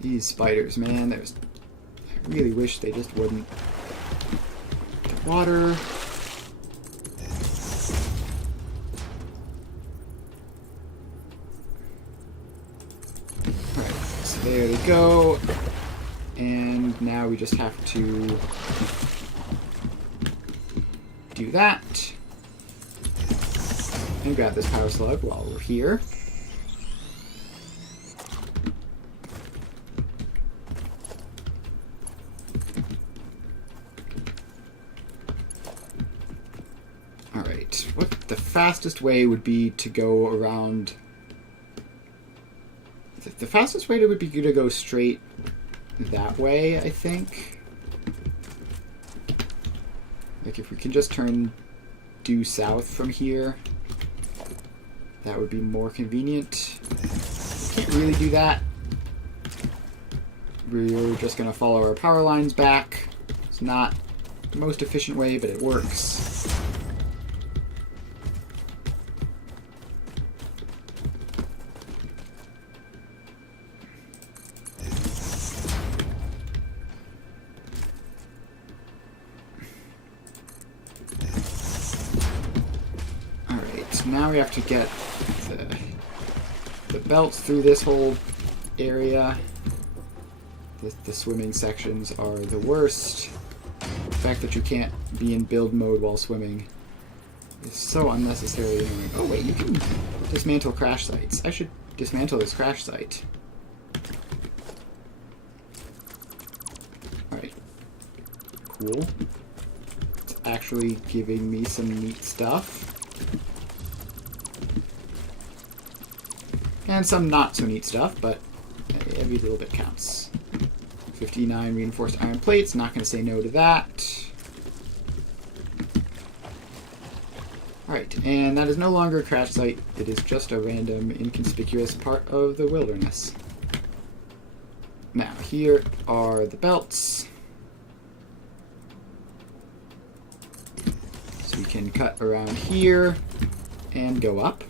These spiders, man, I really wish they just wouldn't. The water. Alright, so there they go. And now we just have to do that. And grab this power slug while we're here. Alright, what the fastest way would be to go around... The fastest way would be to go straight that way, I think. Like, if we can just turn due south from here, that would be more convenient. We can't really do that. We're just going to follow our power lines back. It's not the most efficient way, but it works. Now we have to get the belts through this whole area. The swimming sections are the worst. The fact that you can't be in build mode while swimming is so unnecessary. Oh wait, you can dismantle crash sites. I should dismantle this crash site. Alright. Cool. It's actually giving me some neat stuff. And some not so neat stuff, but every little bit counts. 59 reinforced iron plates, not going to say no to that. Alright, and that is no longer a crash site, it is just a random, inconspicuous part of the wilderness. Now, here are the belts. So we can cut around here and go up.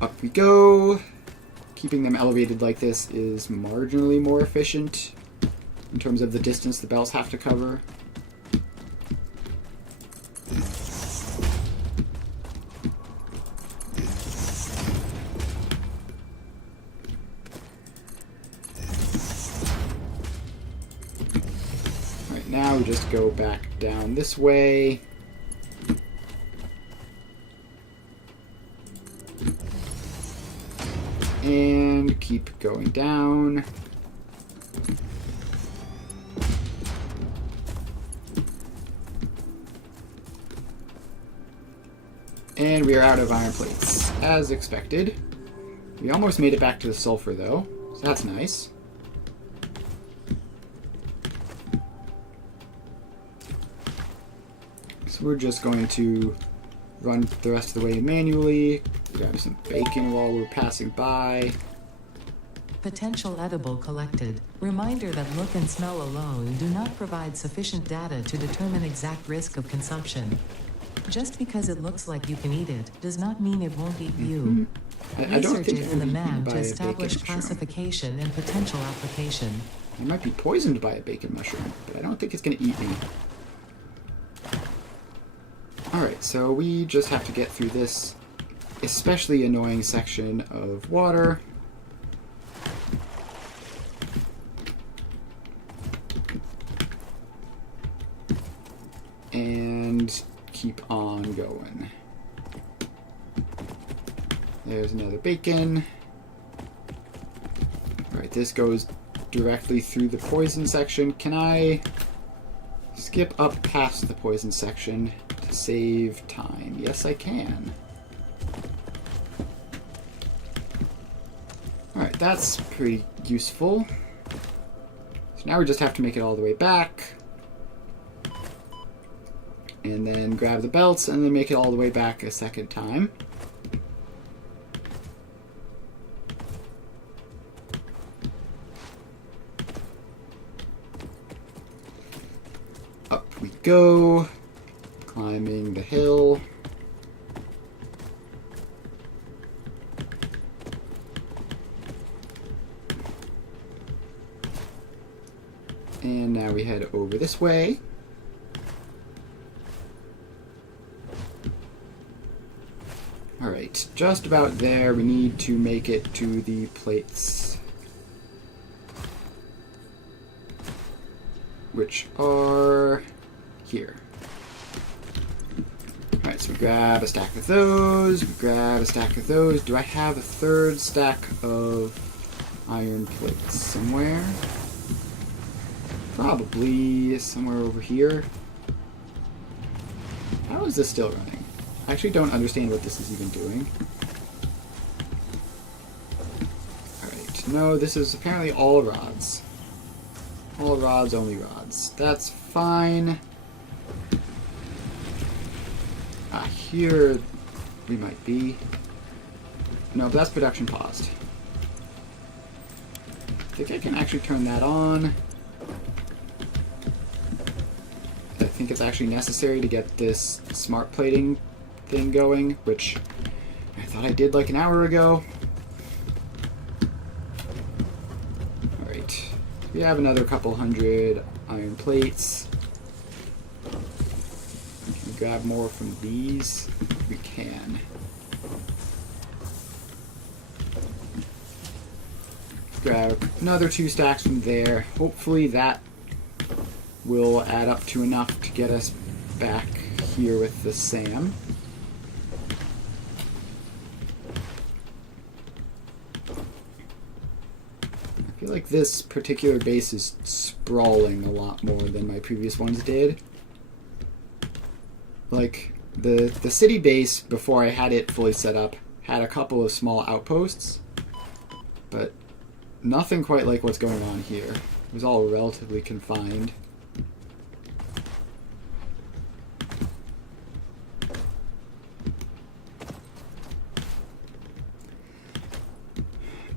Up we go. keeping them elevated like this is marginally more efficient in terms of the distance the belts have to cover. Alright, now we just go back down this way. And keep going down. And we are out of iron plates, as expected. We almost made it back to the sulfur, though, so that's nice. So we're just going to run the rest of the way manually. Grab some bacon while we're passing by. Potential edible collected. Reminder that look and smell alone do not provide sufficient data to determine exact risk of consumption. Just because it looks like you can eat it does not mean it won't eat you. I don't Research think is it in the would be map eaten to by a establish bacon mushroom. classification and potential application. It might be poisoned by a bacon mushroom, but I don't think it's going to eat me. Alright, so we just have to get through this especially annoying section of water. And keep on going. There's another bacon. Alright, this goes directly through the poison section. Can I skip up past the poison section to save time? Yes, I can. Alright, that's pretty useful. So now we just have to make it all the way back. And then grab the belts and then make it all the way back a second time. Up we go, climbing the hill. And now we head over this way. Alright, just about there. We need to make it to the plates, which are here. Alright, so we grab a stack of those, we grab a stack of those. Do I have a third stack of iron plates somewhere? Probably somewhere over here. How is this still running? I actually don't understand what this is even doing. Alright, no, this is apparently all rods. All rods, only rods. That's fine. Here we might be. No, but that's production paused. I think I can actually turn that on. I think it's actually necessary to get this smart plating thing going, which I thought I did like an hour ago. Alright, we have another couple hundred iron plates. Can we grab more from these? We can. Grab another 2 stacks from there. Hopefully that will add up to enough to get us back here with the SAM. I feel like this particular base is sprawling a lot more than my previous ones did. Like, the city base, before I had it fully set up, had a couple of small outposts, but nothing quite like what's going on here. It was all relatively confined.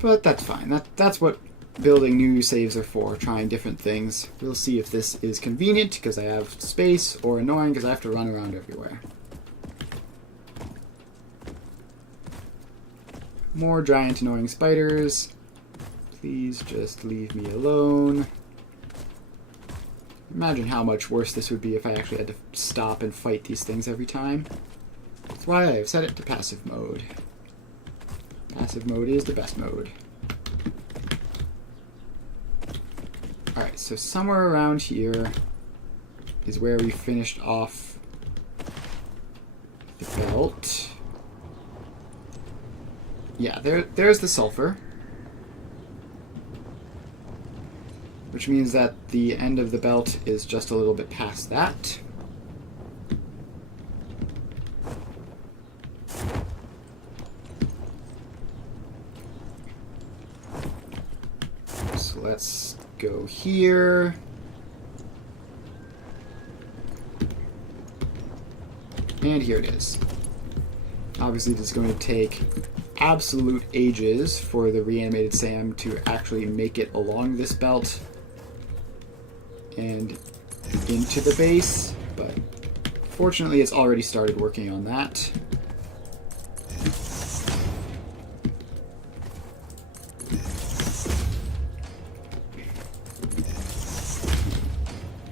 But that's fine. That's what building new saves are for, trying different things. We'll see if this is convenient because I have space, or annoying because I have to run around everywhere. More giant annoying spiders. Please just leave me alone. Imagine how much worse this would be if I actually had to stop and fight these things every time. That's why I have set it to passive mode. Passive mode is the best mode. Alright, so somewhere around here is where we finished off the belt. Yeah, there's the sulfur. Which means that the end of the belt is just a little bit past that. So let's go here. And here it is. Obviously, this is going to take absolute ages for the reanimated Sam to actually make it along this belt and into the base, but fortunately it's already started working on that.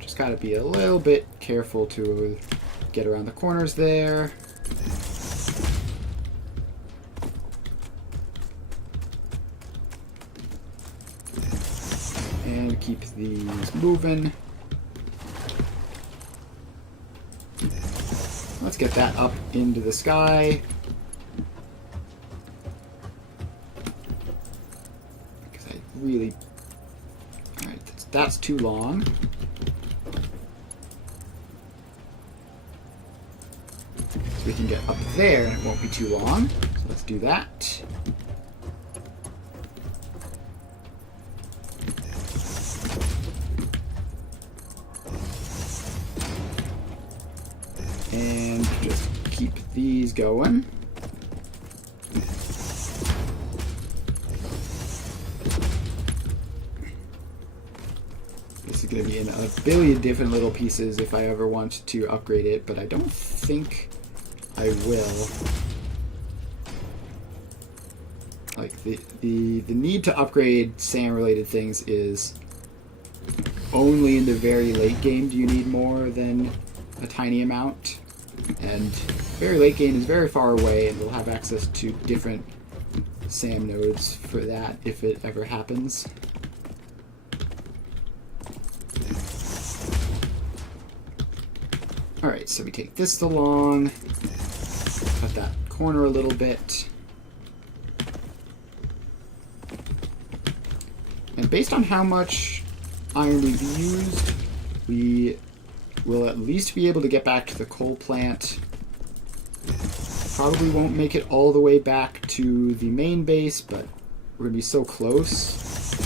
Just gotta be a little bit careful to get around the corners there. And keep these moving. Let's get that up into the sky. Because I really... Alright, that's too long. So we can get up there and it won't be too long. So let's do that. And just keep these going. This is going to be in a billion different little pieces if I ever want to upgrade it, but I don't think I will. Like, the need to upgrade SAM-related things is only in the very late game do you need more than a tiny amount. And very late game is very far away, and we'll have access to different SAM nodes for that if it ever happens. Alright, so we take this along, cut that corner a little bit. And based on how much iron we've used, we will at least be able to get back to the coal plant. Probably won't make it all the way back to the main base, but we're going to be so close.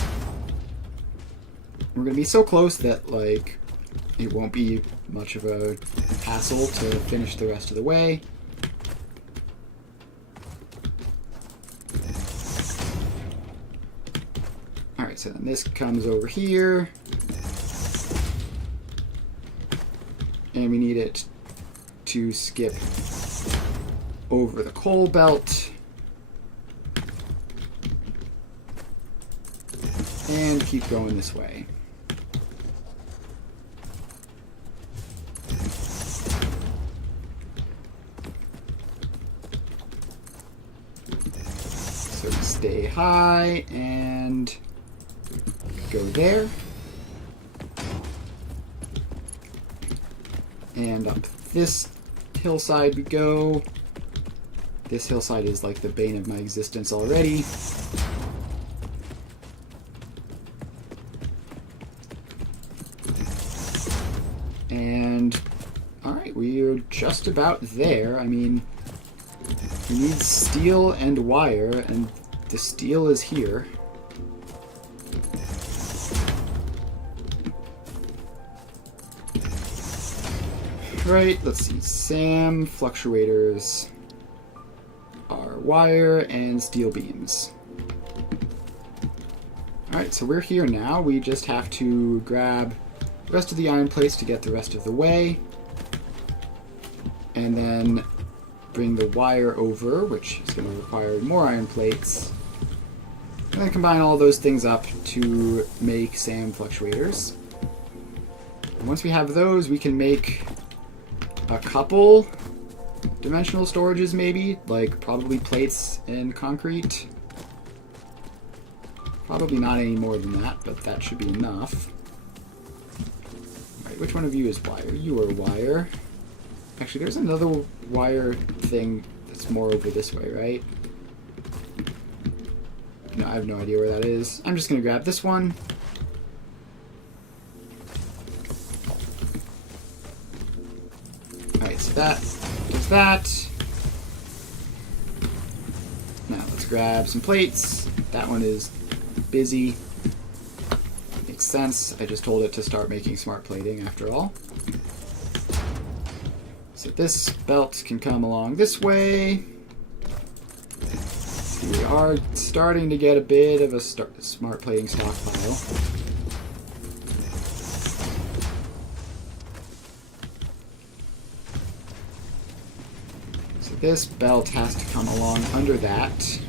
We're going to be so close that, like, it won't be much of a hassle to finish the rest of the way. Alright, so then this comes over here. And we need it to skip over the coal belt. And keep going this way. So we stay high and go there. And up this hillside we go. This hillside is like the bane of my existence already. And, alright, we're just about there. I mean, we need steel and wire, and the steel is here. Right, let's see. SAM, fluctuators are wire, and steel beams. Alright, so we're here now. We just have to grab the rest of the iron plates to get the rest of the way. And then bring the wire over, which is going to require more iron plates. And then combine all those things up to make SAM fluctuators. And once we have those, we can make a couple dimensional storages maybe, like probably plates and concrete. Probably not any more than that, but that should be enough. Alright, which one of you is wire? You are wire. Actually, there's another wire thing that's more over this way, right? No, I have no idea where that is. I'm just going to grab this one. Alright, so that does that. Now let's grab some plates. That one is busy. Makes sense. I just told it to start making smart plating after all. So this belt can come along this way. We are starting to get a bit of a smart plating stockpile. So this belt has to come along under that.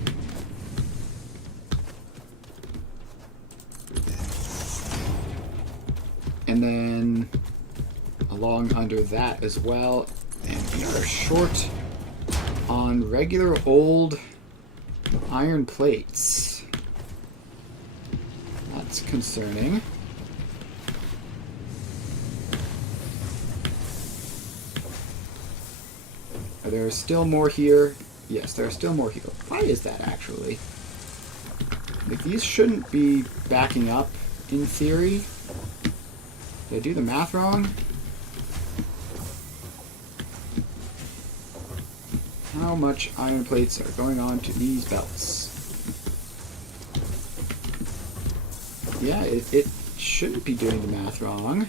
And then along under that as well. And we are short on regular old iron plates. That's concerning. Are there still more here? Yes, there are still more here. Why is that actually? Like, these shouldn't be backing up in theory. Did I do the math wrong? How much iron plates are going on to these belts? Yeah, it shouldn't be doing the math wrong.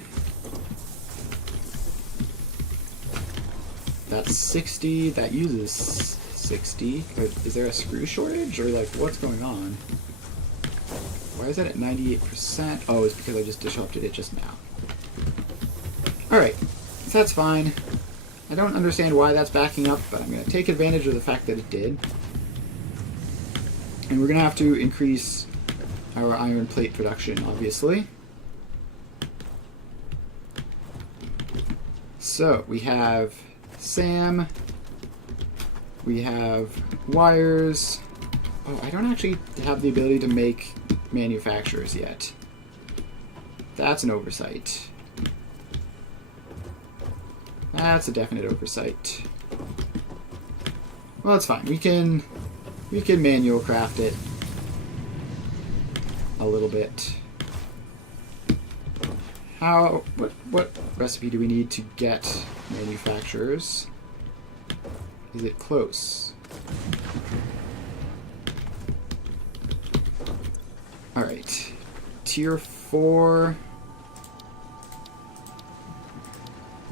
That's 60. That uses 60. Is there a screw shortage? Or, like, what's going on? Why is that at 98%? Oh, it's because I just disrupted it just now. Alright, so that's fine. I don't understand why that's backing up, but I'm going to take advantage of the fact that it did. And we're going to have to increase our iron plate production, obviously. So, we have SAM. We have wires. Oh, I don't actually have the ability to make manufacturers yet. That's an oversight. That's a definite oversight. Well, it's fine. We can manual craft it a little bit. What recipe do we need to get manufacturers? Is it close? All right. Tier 4.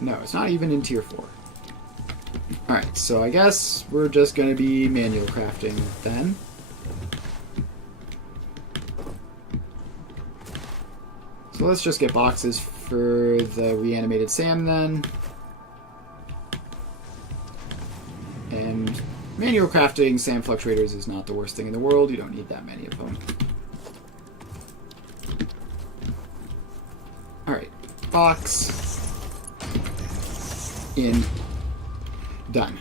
No, it's not even in Tier 4. Alright, so I guess we're just going to be manual crafting then. So let's just get boxes for the reanimated SAM then. And manual crafting SAM fluctuators is not the worst thing in the world. You don't need that many of them. Alright, box. In. Done.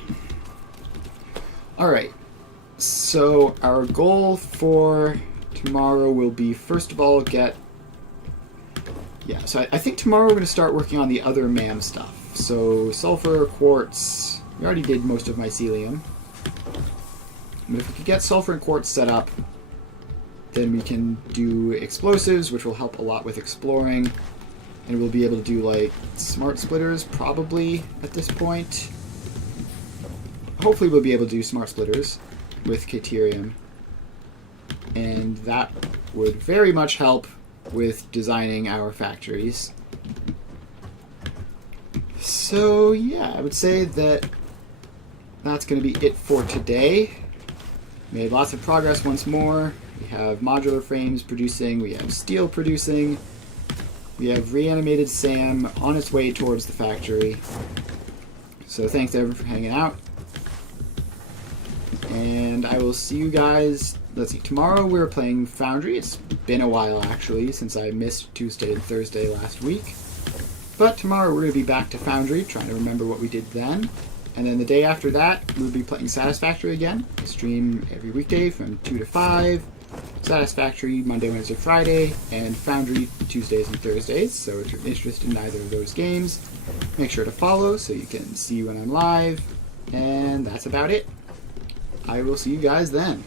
Alright, so our goal for tomorrow will be, first of all, get... Yeah, so I think tomorrow we're going to start working on the other MAM stuff. So, sulfur, quartz... We already did most of mycelium. But if we could get sulfur and quartz set up, then we can do explosives, which will help a lot with exploring. And we'll be able to do, like, smart splitters, probably, at this point. Hopefully we'll be able to do smart splitters with Caterium. And that would very much help with designing our factories. So, yeah, I would say that that's going to be it for today. Made lots of progress once more. We have modular frames producing, we have steel producing. We have reanimated SAM on its way towards the factory. So thanks everyone for hanging out. And I will see you guys. Let's see. Tomorrow we're playing Foundry. It's been a while actually since I missed Tuesday and Thursday last week. But tomorrow we're going to be back to Foundry, trying to remember what we did then. And then the day after that, we'll be playing Satisfactory again. I stream every weekday from 2 to 5. Satisfactory Monday, Wednesday, Friday. And Foundry Tuesdays and Thursdays. So if you're interested in either of those games, make sure to follow so you can see when I'm live. And that's about it. I will see you guys then.